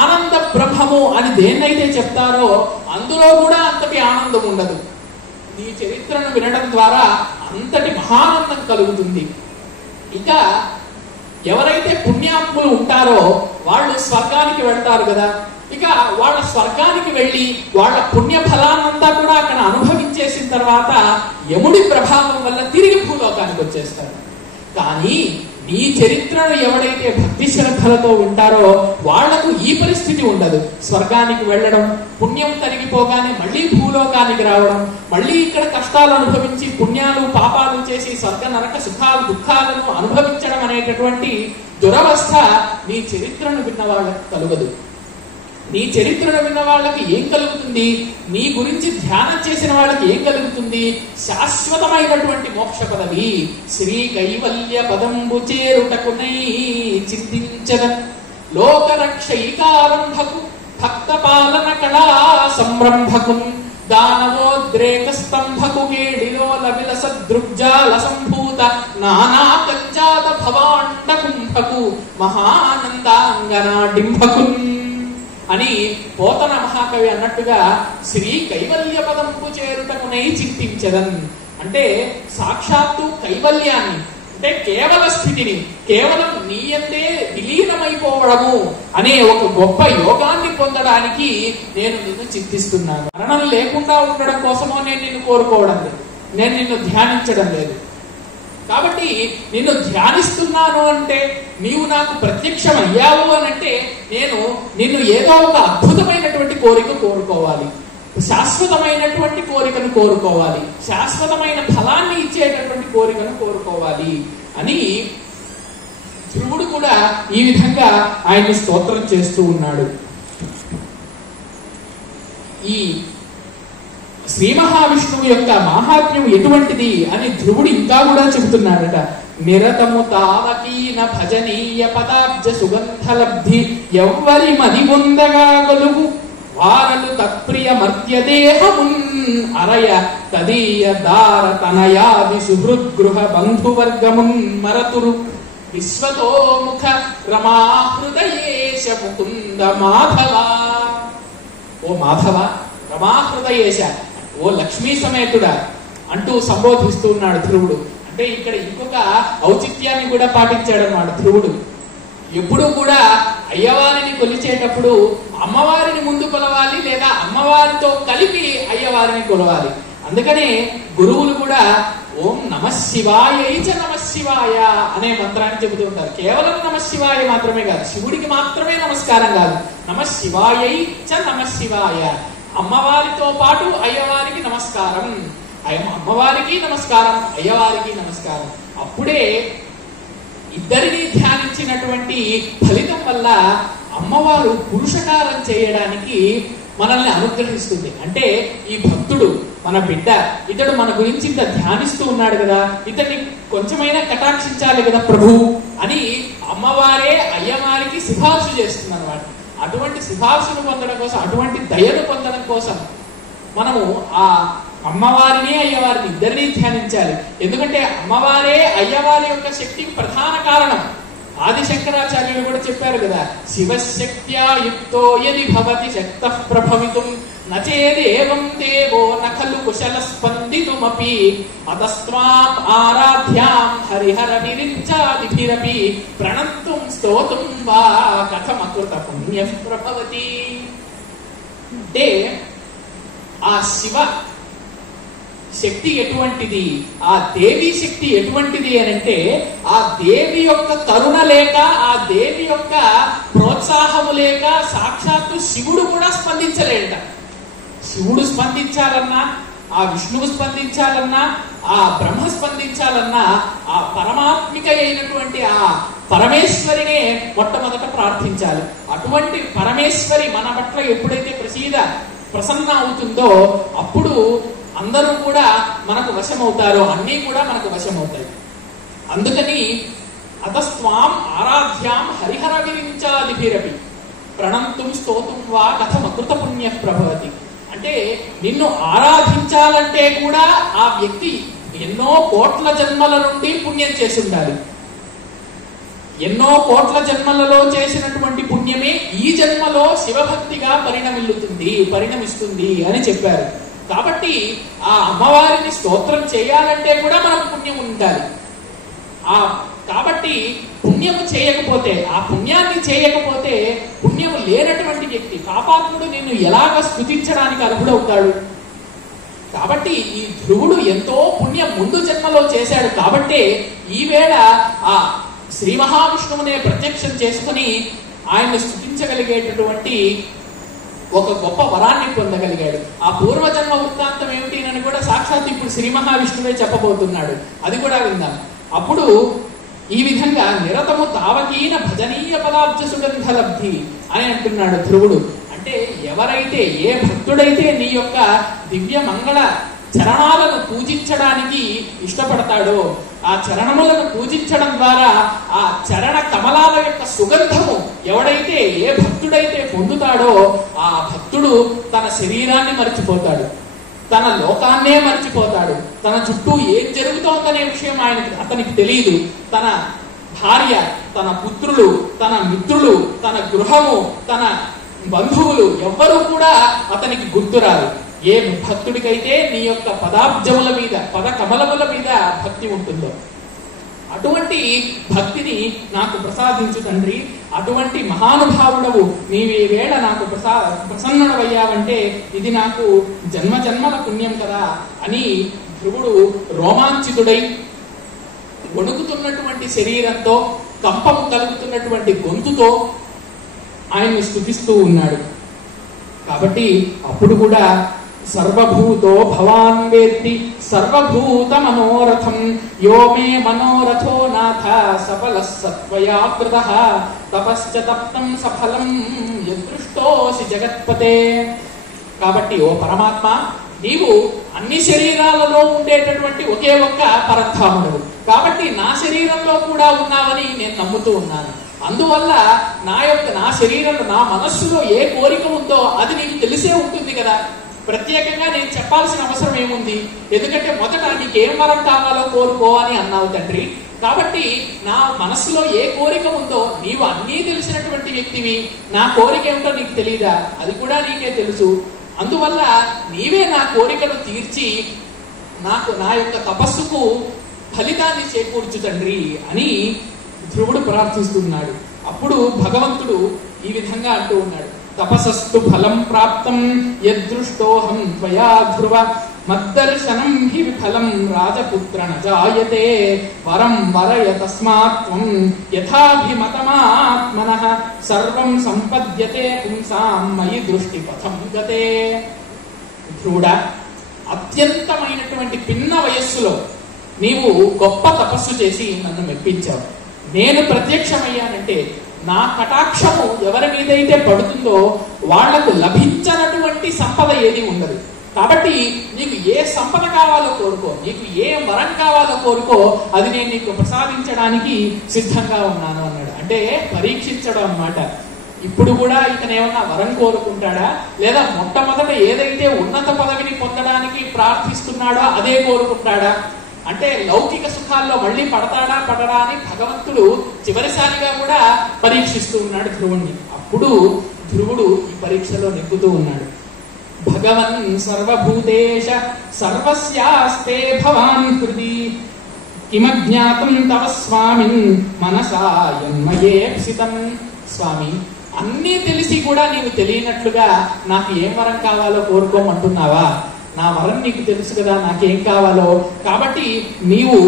ఆనంద బ్రహ్మము అని దేన్నైతే చెప్తారో అందులో కూడా అంతటి ఆనందం ఉండదు. నీ చరిత్రను వినడం ద్వారా అంతటి మహానందం కలుగుతుంది. ఇక ఎవరైతే పుణ్యాత్ములు ఉంటారో వాళ్ళు స్వర్గానికి వెళ్తారు కదా. ఇక వాళ్ళ స్వర్గానికి వెళ్ళి వాళ్ళ పుణ్య ఫలాన్నంతా కూడా అక్కడ అనుభవించేసిన తర్వాత యముడి ప్రభావం వల్ల తిరిగి భూలోకానికి వచ్చేస్తారు. కానీ నీ చరిత్రను ఎవడైతే భక్తి శ్రద్ధలతో ఉంటారో వాళ్లకు ఈ పరిస్థితి ఉండదు. స్వర్గానికి వెళ్ళడం, పుణ్యం తరిగిపోగానే మళ్ళీ భూలోకానికి రావడం, మళ్ళీ ఇక్కడ కష్టాలు అనుభవించి పుణ్యాలు పాపాలు చేసి స్వర్గ నరక సుఖాలు దుఃఖాలను అనుభవించడం అనేటటువంటి దురవస్థ నీ చరిత్రను విన్న వాళ్ళకి కలుగదు. నీ చరిత్రను విన్న వాళ్ళకి ఏం కలుగుతుంది? నీ గురించి ధ్యానం చేసిన వాళ్ళకి ఏం కలుగుతుంది? శాశ్వతమైనటువంటి మోక్ష పదవి, శ్రీ కైవల్య పదంబు చేరుటకునై చింతించద లోకరక్షైకారంభకు భక్త పాలన కళా సంరంభకు దానవోద్రేక స్తంభకు కేడిలోల విలస దృగ్జాల సంభూత నానా కంజాత భవాండ కుంభకు మహానందాంగనాడింభకు అని పోతన మహాకవి అన్నట్టుగా శ్రీ కైవల్య పదంపు చేరుటకునై చింతించదన్. అంటే సాక్షాత్తు కైవల్యాన్ని, అంటే కేవల స్థితిని, కేవలం నీయందే విలీనమైపోవడము అనే ఒక గొప్ప యోగాన్ని పొందడానికి నేను నిన్ను చింతిస్తున్నాను. మరణం లేకుండా ఉండడం కోసమో నేను నిన్ను కోరుకోవడం లేదు, నేను నిన్ను ధ్యానించడం లేదు. కాబట్టి నిన్ను ధ్యానిస్తున్నాను అంటే, నీవు నాకు ప్రత్యక్షం అయ్యావు అని అంటే నేను నిన్ను ఏదో ఒక అద్భుతమైనటువంటి కోరిక కోరుకోవాలి, శాశ్వతమైనటువంటి కోరికను కోరుకోవాలి, శాశ్వతమైన ఫలాన్ని ఇచ్చేటటువంటి కోరికను కోరుకోవాలి అని ధ్రువుడు కూడా ఈ విధంగా ఆయన్ని స్తోత్రం చేస్తూ ఉన్నాడు. ఈ శ్రీ మహావిష్ణువు యొక్క మాహాత్మ్యం ఎటువంటిది అని ధ్రువుడు ఇంకా కూడా చెబుతున్నాడట. నిరతము తావకీన భజనీయ పదాబ్జ సుగంధలబ్ధి ఎవ్వరి మది పొందగా గలుగు వారలు తత్ప్రియ మర్త్య దేహమున్ అరయ తదీయ దార తనయాది సుహృద్గృహ బంధువర్గమున్ మరతురు విశ్వతోముఖ రమాహృదయేశ ముకుంద మాధవ. ఓ మాధవ, రమాహృదయేశ, ఓ లక్ష్మీ సమేతుడా అంటూ సంబోధిస్తూ ఉన్నాడు ధ్రువుడు. అంటే ఇక్కడ ఇంకొక ఔచిత్యాన్ని కూడా పాటించాడు అన్నమాట ధ్రువుడు. ఎప్పుడూ కూడా అయ్యవారిని కొలిచేటప్పుడు అమ్మవారిని ముందు కొలవాలి, లేదా అమ్మవారితో కలిపి అయ్యవారిని కొలవాలి. అందుకనే గురువులు కూడా ఓం నమ శివాయై చ నమ శివాయ అనే మంత్రాన్ని చెబుతూ ఉంటారు. కేవలం నమ శివాయ మాత్రమే కాదు, శివుడికి మాత్రమే నమస్కారం కాదు, నమ శివాయై చ నమ శివాయ, అమ్మవారితో పాటు అయ్యవారికి నమస్కారం, అమ్మవారికి నమస్కారం, అయ్యవారికి నమస్కారం. అప్పుడే ఇద్దరిని ధ్యానించినటువంటి ఫలితం వల్ల అమ్మవారు పురుషకారం చేయడానికి మనల్ని అనుగ్రహిస్తుంది. అంటే ఈ భక్తుడు, మన బిడ్డ, ఇతడు మన గురించి ఇంత ధ్యానిస్తూ ఉన్నాడు కదా, ఇతన్ని కొంచెమైనా కటాక్షించాలి కదా ప్రభు అని అమ్మవారే అయ్యవారికి సిఫార్సు చేస్తుంది అన్నమాట. అటువంటి సిఫార్సును పొందడం కోసం, అటువంటి దయను పొందడం కోసం మనము ఆ అమ్మవారిని అయ్యవారిని ఇద్దరిని ధ్యానించాలి. ఎందుకంటే అమ్మవారే అయ్యవారి యొక్క శక్తికి ప్రధాన కారణం. ఆదిశంకరాచార్యులు కూడా చెప్పారు కదా, శివశక్త్యా యుక్తో యది భవతి శక్తః ప్రభవితుం నచేదేవం దేవో నఖలు కుశల స్పందితుమపి అతస్త్వాం ఆరాధ్యాం హరిహర విరించాదిభిరపి ప్రణంతుం స్తోతుం వా కథమకృత పుణ్యః ప్రభవతి. అంటే ఆ శివ శక్తి ఎటువంటిది, ఆ దేవి శక్తి ఎటువంటిది అని అంటే, ఆ దేవి యొక్క కరుణ లేక, ఆ దేవి యొక్క ప్రోత్సాహము లేక సాక్షాత్తు శివుడు కూడా స్పందించలేట. శివుడు స్పందించాలన్నా, ఆ విష్ణువు స్పందించాలన్నా, ఆ బ్రహ్మ స్పందించాలన్నా ఆ పరమాత్మిక అయినటువంటి ఆ పరమేశ్వరినే మొట్టమొదట ప్రార్థించాలి. అటువంటి పరమేశ్వరి మన పట్ల ఎప్పుడైతే ప్రసన్న అవుతుందో అప్పుడు అందరూ కూడా మనకు వశమవుతారో, అన్నీ కూడా మనకు వశమవుతాయి. అందుకని అతస్త్వాం ఆరాధ్యాం హరిహర విరించాదిభిరపి ప్రణంతుం స్తోతుం వా కథమకృత పుణ్యః ప్రభవతి. అంటే నిన్ను ఆరాధించాలంటే కూడా ఆ వ్యక్తి ఎన్నో కోట్ల జన్మల నుండి పుణ్యం చేసి ఉండాలి. ఎన్నో కోట్ల జన్మలలో చేసినటువంటి పుణ్యమే ఈ జన్మలో శివభక్తిగా పరిణమిస్తుంది అని చెప్పారు. కాబట్టి ఆ అమ్మవారిని స్తోత్రం చేయాలంటే కూడా మనకు పుణ్యం ఉండాలి. కాబట్టి పుణ్యము చేయకపోతే, ఆ పుణ్యాన్ని చేయకపోతే, పుణ్యము లేనటువంటి వ్యక్తి పాపాత్ముడు నిన్ను ఎలాగ స్తుతించడానికి అర్హుడవుతాడు? కాబట్టి ఈ ధ్రువుడు ఎంతో పుణ్యం ముందు జన్మలో చేశాడు. కాబట్టే ఈవేళ ఆ శ్రీ మహావిష్ణువునే ప్రత్యక్షం చేసుకుని ఆయన్ని స్తుతించగలిగేటటువంటి ఒక గొప్ప వరాన్ని పొందగలిగాడు. ఆ పూర్వజన్మ వృత్తాంతం ఏమిటి అని కూడా సాక్షాత్ ఇప్పుడు శ్రీ మహావిష్ణువే చెప్పబోతున్నాడు. అది కూడా విందాం. అప్పుడు ఈ విధంగా నిరతము తావకీన భజనీయ పదాబ్జ సుగంధ లబ్ధి అని అంటున్నాడు ధ్రువుడు. అంటే ఎవరైతే, ఏ భక్తుడైతే నీ యొక్క దివ్య మంగళ చరణాలను పూజించడానికి ఇష్టపడతాడో, ఆ చరణములను పూజించడం ద్వారా ఆ చరణ కమలాల యొక్క సుగంధము ఎవడైతే, ఏ భక్తుడైతే పొందుతాడో ఆ భక్తుడు తన శరీరాన్ని మర్చిపోతాడు, తన లోకాన్నే మర్చిపోతాడు. తన చుట్టూ ఏం జరుగుతోందనే విషయం అతనికి తెలియదు. తన భార్య, తన పుత్రులు, తన మిత్రులు, తన గృహము, తన బంధువులు ఎవ్వరూ కూడా అతనికి గుర్తురారు. ఏ భక్తుడికైతే నీ యొక్క పదాబ్జముల మీద, పద కమలముల మీద భక్తి ఉంటుందో అటువంటి భక్తిని నాకు ప్రసాదించు తండ్రి. అటువంటి మహానుభావుడవు నీవే వేళ నాకు ప్రసన్నుడవయ్యావంటే ఇది నాకు జన్మ జన్మల పుణ్యం కదా అని ధ్రువుడు రోమాంచితుడై వణుకుతున్నటువంటి శరీరంతో, కంపము కలుగుతున్నటువంటి గొంతుతో ఆయన్ని స్తుతిస్తూ ఉన్నాడు. కాబట్టి అప్పుడు కూడా సర్వభూతో భవాన్ వేత్తి సర్వభూత మనోరథం యో మే మనోరథో నాథ సఫల సత్వయా కృతః తపశ్చ తప్తం సఫలం యదృష్టోసి జగత్పతే. కాబట్టి ఓ పరమాత్మ, నీవు అన్ని శరీరాలలో ఉండేటటువంటి ఒకే ఒక్క పరధాముడు. కాబట్టి నా శరీరంలో కూడా ఉన్నావని నేను నమ్ముతూ ఉన్నాను. అందువల్ల నా శరీరంలో, నా మనస్సులో ఏ కోరిక ఉందో అది నీకు తెలిసే ఉంటుంది కదా. ప్రత్యేకంగా నేను చెప్పాల్సిన అవసరం ఏముంది? ఎందుకంటే మొదట నీకేం వరం కావాలో కోరుకో అని అన్నావు తండ్రి. కాబట్టి నా మనస్సులో ఏ కోరిక ఉందో నీవు అన్నీ తెలిసినటువంటి వ్యక్తివి. నా కోరిక ఏమిటో నీకు తెలియదా? అది కూడా నీకే తెలుసు. అందువల్ల నీవే నా కోరికను తీర్చి నాకు నా యొక్క తపస్సుకు ఫలితాన్ని చేకూర్చు తండ్రి అని ధ్రువుడు ప్రార్థిస్తున్నాడు. అప్పుడు భగవంతుడు ఈ విధంగా అంటూ ఉన్నాడు, తపసస్తు ఫలం ప్రాప్తం యదృష్టోహం త్వయా ధ్రువ మద్దర్శనం హి విఫలం రాజపుత్ర నజాయతే వరం వరయ తస్మాత్ త్వం యథాభిమతమాత్మనః సర్వం సంపద్యతే పుంసాం మయి దృష్టి పథం గతే. ధ్రువుడా, అత్యంతమైనటువంటి పిన్న వయస్సులో నీవు గొప్ప తపస్సు చేసి నన్ను మెప్పించావు. నేను ప్రత్యక్షమయ్యానంటే నా కటాక్షము ఎవరి మీదైతే పడుతుందో వాళ్లకు లభించనటువంటి సంపద ఏది ఉండదు. కాబట్టి నీకు ఏ సంపద కావాలో కోరుకో, నీకు ఏ వరం కావాలో కోరుకో, అది నేను నీకు ప్రసాదించడానికి సిద్ధంగా ఉన్నాను అన్నాడు. అంటే పరీక్షించడం అన్నమాట. ఇప్పుడు కూడా ఇతను ఏమన్నా వరం కోరుకుంటాడా, లేదా మొట్టమొదట ఏదైతే ఉన్నత పదవిని పొందడానికి ప్రార్థిస్తున్నాడో అదే కోరుకుంటాడా? అంటే లౌకిక సుఖాల్లో మళ్ళీ పడతాడా పడడా అని భగవంతుడు చివరిసారిగా కూడా పరీక్షిస్తూ ఉన్నాడు ధ్రువుణ్ణి. అప్పుడు ధ్రువుడు ఈ పరీక్షలో నెగ్గుతూ ఉన్నాడు. భగవన్ సర్వభూతేశ సర్వస్యాస్తే భవాన్ హృది కిమజ్ఞాతం తవ స్వామిన్ మనసా యన్మయేప్సితం. స్వామి, అన్నీ తెలిసి కూడా నీవు తెలియనట్లుగా నాకు ఏం వరం కావాలో కోరుకోమంటున్నావా? నా వరం నీకు తెలుసు కదా, నాకేం కావాలో. కాబట్టి నీవు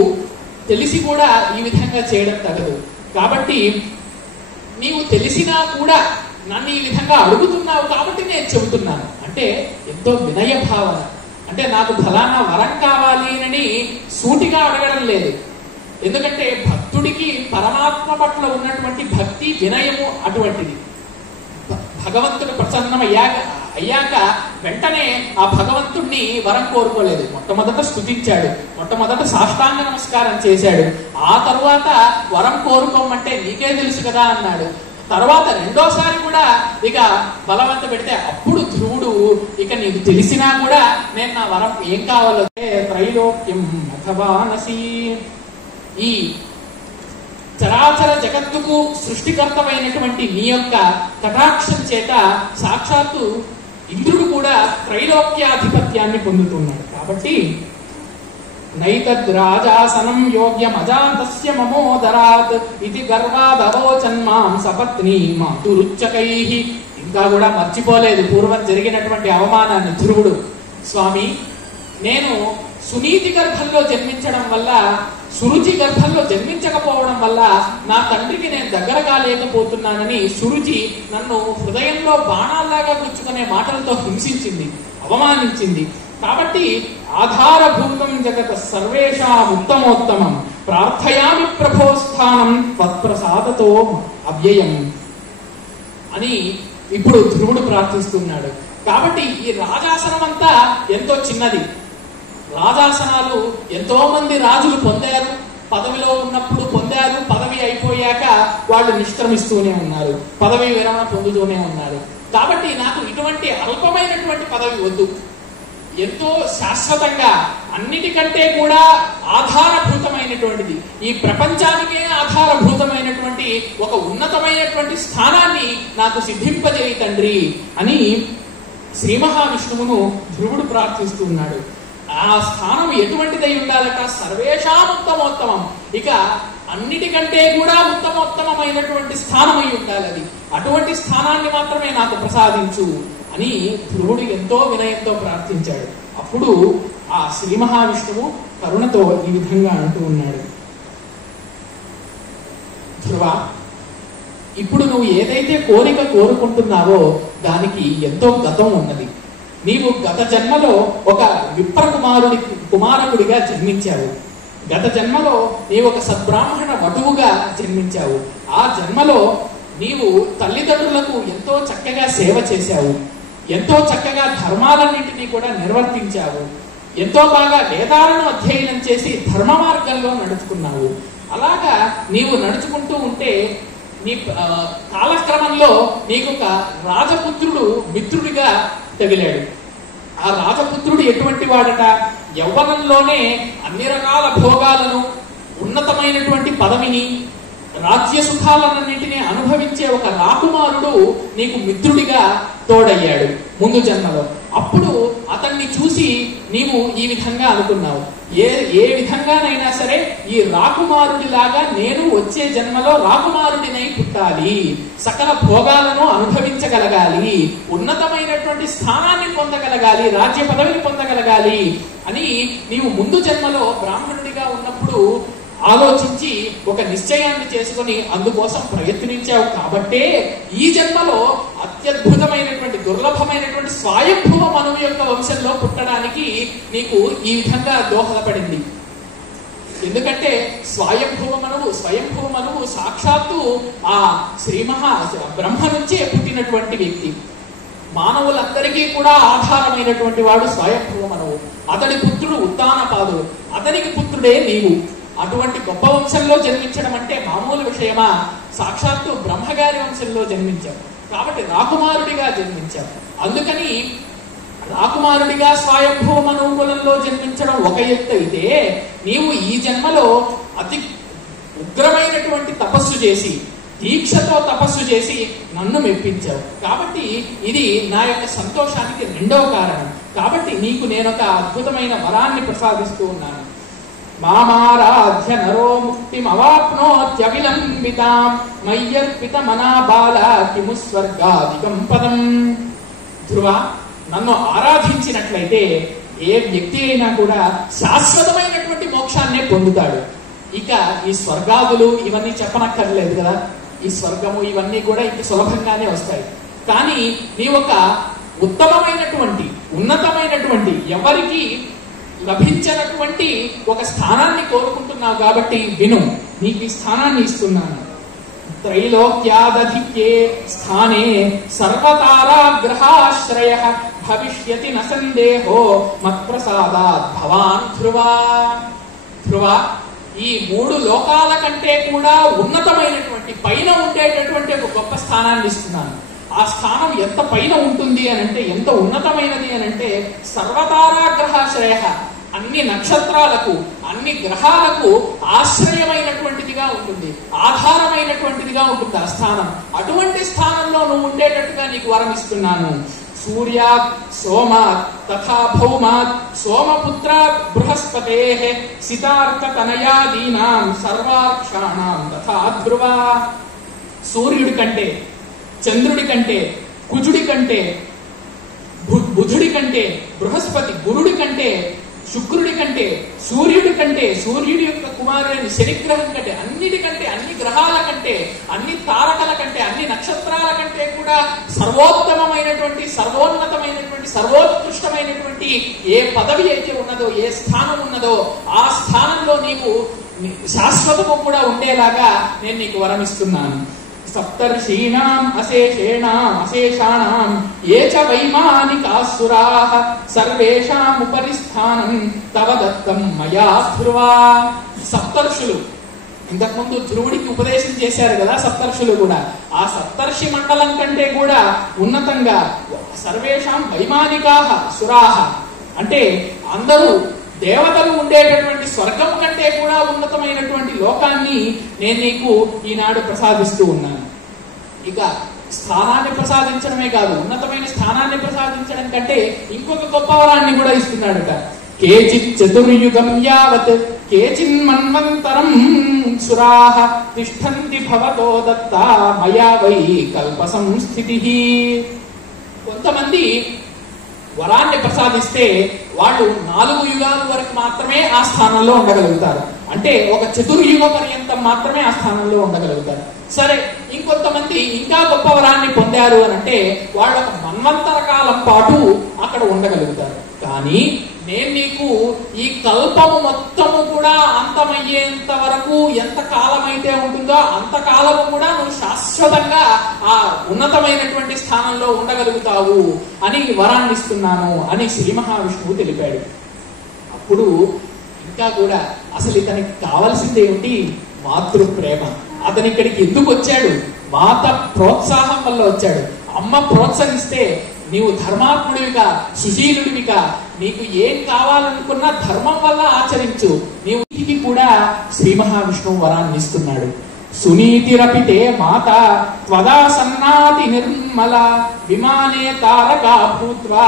తెలిసి కూడా ఈ విధంగా చేయడం తగదు. కాబట్టి నీవు తెలిసినా కూడా నన్ను ఈ విధంగా అడుగుతున్నావు కాబట్టి నేను చెబుతున్నాను. అంటే ఎంతో వినయ భావన. అంటే నాకు ఫలానా వరం కావాలి అని సూటిగా అడగడం లేదు. ఎందుకంటే భక్తుడికి పరమాత్మ పట్ల ఉన్నటువంటి భక్తి వినయము అటువంటిది. భగవంతుడు అయ్యాక వెంటనే ఆ భగవంతుడిని వరం కోరుకోలేదు. మొట్టమొదట స్తుతించాడు, మొట్టమొదట సాష్టాంగ నమస్కారం చేశాడు. ఆ తరువాత వరం కోరుకోమంటే నీకే తెలుసు కదా అన్నాడు. తర్వాత రెండోసారి కూడా ఇక బలవంత పెడితే అప్పుడు ధ్రువుడు ఇక నీకు తెలిసినా కూడా నేను నా వరం ఏం కావాలో త్రైలోక్యం అథవా నసి. ఈ చరాచర జగత్తుకు సృష్టికర్తమైనటువంటి నీ యొక్క కటాక్షం చేత సాక్షాత్తు ఇంద్రుడు కూడా త్రైలోక్యాధిపత్యాన్ని పొందుతున్నాడు. కాబట్టి నైతద్రాజాసనం యోగ్యం అజాతస్య మమోదరాత్ ఇది గర్వాదవోచన్మాం సపత్ని మాతురుచ్చకైః. ఇంకా కూడా మర్చిపోలేదు పూర్వం జరిగినటువంటి అవమానాన్ని ధ్రువుడు. స్వామి, నేను సునీతి గర్భంలో జన్మించడం వల్ల, సురుచి గర్భంలో జన్మించకపోవడం వల్ల నా తండ్రికి నేను దగ్గర కాలేకపోతున్నానని సురుచి నన్ను హృదయంలో బాణాల్లాగా గుచ్చుకునే మాటలతో హింసించింది, అవమానించింది. కాబట్టి ఆధారభూతం జగత సర్వేషాం ఉత్తమోత్తమం ప్రార్థయామి ప్రభోస్థానం త్వత్ప్రసాదతో అవ్యయం అని ఇప్పుడు ధ్రువుడు ప్రార్థిస్తున్నాడు. కాబట్టి ఈ రాజాసనం అంతా ఎంతో చిన్నది. రాజాసనాలు ఎంతో మంది రాజులు పొందారు, పదవిలో ఉన్నప్పుడు పొందారు, పదవి అయిపోయాక వాళ్ళు నిష్క్రమిస్తూనే ఉన్నారు, పదవి విరమణ పొందుతూనే ఉన్నారు. కాబట్టి నాకు ఇటువంటి అల్పమైనటువంటి పదవి వద్దు. ఎంతో శాశ్వతంగా అన్నిటికంటే కూడా ఆధారభూతమైనటువంటిది, ఈ ప్రపంచానికే ఆధారభూతమైనటువంటి ఒక ఉన్నతమైనటువంటి స్థానాన్ని నాకు సిద్ధింపజేయి తండ్రి అని శ్రీ మహావిష్ణువును ధ్రువుడు ప్రార్థిస్తూ ఉన్నాడు. ఆ స్థానం ఎటువంటిదై ఉండాలట? సర్వేషాం ఉత్తమోత్తమం, ఇక అన్నిటికంటే కూడా ఉత్తమోత్తమైనటువంటి స్థానం అయి ఉండాలి అది. అటువంటి స్థానాన్ని మాత్రమే నాకు ప్రసాదించు అని ధ్రువుడు ఎంతో వినయంతో ప్రార్థించాడు. అప్పుడు ఆ శ్రీ మహావిష్ణువు కరుణతో ఈ విధంగా అంటూ ఉన్నాడు, ధ్రువ, ఇప్పుడు నువ్వు ఏదైతే కోరిక కోరుకుంటున్నావో దానికి ఎంతో గతం ఉన్నది. నీవు గత జన్మలో ఒక విప్ర కుమారకుడిగా జన్మించావు. గత జన్మలో నీవు ఒక సద్బ్రాహ్మణ వటువుగా జన్మించావు. ఆ జన్మలో నీవు తల్లిదండ్రులకు ఎంతో చక్కగా సేవ చేశావు, ఎంతో చక్కగా ధర్మాలన్నింటినీ కూడా నిర్వర్తించావు, ఎంతో బాగా వేదాలను అధ్యయనం చేసి ధర్మ మార్గంలో నడుచుకున్నావు. అలాగా నీవు నడుచుకుంటూ ఉంటే నీ కాలక్రమంలో నీకు ఒక రాజపుత్రుడు మిత్రుడిగా తగిలాడు. ఆ రాజపుత్రుడు ఎటువంటి వాడట? యవ్వనంలోనే అన్ని రకాల భోగాలను, ఉన్నతమైనటువంటి పదవిని, రాజ్య సుఖాలన్నింటినీ అనుభవించే ఒక రాకుమారుడు నీకు మిత్రుడిగా తోడయ్యాడు ముందు జన్మలో. అప్పుడు అతన్ని చూసి నీవు ఈ విధంగా అనుకున్నావు, ఏ విధంగానైనా సరే ఈ రాకుమారుడిలాగా నేను వచ్చే జన్మలో రాకుమారుడినై పుట్టాలి, సకల భోగాలను అనుభవించగలగాలి, ఉన్నతమైనటువంటి స్థానాన్ని పొందగలగాలి, రాజ్య పదవిని పొందగలగాలి అని నీవు ముందు జన్మలో బ్రాహ్మణుడిగా ఉన్నప్పుడు ఆలోచించి ఒక నిశ్చయాన్ని చేసుకుని అందుకోసం ప్రయత్నించావు. కాబట్టే ఈ జన్మలో అత్యద్భుతమైనటువంటి దుర్లభమైనటువంటి స్వయంభువ మనువు యొక్క వంశంలో పుట్టడానికి నీకు ఈ విధంగా దోహదపడింది. ఎందుకంటే స్వయంభువ మనువు సాక్షాత్తు ఆ బ్రహ్మ నుంచే పుట్టినటువంటి వ్యక్తి. మానవులందరికీ కూడా ఆధారమైనటువంటి వాడు స్వయంభువ మనువు. అతడి పుత్రుడు ఉత్తానపాదుడు, అతనికి పుత్రుడే నీవు. అటువంటి గొప్ప వంశంలో జన్మించడం అంటే మామూలు విషయమా? సాక్షాత్తు బ్రహ్మగారి వంశంలో జన్మించావు కాబట్టి రాకుమారుడిగా జన్మించావు. అందుకని రాకుమారుడిగా స్వయంభువ మనువు కులంలో జన్మించడం ఒక ఎత్తు అయితే, నీవు ఈ జన్మలో అతి ఉగ్రమైనటువంటి తపస్సు చేసి, దీక్షతో తపస్సు చేసి నన్ను మెప్పించావు. కాబట్టి ఇది నా యొక్క సంతోషానికి రెండవ కారణం. కాబట్టి నీకు నేను ఒక అద్భుతమైన వరాన్ని ప్రసాదిస్తూ ఉన్నాను. మామారాధ్య నరో ముక్తిమవాప్నోత్యవిలంబితాం మయ్యర్పిత మనా బాల కిము స్వర్గాధికం పదం. ధ్రువ, నన్ను ఆరాధించినట్లయితే ఏ వ్యక్తి అయినా కూడా శాశ్వతమైనటువంటి మోక్షాన్నే పొందుతాడు. ఇక ఈ స్వర్గాదులు ఇవన్నీ చెప్పనక్కర్లేదు కదా, ఈ స్వర్గము ఇవన్నీ కూడా ఇంక సులభంగానే వస్తాయి. కానీ నీ ఒక ఉత్తమమైనటువంటి, ఉన్నతమైనటువంటి, ఎవరికి లభించినటువంటి ఒక స్థానాన్ని కోరుకుంటున్నావు కాబట్టి విను, నీకు ఈ స్థానాన్ని ఇస్తున్నాను. త్రైలోక్యాదధిక్యే స్థానే సర్వతారాగ్రహాశ్రయ భవిష్యతి న సందేహో మత్ప్రసాదాత్ భవాన్ ధ్రువ. ధ్రువ, ఈ మూడు లోకాల కంటే కూడా ఉన్నతమైనటువంటి పైన ఉండేటటువంటి ఒక గొప్ప స్థానాన్ని ఇస్తున్నాను. ఆ స్థానం ఎంత పైన ఉంటుంది అనంటే, ఎంత ఉన్నతమైనది అనంటే, సర్వతారాగ్రహాశ్రయ, అన్ని నక్షత్రాలకు, అన్ని గ్రహాలకు ఆశ్రయమైనటువంటిదిగా ఉంటుంది, ఆధారమైనటువంటిదిగా ఉంటుంది ఆ స్థానం. అటువంటి స్థానంలో నువ్వు ఉండేటట్టుగా నీకు వరం ఇస్తున్నాను. సూర్యాత్ సోమాత్ తథా భౌమాత్ సోమపుత్రాత్ బృహస్పతేః సితార్క తనయాదీనాం సర్వాక్షాణాం తథా ధ్రువ. సూర్యుడి కంటే, చంద్రుడి కంటే, కుజుడి కంటే, బుధుడి కంటే, బృహస్పతి గురుడి కంటే, శుక్రుడి కంటే, సూర్యుడి కంటే, సూర్యుడి యొక్క కుమారుని శనిగ్రహం కంటే, అన్నిటికంటే, అన్ని గ్రహాల కంటే, అన్ని తారకల కంటే, అన్ని నక్షత్రాల కంటే కూడా సర్వోత్తమమైనటువంటి, సర్వోన్నతమైనటువంటి, సర్వోత్కృష్టమైనటువంటి ఏ పదవి అయితే ఉన్నదో, ఏ స్థానం ఉన్నదో, ఆ స్థానంలో నీవు శాశ్వతము కూడా ఉండేలాగా నేను నీకు వరమిస్తున్నాను. సప్తర్షీణాం అశేషాణాం ఏ చ వైమానికాసురాః సర్వేషాం ఉపరి స్థానం తవ దత్తం మయా ధ్రువ. సప్తర్షులు ఇంతకుముందు ధ్రువుడికి ఉపదేశం చేశారు కదా, సప్తర్షులు కూడా ఆ సప్తర్షి మండలం కంటే కూడా ఉన్నతంగా సర్వేషాం వైమానికాః సురాః అంటే అందరూ దేవతలు ఉండేటటువంటి స్వర్గం కంటే కూడా ఉన్నతమైనటువంటి లోకాన్ని నేను నీకు ఈనాడు ప్రసాదిస్తూ ఉన్నాను. ఇక స్థానాన్ని ప్రసాదించడమే కాదు, ఉన్నతమైన స్థానాన్ని ప్రసాదించడం కంటే ఇంకొక గొప్ప వరాన్ని కూడా ఇస్తున్నాడుట. కేచిత్ చతుర్యుగం యావత్ కేచిన్మన్వంతరం సురాః తిష్టంతి భవతో దత్తా మయా వై కల్ప సంస్థితిః. కొంతమంది వరాన్ని ప్రసాదిస్తే వాళ్ళు 4 యుగాల వరకు మాత్రమే ఆ స్థానంలో ఉండగలుగుతారు. అంటే ఒక చతుర్యుగ పర్యంతం మాత్రమే ఆ స్థానంలో ఉండగలుగుతారు. సరే, ఇంకొంతమంది ఇంకా గొప్ప వరాన్ని పొందారు అని అంటే వాళ్ళు ఒక మన్వంతర కాలం పాటు అక్కడ ఉండగలుగుతారు. కానీ నేను నీకు ఈ కల్పము మొత్తము కూడా అంతమయ్యేంత వరకు ఎంత కాలం అయితే ఉంటుందో అంత కాలము కూడా నువ్వు శాశ్వతంగా ఆ ఉన్నతమైనటువంటి స్థానంలో ఉండగలుగుతావు అని వరాన్ని ఇస్తున్నాను అని శ్రీ మహావిష్ణువు తెలిపాడు. అప్పుడు ఇంకా కూడా అసలు ఇతనికి కావలసింది ఏమిటి? మాతృప్రేమ. అతని ఇక్కడికి ఎందుకు వచ్చాడు? మాత ప్రోత్సాహం వల్ల వచ్చాడు. అమ్మ ప్రోత్సహిస్తే నీవు ధర్మాత్ముడివిగా, సుశీలుడివిగా, నీకు ఏం కావాలనుకున్నా ధర్మం వల్ల ఆచరించు. నీవు ఇంటికి కూడా శ్రీ మహావిష్ణువు వరాన్ని ఇస్తున్నాడు. సునీతిరపితే మాత త్వదా సన్నాతి నిర్మల విమానే తారకా భూత్వా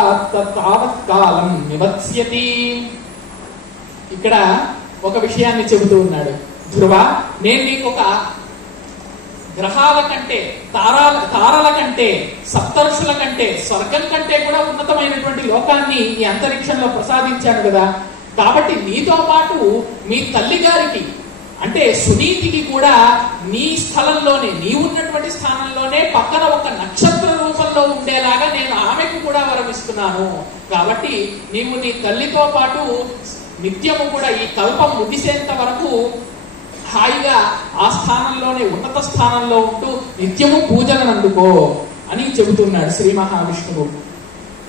తావత్కాలం నివత్స్యతి. ఇక్కడ ఒక విషయాన్ని చెబుతూ ఉన్నాడు. ధ్రువ, నేను నీకు ఒక గ్రహాల కంటే, తారల కంటే, సప్తర్షుల కంటే, స్వర్గం కంటే కూడా ఉన్నతమైనటువంటి లోకాన్ని ఈ అంతరిక్షంలో ప్రసాదించాను కదా. కాబట్టి నీతో పాటు మీ తల్లి గారికి అంటే సునీతికి కూడా నీ స్థలంలోనే, నీ ఉన్నటువంటి స్థానంలోనే పక్కన ఒక నక్షత్ర రూపంలో ఉండేలాగా నేను ఆమెకు కూడా వరమిస్తున్నాను. కాబట్టి నీవు నీ తల్లితో పాటు నిత్యము కూడా ఈ కల్పం ముగిసేంత వరకు హాయిగా ఆ స్థానంలోనే, ఉన్నత స్థానంలో ఉంటూ నిత్యము పూజలను అందుకో అని చెబుతున్నాడు శ్రీ మహావిష్ణువు.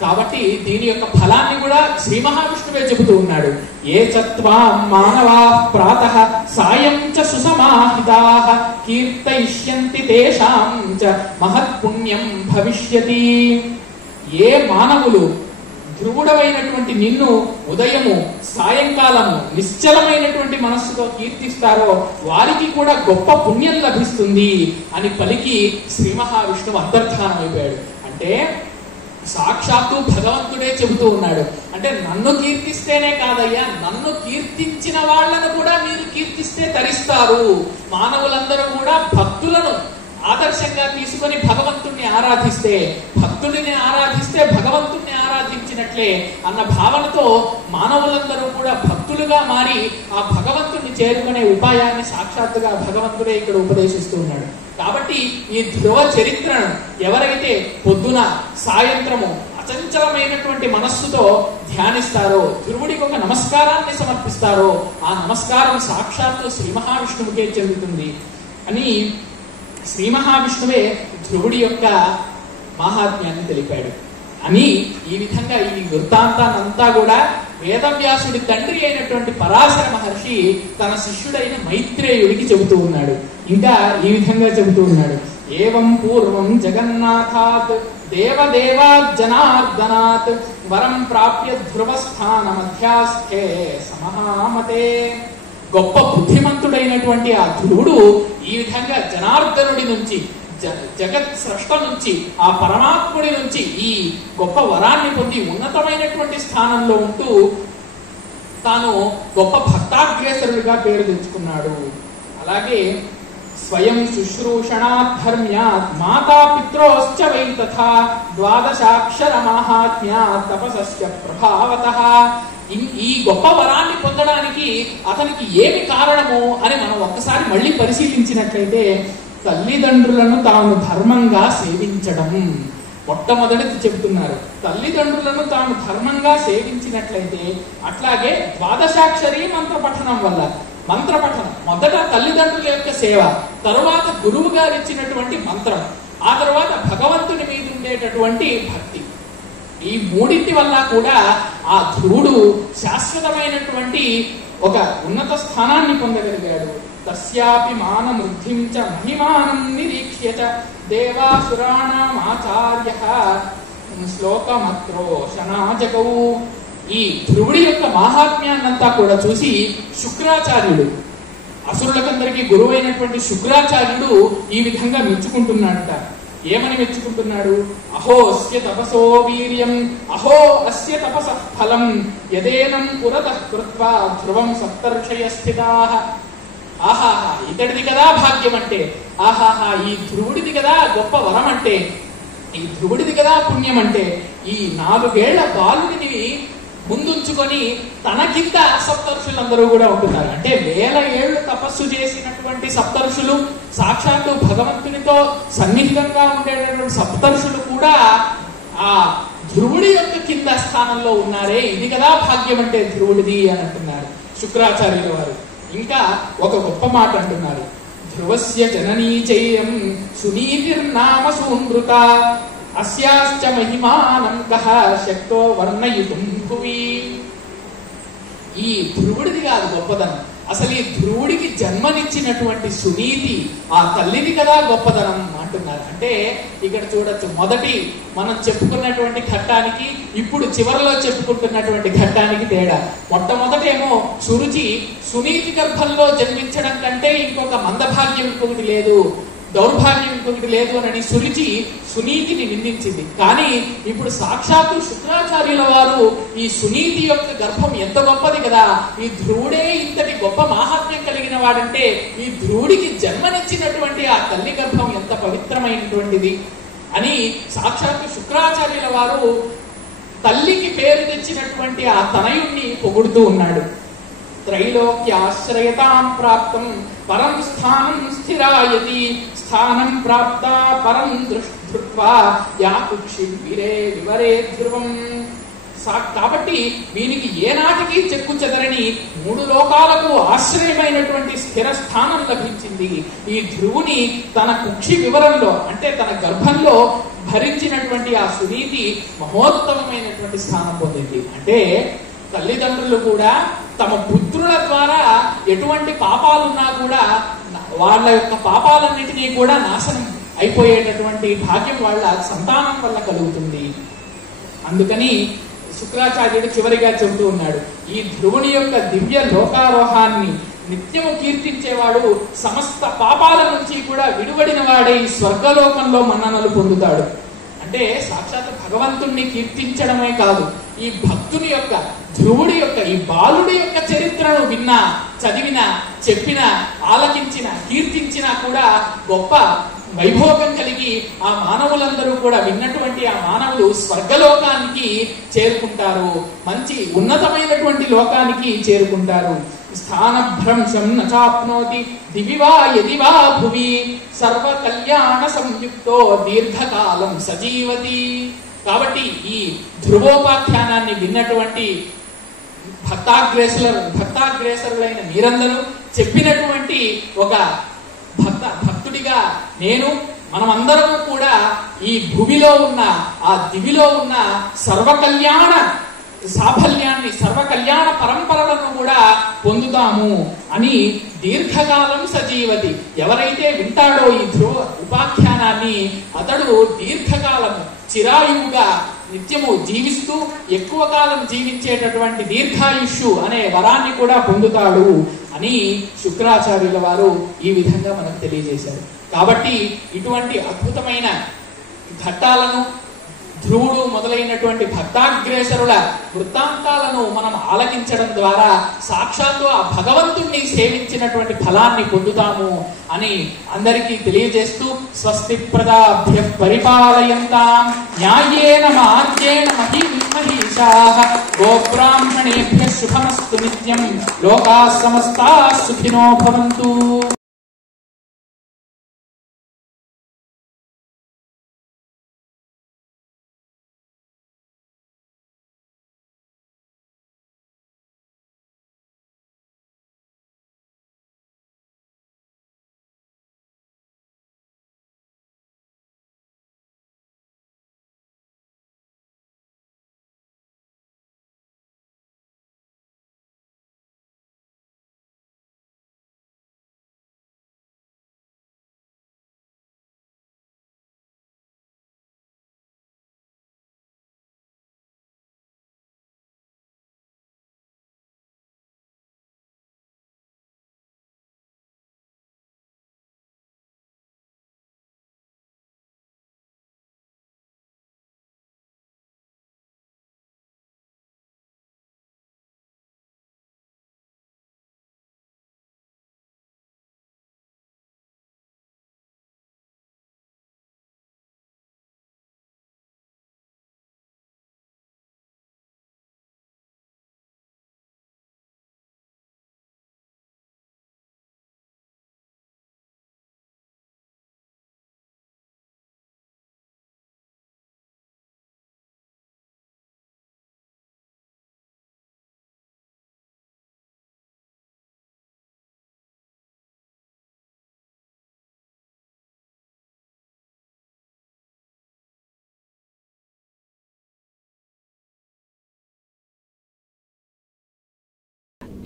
కాబట్టి దీని యొక్క ఫలాన్ని కూడా శ్రీ మహావిష్ణువే చెబుతూ ఉన్నాడు. ఏ చత్వాం మానవా ప్రాతః సాయం చ సుసమాహితాః కీర్తయిష్యంతి తేషాం చ మహత్పుణ్యం భవిష్యతి. ఏ మానవులు ధ్రువుడమైనటువంటి నిన్ను ఉదయము సాయంకాలము నిశ్చలమైనటువంటి మనస్సుతో కీర్తిస్తారో వారికి కూడా గొప్ప పుణ్యం లభిస్తుంది అని పలికి శ్రీ మహావిష్ణువు అంతర్ధానం అయిపోయాడు. అంటే సాక్షాత్తు భగవంతుడే చెబుతూ ఉన్నాడు. అంటే నన్ను కీర్తిస్తేనే కాదయ్యా, నన్ను కీర్తించిన వాళ్ళను కూడా మీరు కీర్తిస్తే తరిస్తారు. మానవులందరూ కూడా భక్తులను ఆదర్శంగా తీసుకొని భగవంతుణ్ణి ఆరాధిస్తే, భక్తుడిని ఆరాధిస్తే భగవంతుణ్ణి ఆరాధించినట్లే అన్న భావనతో మానవులందరూ కూడా భక్తులుగా మారి ఆ భగవంతుణ్ణి చేరుకునే ఉపాయాన్ని సాక్షాత్తుగా భగవంతుడే ఇక్కడ ఉపదేశిస్తూ ఉన్నాడు. కాబట్టి ఈ ధ్రువ చరిత్రను ఎవరైతే పొద్దున సాయంత్రము అచంచలమైనటువంటి మనస్సుతో ధ్యానిస్తారో, ధ్రువుడికి ఒక నమస్కారాన్ని సమర్పిస్తారో ఆ నమస్కారం సాక్షాత్తు శ్రీ మహావిష్ణువుకే చెందుతుంది అని శ్రీ మహావిష్ణువే ధ్రువుడి యొక్క మహాత్మ్యాన్ని తెలిపాడు అని ఈ విధంగా ఈ వృత్తాంతాన్నంతా కూడా వేదవ్యాసుడి తండ్రి అయినటువంటి పరాశర మహర్షి తన శిష్యుడైన మైత్రేయుడికి చెబుతూ ఉన్నాడు. ఇంకా ఈ విధంగా చెబుతూ ఉన్నాడు. ఏవం పూర్వం జగన్నాథాత్ దేవదేవాత్ జనార్దనాత్ వరం ప్రాప్య ధ్రువస్థాన మధ్యాస్థే సమహామతే. గొప్ప బుద్ధిమంతుడైనటువంటి ఆ ధ్రువుడు ఈ విధంగా జనార్దనుడి నుంచి, జగత్ స్రష్ట నుంచి, ఆ పరమాత్ముడి నుంచి ఈ గొప్ప వరాన్ని పొంది ఉన్నతమైనటువంటి స్థానంలో ఉంటూ తాను గొప్ప భక్తాగ్రేసరుడిగా పేరు తెచ్చుకున్నాడు. అలాగే స్వయం శుశ్రూషణాత్ ధర్మ్యాత్ మాతా పిత్రోశ్చ వై తథా ద్వాదశాక్షర మాహాత్మ్యాత్ తపసస్య ప్రభావతః. ఈ గొప్ప వరాన్ని పొందడానికి అతనికి ఏమి కారణము అని మనం ఒక్కసారి మళ్ళీ పరిశీలించినట్లయితే తల్లిదండ్రులను తాను ధర్మంగా సేవించడం మొట్టమొదటిది చెబుతున్నారు. తల్లిదండ్రులను తాను ధర్మంగా సేవించినట్లయితే, అట్లాగే ద్వాదశాక్షరి మంత్రపఠనం వల్ల, మంత్రపఠనం మొదట తల్లిదండ్రుల యొక్క సేవ, తరువాత గురువు గారు ఇచ్చినటువంటి మంత్రం, ఆ తర్వాత భగవంతుని మీద ఉండేటటువంటి భక్తి, ఈ మూడింటి వల్ల కూడా ఆ ధ్రువుడు శాశ్వతమైనటువంటి ఒక ఉన్నత స్థానాన్ని పొందగలిగాడు. తస్యాపి మానమృద్ధిం చ మహిమానం నిరీక్ష్య చ దేవాసురాణామాచార్యః శ్లోకమత్రోషణాజకౌ. ఈ ధ్రువుడి యొక్క మహాత్మ్యాన్నంతా కూడా చూసి శుక్రాచార్యుడు, అసురులకందరికీ గురువైనటువంటి శుక్రాచార్యుడు ఈ విధంగా మెచ్చుకుంటున్నాడట. ఏమని మెచ్చుకుంటున్నాడు? అహో అస్య తపసో వీర్యం, అహో అస్య తపసః ఫలం, యదేనం పురతః కృత్వా ధ్రువం సప్తర్షయ స్థితాః. ఆహాహా, ఇతడిది కదా భాగ్యం అంటే, ఆహాహా, ఈ ధ్రువుడిది కదా గొప్ప వరం అంటే, ఈ ధ్రువుడిది కదా పుణ్యం అంటే, ఈ 4 ఏళ్ల బాలుడిని ముందుంచుకొని తన కింద సప్తర్షులందరూ కూడా ఉంటున్నారు. అంటే 1000 ఏళ్లు తపస్సు చేసినటువంటి సప్తర్షులు, సాక్షాత్తు భగవంతునితో సన్నిహితంగా ఉండేటటువంటి సప్తర్షులు కూడా ఆ ధ్రువుడి యొక్క కింద స్థానంలో ఉన్నారే. ఇది కదా భాగ్యం అంటే ధ్రువుడిది అని అంటున్నారు శుక్రాచార్యుల వారు. ఇంకా ఒక గొప్ప మాట అంటున్నారు, ధ్రువస్య జననీ చైరం సునీతిర్నామ సూనృత అస్యాశ్చ మహిమానం కః శక్తో వర్ణయితుం భువి. ఈ ధ్రువుడిది కాదు గొప్పదనం, అసలు ఈ ధ్రువుడికి జన్మనిచ్చినటువంటి సునీతి ఆ తల్లిది కదా గొప్పదనం అంటున్నారు. అంటే ఇక్కడ చూడొచ్చు, మొదటి మనం చెప్పుకున్నటువంటి ఘట్టానికి ఇప్పుడు చివరిలో చెప్పుకుంటున్నటువంటి ఘట్టానికి తేడా. మొట్టమొదటేమో సురుచి సునీతి గర్భంలో జన్మించడం కంటే ఇంకొక మందభాగ్యం ఇంకొకటి లేదు, దౌర్భాగ్యం ఇంకొకటి లేదు అని సురుచి సునీతిని నిందించింది. కానీ ఇప్పుడు సాక్షాత్తు శుక్రాచార్యుల వారు ఈ సునీతి యొక్క గర్భం ఎంత గొప్పది కదా, ఈ ధ్రువుడే ఇంతటి గొప్ప మాహాత్మ్యం కలిగిన వాడంటే ఈ ధ్రువుడికి జన్మనిచ్చినటువంటి ఆ తల్లి గర్భం ఎంత పవిత్రమైనటువంటిది అని సాక్షాత్తు శుక్రాచార్యుల వారు తల్లికి పేరు తెచ్చినటువంటి ఆ తనయుణ్ణి పొగుడుతూ ఉన్నాడు. త్రైలోక్యాశ్రయతాం ప్రాప్తం పరం స్థానం స్థిరాయతి స్థానం ప్రాప్త పరం దృష్ట్వా యా కుక్షి విరే వివరే ధ్రువం. కాబట్టి వీనికి ఏనాటికి చెక్కు చెదరని 3 లోకాలకు ఆశ్రయమైనటువంటి స్థిర స్థానం లభించింది. ఈ ధ్రువుని తన కుక్షి వివరంలో అంటే తన గర్భంలో భరించినటువంటి ఆ సునీతి మహోత్తమమైనటువంటి స్థానం పొందింది. అంటే తల్లిదండ్రులు కూడా తమ పుత్రుల ద్వారా ఎటువంటి పాపాలున్నా కూడా వాళ్ళ యొక్క పాపాలన్నిటినీ కూడా నాశనం అయిపోయేటటువంటి భాగ్యం వాళ్ళ సంతానం వల్ల కలుగుతుంది. అందుకని శుక్రాచార్యుడు చివరిగా చెబుతూ ఉన్నాడు, ఈ ధ్రువుని యొక్క దివ్య లోకారోహాన్ని నిత్యము కీర్తించేవాడు సమస్త పాపాల నుంచి కూడా విడువడిన వాడే ఈ స్వర్గలోకంలో మన్ననలు పొందుతాడు. అంటే సాక్షాత్ భగవంతుణ్ణి కీర్తించడమే కాదు, ఈ భక్తుని యొక్క ధ్రువుడి యొక్క ఈ బాలుడి యొక్క చరిత్రను విన్నా, చదివినా, చెప్పినా, ఆలకించిన, కీర్తించినా కూడా గొప్ప వైభోగం కలిగి ఆ మానవులందరూ కూడా విన్నటువంటి ఆ మానవులు స్వర్గలోకానికి చేరుకుంటారు, మంచి ఉన్నతమైనటువంటి లోకానికి చేరుకుంటారు. స్థానభ్రంశం నచాప్నోతి దివివా యదివా భువి సర్వ కళ్యాణ సంయుక్తో దీర్ఘకాలం సజీవతి. కాబట్టి ఈ ధ్రువోపాఖ్యానాన్ని విన్నటువంటి భక్తాగ్రేసరులైన మీరందరూ చెప్పినటువంటి ఒక భక్తుడిగా నేను, మనమందరము కూడా ఈ భూమిలో ఉన్న ఆ దివిలో ఉన్న సర్వకళ్యాణ సాఫల్యాన్ని, సర్వకళ్యాణ పరంపరలను కూడా పొందుతాము అని దీర్ఘకాలం సజీవతి. ఎవరైతే వింటాడో ఈ ధ్రువ ఉపాఖ్యానాన్ని అతడు దీర్ఘకాలము చిరాయువుగా నిత్యము జీవిస్తూ ఎక్కువ కాలం జీవించేటటువంటి దీర్ఘాయుష్యు అనే వరాన్ని కూడా పొందుతాడు అని శుక్రాచార్యుల వారు ఈ విధంగా మనకు తెలియజేశారు. కాబట్టి ఇటువంటి అద్భుతమైన ఘట్టాలను, ధ్రువుడు మొదలైనటువంటి భక్తాగ్రేసరుల వృత్తాంతాలను మనం ఆలకించడం ద్వారా సాక్షాత్తు ఆ భగవంతుణ్ణి సేవించినటువంటి ఫలాన్ని పొందుతాము అని అందరికీ తెలియజేస్తూ, స్వస్తి ప్రజాభ్య పరిపాలయంతాం న్యాయేన మార్గేణ మహీషాః గోబ్రాహ్మణేభ్య శుభమస్తు నిత్యం లోకాః సమస్తాః సుఖినో భవంతు.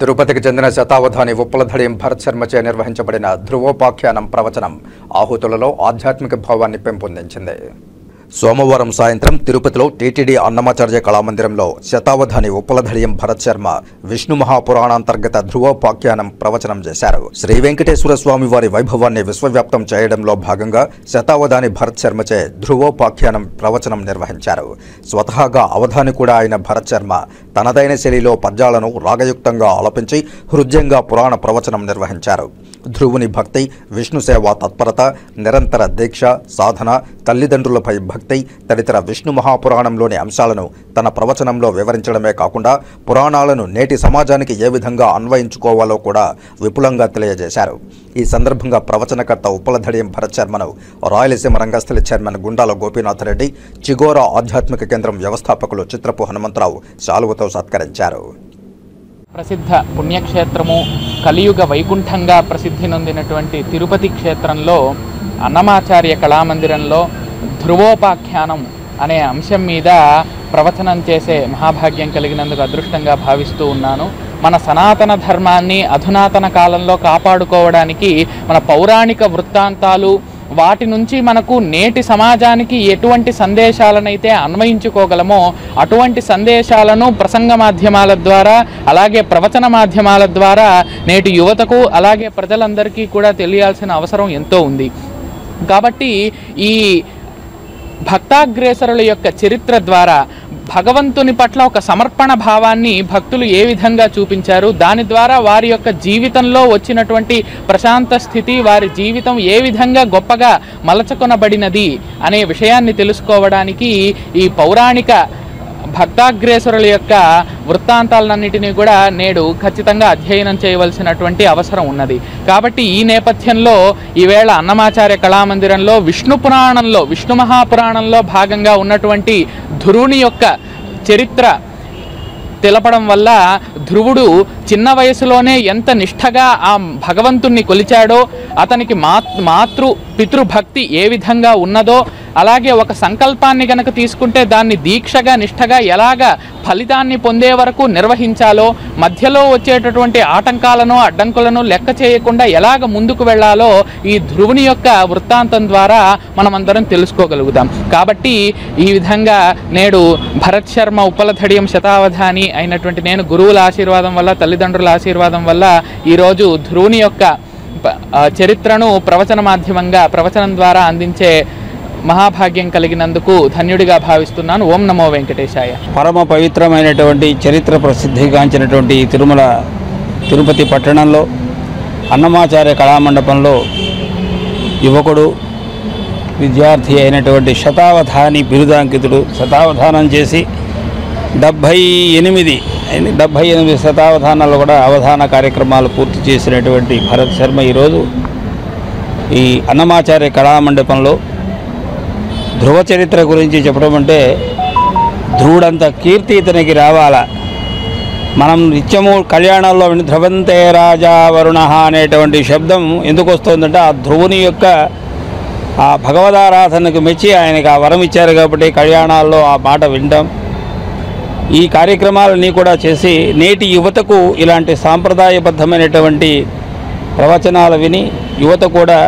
తిరుపతికి చెందిన శతావధాని ఉప్పలధడియం భరత్ శర్మచే నిర్వహించబడిన ధ్రువోపాఖ్యానం ప్రవచనం ఆహుతులలో ఆధ్యాత్మిక భావాన్ని పెంపొందించింది. సోమవారం సాయంత్రం తిరుపతిలో టీటీడీ అన్నమాచార్య కళామందిరంలో శతావధాని ఉప్పలధడియం భరత్ శర్మ విష్ణు మహాపురాణాంతర్గత ధ్రువోపాఖ్యానం ప్రవచనం చేశారు. శ్రీ వెంకటేశ్వర స్వామి వారి వైభవాన్ని విశ్వవ్యాప్తం చేయడంలో భాగంగా శతావధాని భరత్ శర్మచే ధ్రువోపాఖ్యానం ప్రవచనం నిర్వహించారు. స్వతహాగా అవధాని కూడా అయిన భరత్ శర్మ తనదైన శైలిలో పద్యాలను రాగయుక్తంగా ఆలపించి హృద్యంగా పురాణ ప్రవచనం నిర్వహించారు. ధ్రువుని భక్తి, విష్ణు సేవా తత్పరత, నిరంతర దీక్ష, సాధన, తల్లిదండ్రులపై భక్తి తదితర విష్ణు మహాపురాణంలోని అంశాలను తన ప్రవచనంలో వివరించడమే కాకుండా పురాణాలను నేటి సమాజానికి ఏ విధంగా అన్వయించుకోవాలో కూడా విపులంగా తెలియజేశారు. ఈ సందర్భంగా ప్రవచనకర్త ఉప్పలధడియం భరత్ శర్మను రాయలసీమ రంగస్థలి చైర్మన్ గుండాల గోపీనాథ్ రెడ్డి, చిగోరా ఆధ్యాత్మిక కేంద్రం వ్యవస్థాపకులు చిత్రపు హనుమంతరావు శాలువతో సత్కరించారు. ప్రసిద్ధ పుణ్యక్షేత్రము, కలియుగ వైకుంఠంగా ప్రసిద్ధి నొందినటువంటి తిరుపతి క్షేత్రంలో అన్నమాచార్య కళామందిరంలో ధ్రువోపాఖ్యానం అనే అంశం మీద ప్రవచనం చేసే మహాభాగ్యం కలిగినందుకు అదృష్టంగా భావిస్తూ ఉన్నాను. మన సనాతన ధర్మాన్ని అధునాతన కాలంలో కాపాడుకోవడానికి మన పౌరాణిక వృత్తాంతాలు, వాటి నుంచి మనకు నేటి సమాజానికి ఎటువంటి సందేశాలనైతే అన్వయించుకోగలమో అటువంటి సందేశాలను ప్రసంగ మాధ్యమాల ద్వారా, అలాగే ప్రవచన మాధ్యమాల ద్వారా నేటి యువతకు అలాగే ప్రజలందరికీ కూడా తెలియాల్సిన అవసరం ఎంతో ఉంది. కాబట్టి ఈ భక్తాగ్రేసరుల యొక్క చరిత్ర ద్వారా భగవంతుని పట్ల ఒక సమర్పణ భావాన్ని భక్తులు ఏ విధంగా చూపించారు, దాని ద్వారా వారి యొక్క జీవితంలో వచ్చినటువంటి ప్రశాంత స్థితి, వారి జీవితం ఏ విధంగా గొప్పగా మలచుకొనబడినది అనే విషయాన్ని తెలుసుకోవడానికి ఈ పౌరాణిక భక్తాగ్రేసరుల యొక్క వృత్తాంతాలన్నిటినీ కూడా నేడు ఖచ్చితంగా అధ్యయనం చేయవలసినటువంటి అవసరం ఉన్నది. కాబట్టి ఈ నేపథ్యంలో ఈవేళ అన్నమాచార్య కళామందిరంలో విష్ణు మహాపురాణంలో భాగంగా ఉన్నటువంటి ధ్రువుని యొక్క చరిత్ర తెలపడం వల్ల ధ్రువుడు చిన్న వయసులోనే ఎంత నిష్ఠగా ఆ భగవంతుణ్ణి కొలిచాడో, అతనికి పితృభక్తి ఏ విధంగా ఉన్నదో, అలాగే ఒక సంకల్పాన్ని గనక తీసుకుంటే దాన్ని దీక్షగా నిష్ఠగా ఎలాగా ఫలితాన్ని పొందే వరకు నిర్వహించాలో, మధ్యలో వచ్చేటటువంటి ఆటంకాలను అడ్డంకులను లెక్క చేయకుండా ఎలాగ ముందుకు వెళ్ళాలో ఈ ధ్రువుని యొక్క వృత్తాంతం ద్వారా మనమందరం తెలుసుకోగలుగుతాం. కాబట్టి ఈ విధంగా నేడు భరత్ శర్మ ఉప్పలధడియం శతావధాని అయినటువంటి నేను గురువుల ఆశీర్వాదం వల్ల, తల్లిదండ్రుల ఆశీర్వాదం వల్ల ఈరోజు ధ్రువుని యొక్క చరిత్రను ప్రవచనం ద్వారా అందించే మహాభాగ్యం కలిగినందుకు ధన్యుడిగా భావిస్తున్నాను. ఓం నమో వెంకటేశాయ. పరమ పవిత్రమైనటువంటి చరిత్ర ప్రసిద్ధిగాంచినటువంటి తిరుపతి పట్టణంలో అన్నమాచార్య కళామండపంలో యువకుడు, విద్యార్థి అయినటువంటి శతావధాని బిరుదాంకితుడు, శతావధానం చేసి 78 శతావధానాలు కూడా అవధాన కార్యక్రమాలు పూర్తి చేసినటువంటి భరత్ శర్మ ఈరోజు ఈ అన్నమాచార్య కళామండపంలో ధ్రువ చరిత్ర గురించి చెప్పడం అంటే ధ్రువుడంత కీర్తి ఇతనికి రావాలా. మనం నిత్యము కళ్యాణాల్లో ధ్రువంతే రాజా వరుణ అనేటువంటి శబ్దం ఎందుకు వస్తుందంటే ఆ ధ్రువుని యొక్క ఆ భగవదారాధనకు మెచ్చి ఆయనకు ఆ వరం ఇచ్చారు కాబట్టి కళ్యాణాల్లో ఆ మాట వింటాం. ఈ కార్యక్రమాలన్నీ కూడా చేసి నేటి యువతకు ఇలాంటి సాంప్రదాయబద్ధమైనటువంటి ప్రవచనాలు విని యువత కూడా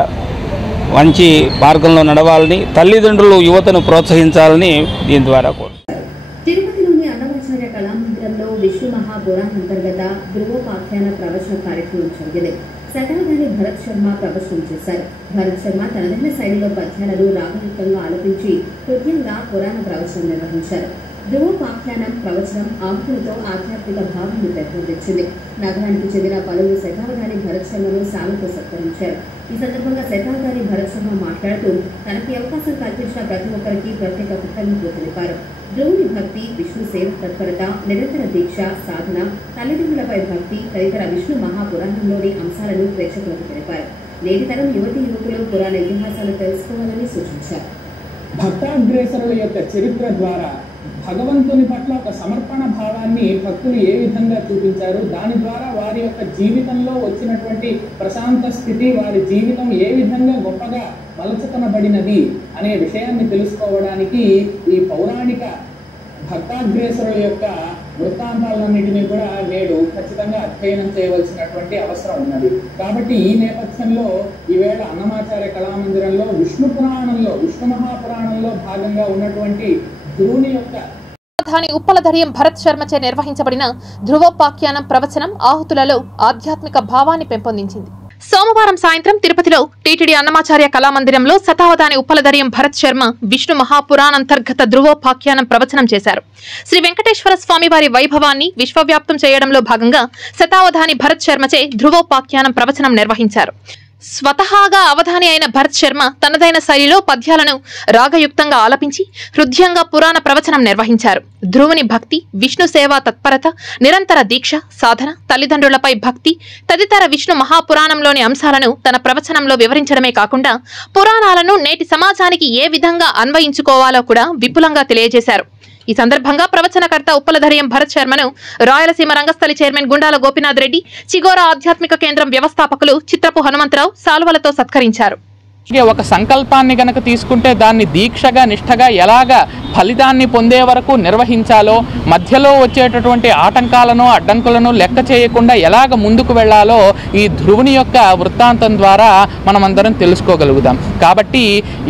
మంచి మార్గంలో నడవాలని, తల్లిదండ్రులు యువతను ప్రోత్సహించాలని దీని ద్వారా కోరుతారు. తిరుపతిలోని అన్నమాచార్య కళామందిరంలో విష్ణు మహాపురాణాంతర్గత ధ్రువోపాఖ్యాన ప్రవచన కార్యక్రమం జరిగింది. శతావధాని భరత్ శర్మ ప్రవచనం చేశారు. భరత్ శర్మ తనదైన శైలిలో పద్యాలను రాగయుక్తంగా ఆలపించి హృదయంగా పురాణ ప్రవచనం నిర్వహించారు. ధ్రువోపాఖ్యానం ప్రవచనం ఆహుతులతో ఆధ్యాత్మిక భావాన్ని పెంపొందించింది. నగరానికి చెందిన పలువురు శతావధాని భరత్ శర్మను శాలువతో సత్కరించారు. ఈ సందర్భంగా శతావధాని భరత్ శర్మ మాట్లాడుతూ తనకి అవకాశం కల్పించిన ప్రతి ఒక్కరికి ప్రత్యేక కృతజ్ఞతలు తెలిపారు. ధ్రువుని భక్తి, విష్ణు సేవ తత్పరత, నిరంతర దీక్ష, సాధన, తల్లిదండ్రులపై భక్తి తదితర విష్ణు మహాపురాణంలోని అంశాలను ప్రేక్షకులకు తెలిపారు. నేటి తరం యువతి యువకులు పురాణ ఇతిహాసాలు తెలుసుకోవాలని సూచించారు. భక్తాగ్రేసరుల యొక్క చరిత్ర ద్వారా భగవంతుని పట్ల ఒక సమర్పణ భావాన్ని భక్తులు ఏ విధంగా చూపించారు, దాని ద్వారా వారి యొక్క జీవితంలో వచ్చినటువంటి ప్రశాంత స్థితి, వారి జీవితం ఏ విధంగా గొప్పగా మలచుకొనబడినది అనే విషయాన్ని తెలుసుకోవడానికి ఈ పౌరాణిక భక్తాగ్రేసరుల యొక్క వృత్తాంతాలన్నింటినీ కూడా నేడు ఖచ్చితంగా అధ్యయనం చేయవలసినటువంటి అవసరం ఉన్నది. కాబట్టి ఈ నేపథ్యంలో ఈవేళ అన్నమాచార్య కళామందిరంలో విష్ణు మహాపురాణంలో భాగంగా ఉన్నటువంటి ధ్రువుని యొక్క రాజధాని ఉప్పలధడియం భరత్ శర్మచే నిర్వహించబడిన ధ్రువోపాఖ్యానం ప్రవచనం ఆహుతులలో ఆధ్యాత్మిక భావాన్ని పెంపొందించింది. సోమవారం సాయంత్రం తిరుపతిలో టీటీడీ అన్నమాచార్య కళామందిరంలో శతావధాని ఉప్పలధడియం భరత్ శర్మ విష్ణు మహాపురాణంతర్గత ధ్రువోపాఖ్యానం ప్రవచనం చేశారు. శ్రీ వెంకటేశ్వర స్వామి వారి వైభవాన్ని విశ్వవ్యాప్తం చేయడంలో భాగంగా శతావధాని భరత్ శర్మచే ధ్రువోపాఖ్యానం ప్రవచనం నిర్వహించారు. స్వతహాగా అవధాని అయిన భరత్ శర్మ తనదైన శైలిలో పద్యాలను రాగయుక్తంగా ఆలపించి హృదయంగా పురాణ ప్రవచనం నిర్వహించారు. ధ్రువుని భక్తి, విష్ణు సేవా తత్పరత, నిరంతర దీక్ష, సాధన, తల్లిదండ్రులపై భక్తి తదితర విష్ణు మహాపురాణంలోని అంశాలను తన ప్రవచనంలో వివరించడమే కాకుండా పురాణాలను నేటి సమాజానికి ఏ విధంగా అన్వయించుకోవాలో కూడా విపులంగా తెలియజేశారు. ఈ సందర్భంగా ప్రవచనకర్త ఉప్పలధడియం భరత్ శర్మను రాయలసీమ రంగస్థలి చైర్మన్ గుండాల గోపీనాథ్ రెడ్డి, చిగోరా ఆధ్యాత్మిక కేంద్రం వ్యవస్థాపకులు చిత్రపు హనుమంతరావు సాల్వలతో సత్కరించారు. ఒక సంకల్పాన్ని గనక తీసుకుంటే దాన్ని దీక్షగా నిష్ఠగా ఎలాగా ఫలితాన్ని పొందే వరకు నిర్వహించాలో, మధ్యలో వచ్చేటటువంటి ఆటంకాలను అడ్డంకులను లెక్క చేయకుండా ఎలాగ ముందుకు వెళ్లాలో ఈ ధ్రువుని యొక్క వృత్తాంతం ద్వారా మనమందరం తెలుసుకోగలుగుతాం. కాబట్టి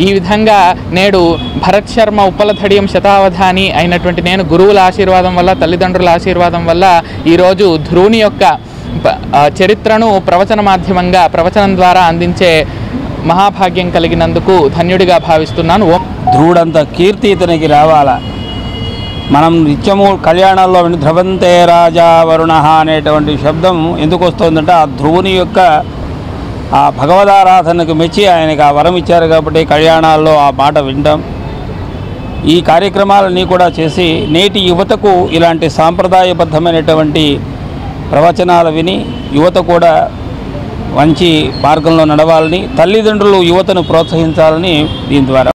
ఈ విధంగా నేడు భరత్ శర్మ ఉప్పలధడియం శతావధాని అయినటువంటి నేను గురువుల ఆశీర్వాదం వల్ల, తల్లిదండ్రుల ఆశీర్వాదం వల్ల ఈరోజు ధ్రువుని యొక్క చరిత్రను ప్రవచన మాధ్యమంగా ప్రవచనం ద్వారా అందించే మహాభాగ్యం కలిగినందుకు ధన్యుడిగా భావిస్తున్నాను. ధ్రువుడంత కీర్తి ఇతనికి రావాలా. మనం నిత్యము కళ్యాణాల్లో ధ్రువంతే రాజా వరుణ అనేటువంటి శబ్దం ఎందుకు వస్తుందంటే ఆ ధ్రువుని యొక్క ఆ భగవదారాధనకు మెచ్చి ఆయనకు ఆ వరం ఇచ్చారు కాబట్టి కళ్యాణాల్లో ఆ మాట వింటాం. ఈ కార్యక్రమాలన్నీ కూడా చేసి నేటి యువతకు ఇలాంటి సాంప్రదాయబద్ధమైనటువంటి ప్రవచనాలు విని యువత కూడా మంచి మార్గంలో నడవాలని, తల్లిదండ్రులు యువతను ప్రోత్సహించాలని దీని ద్వారా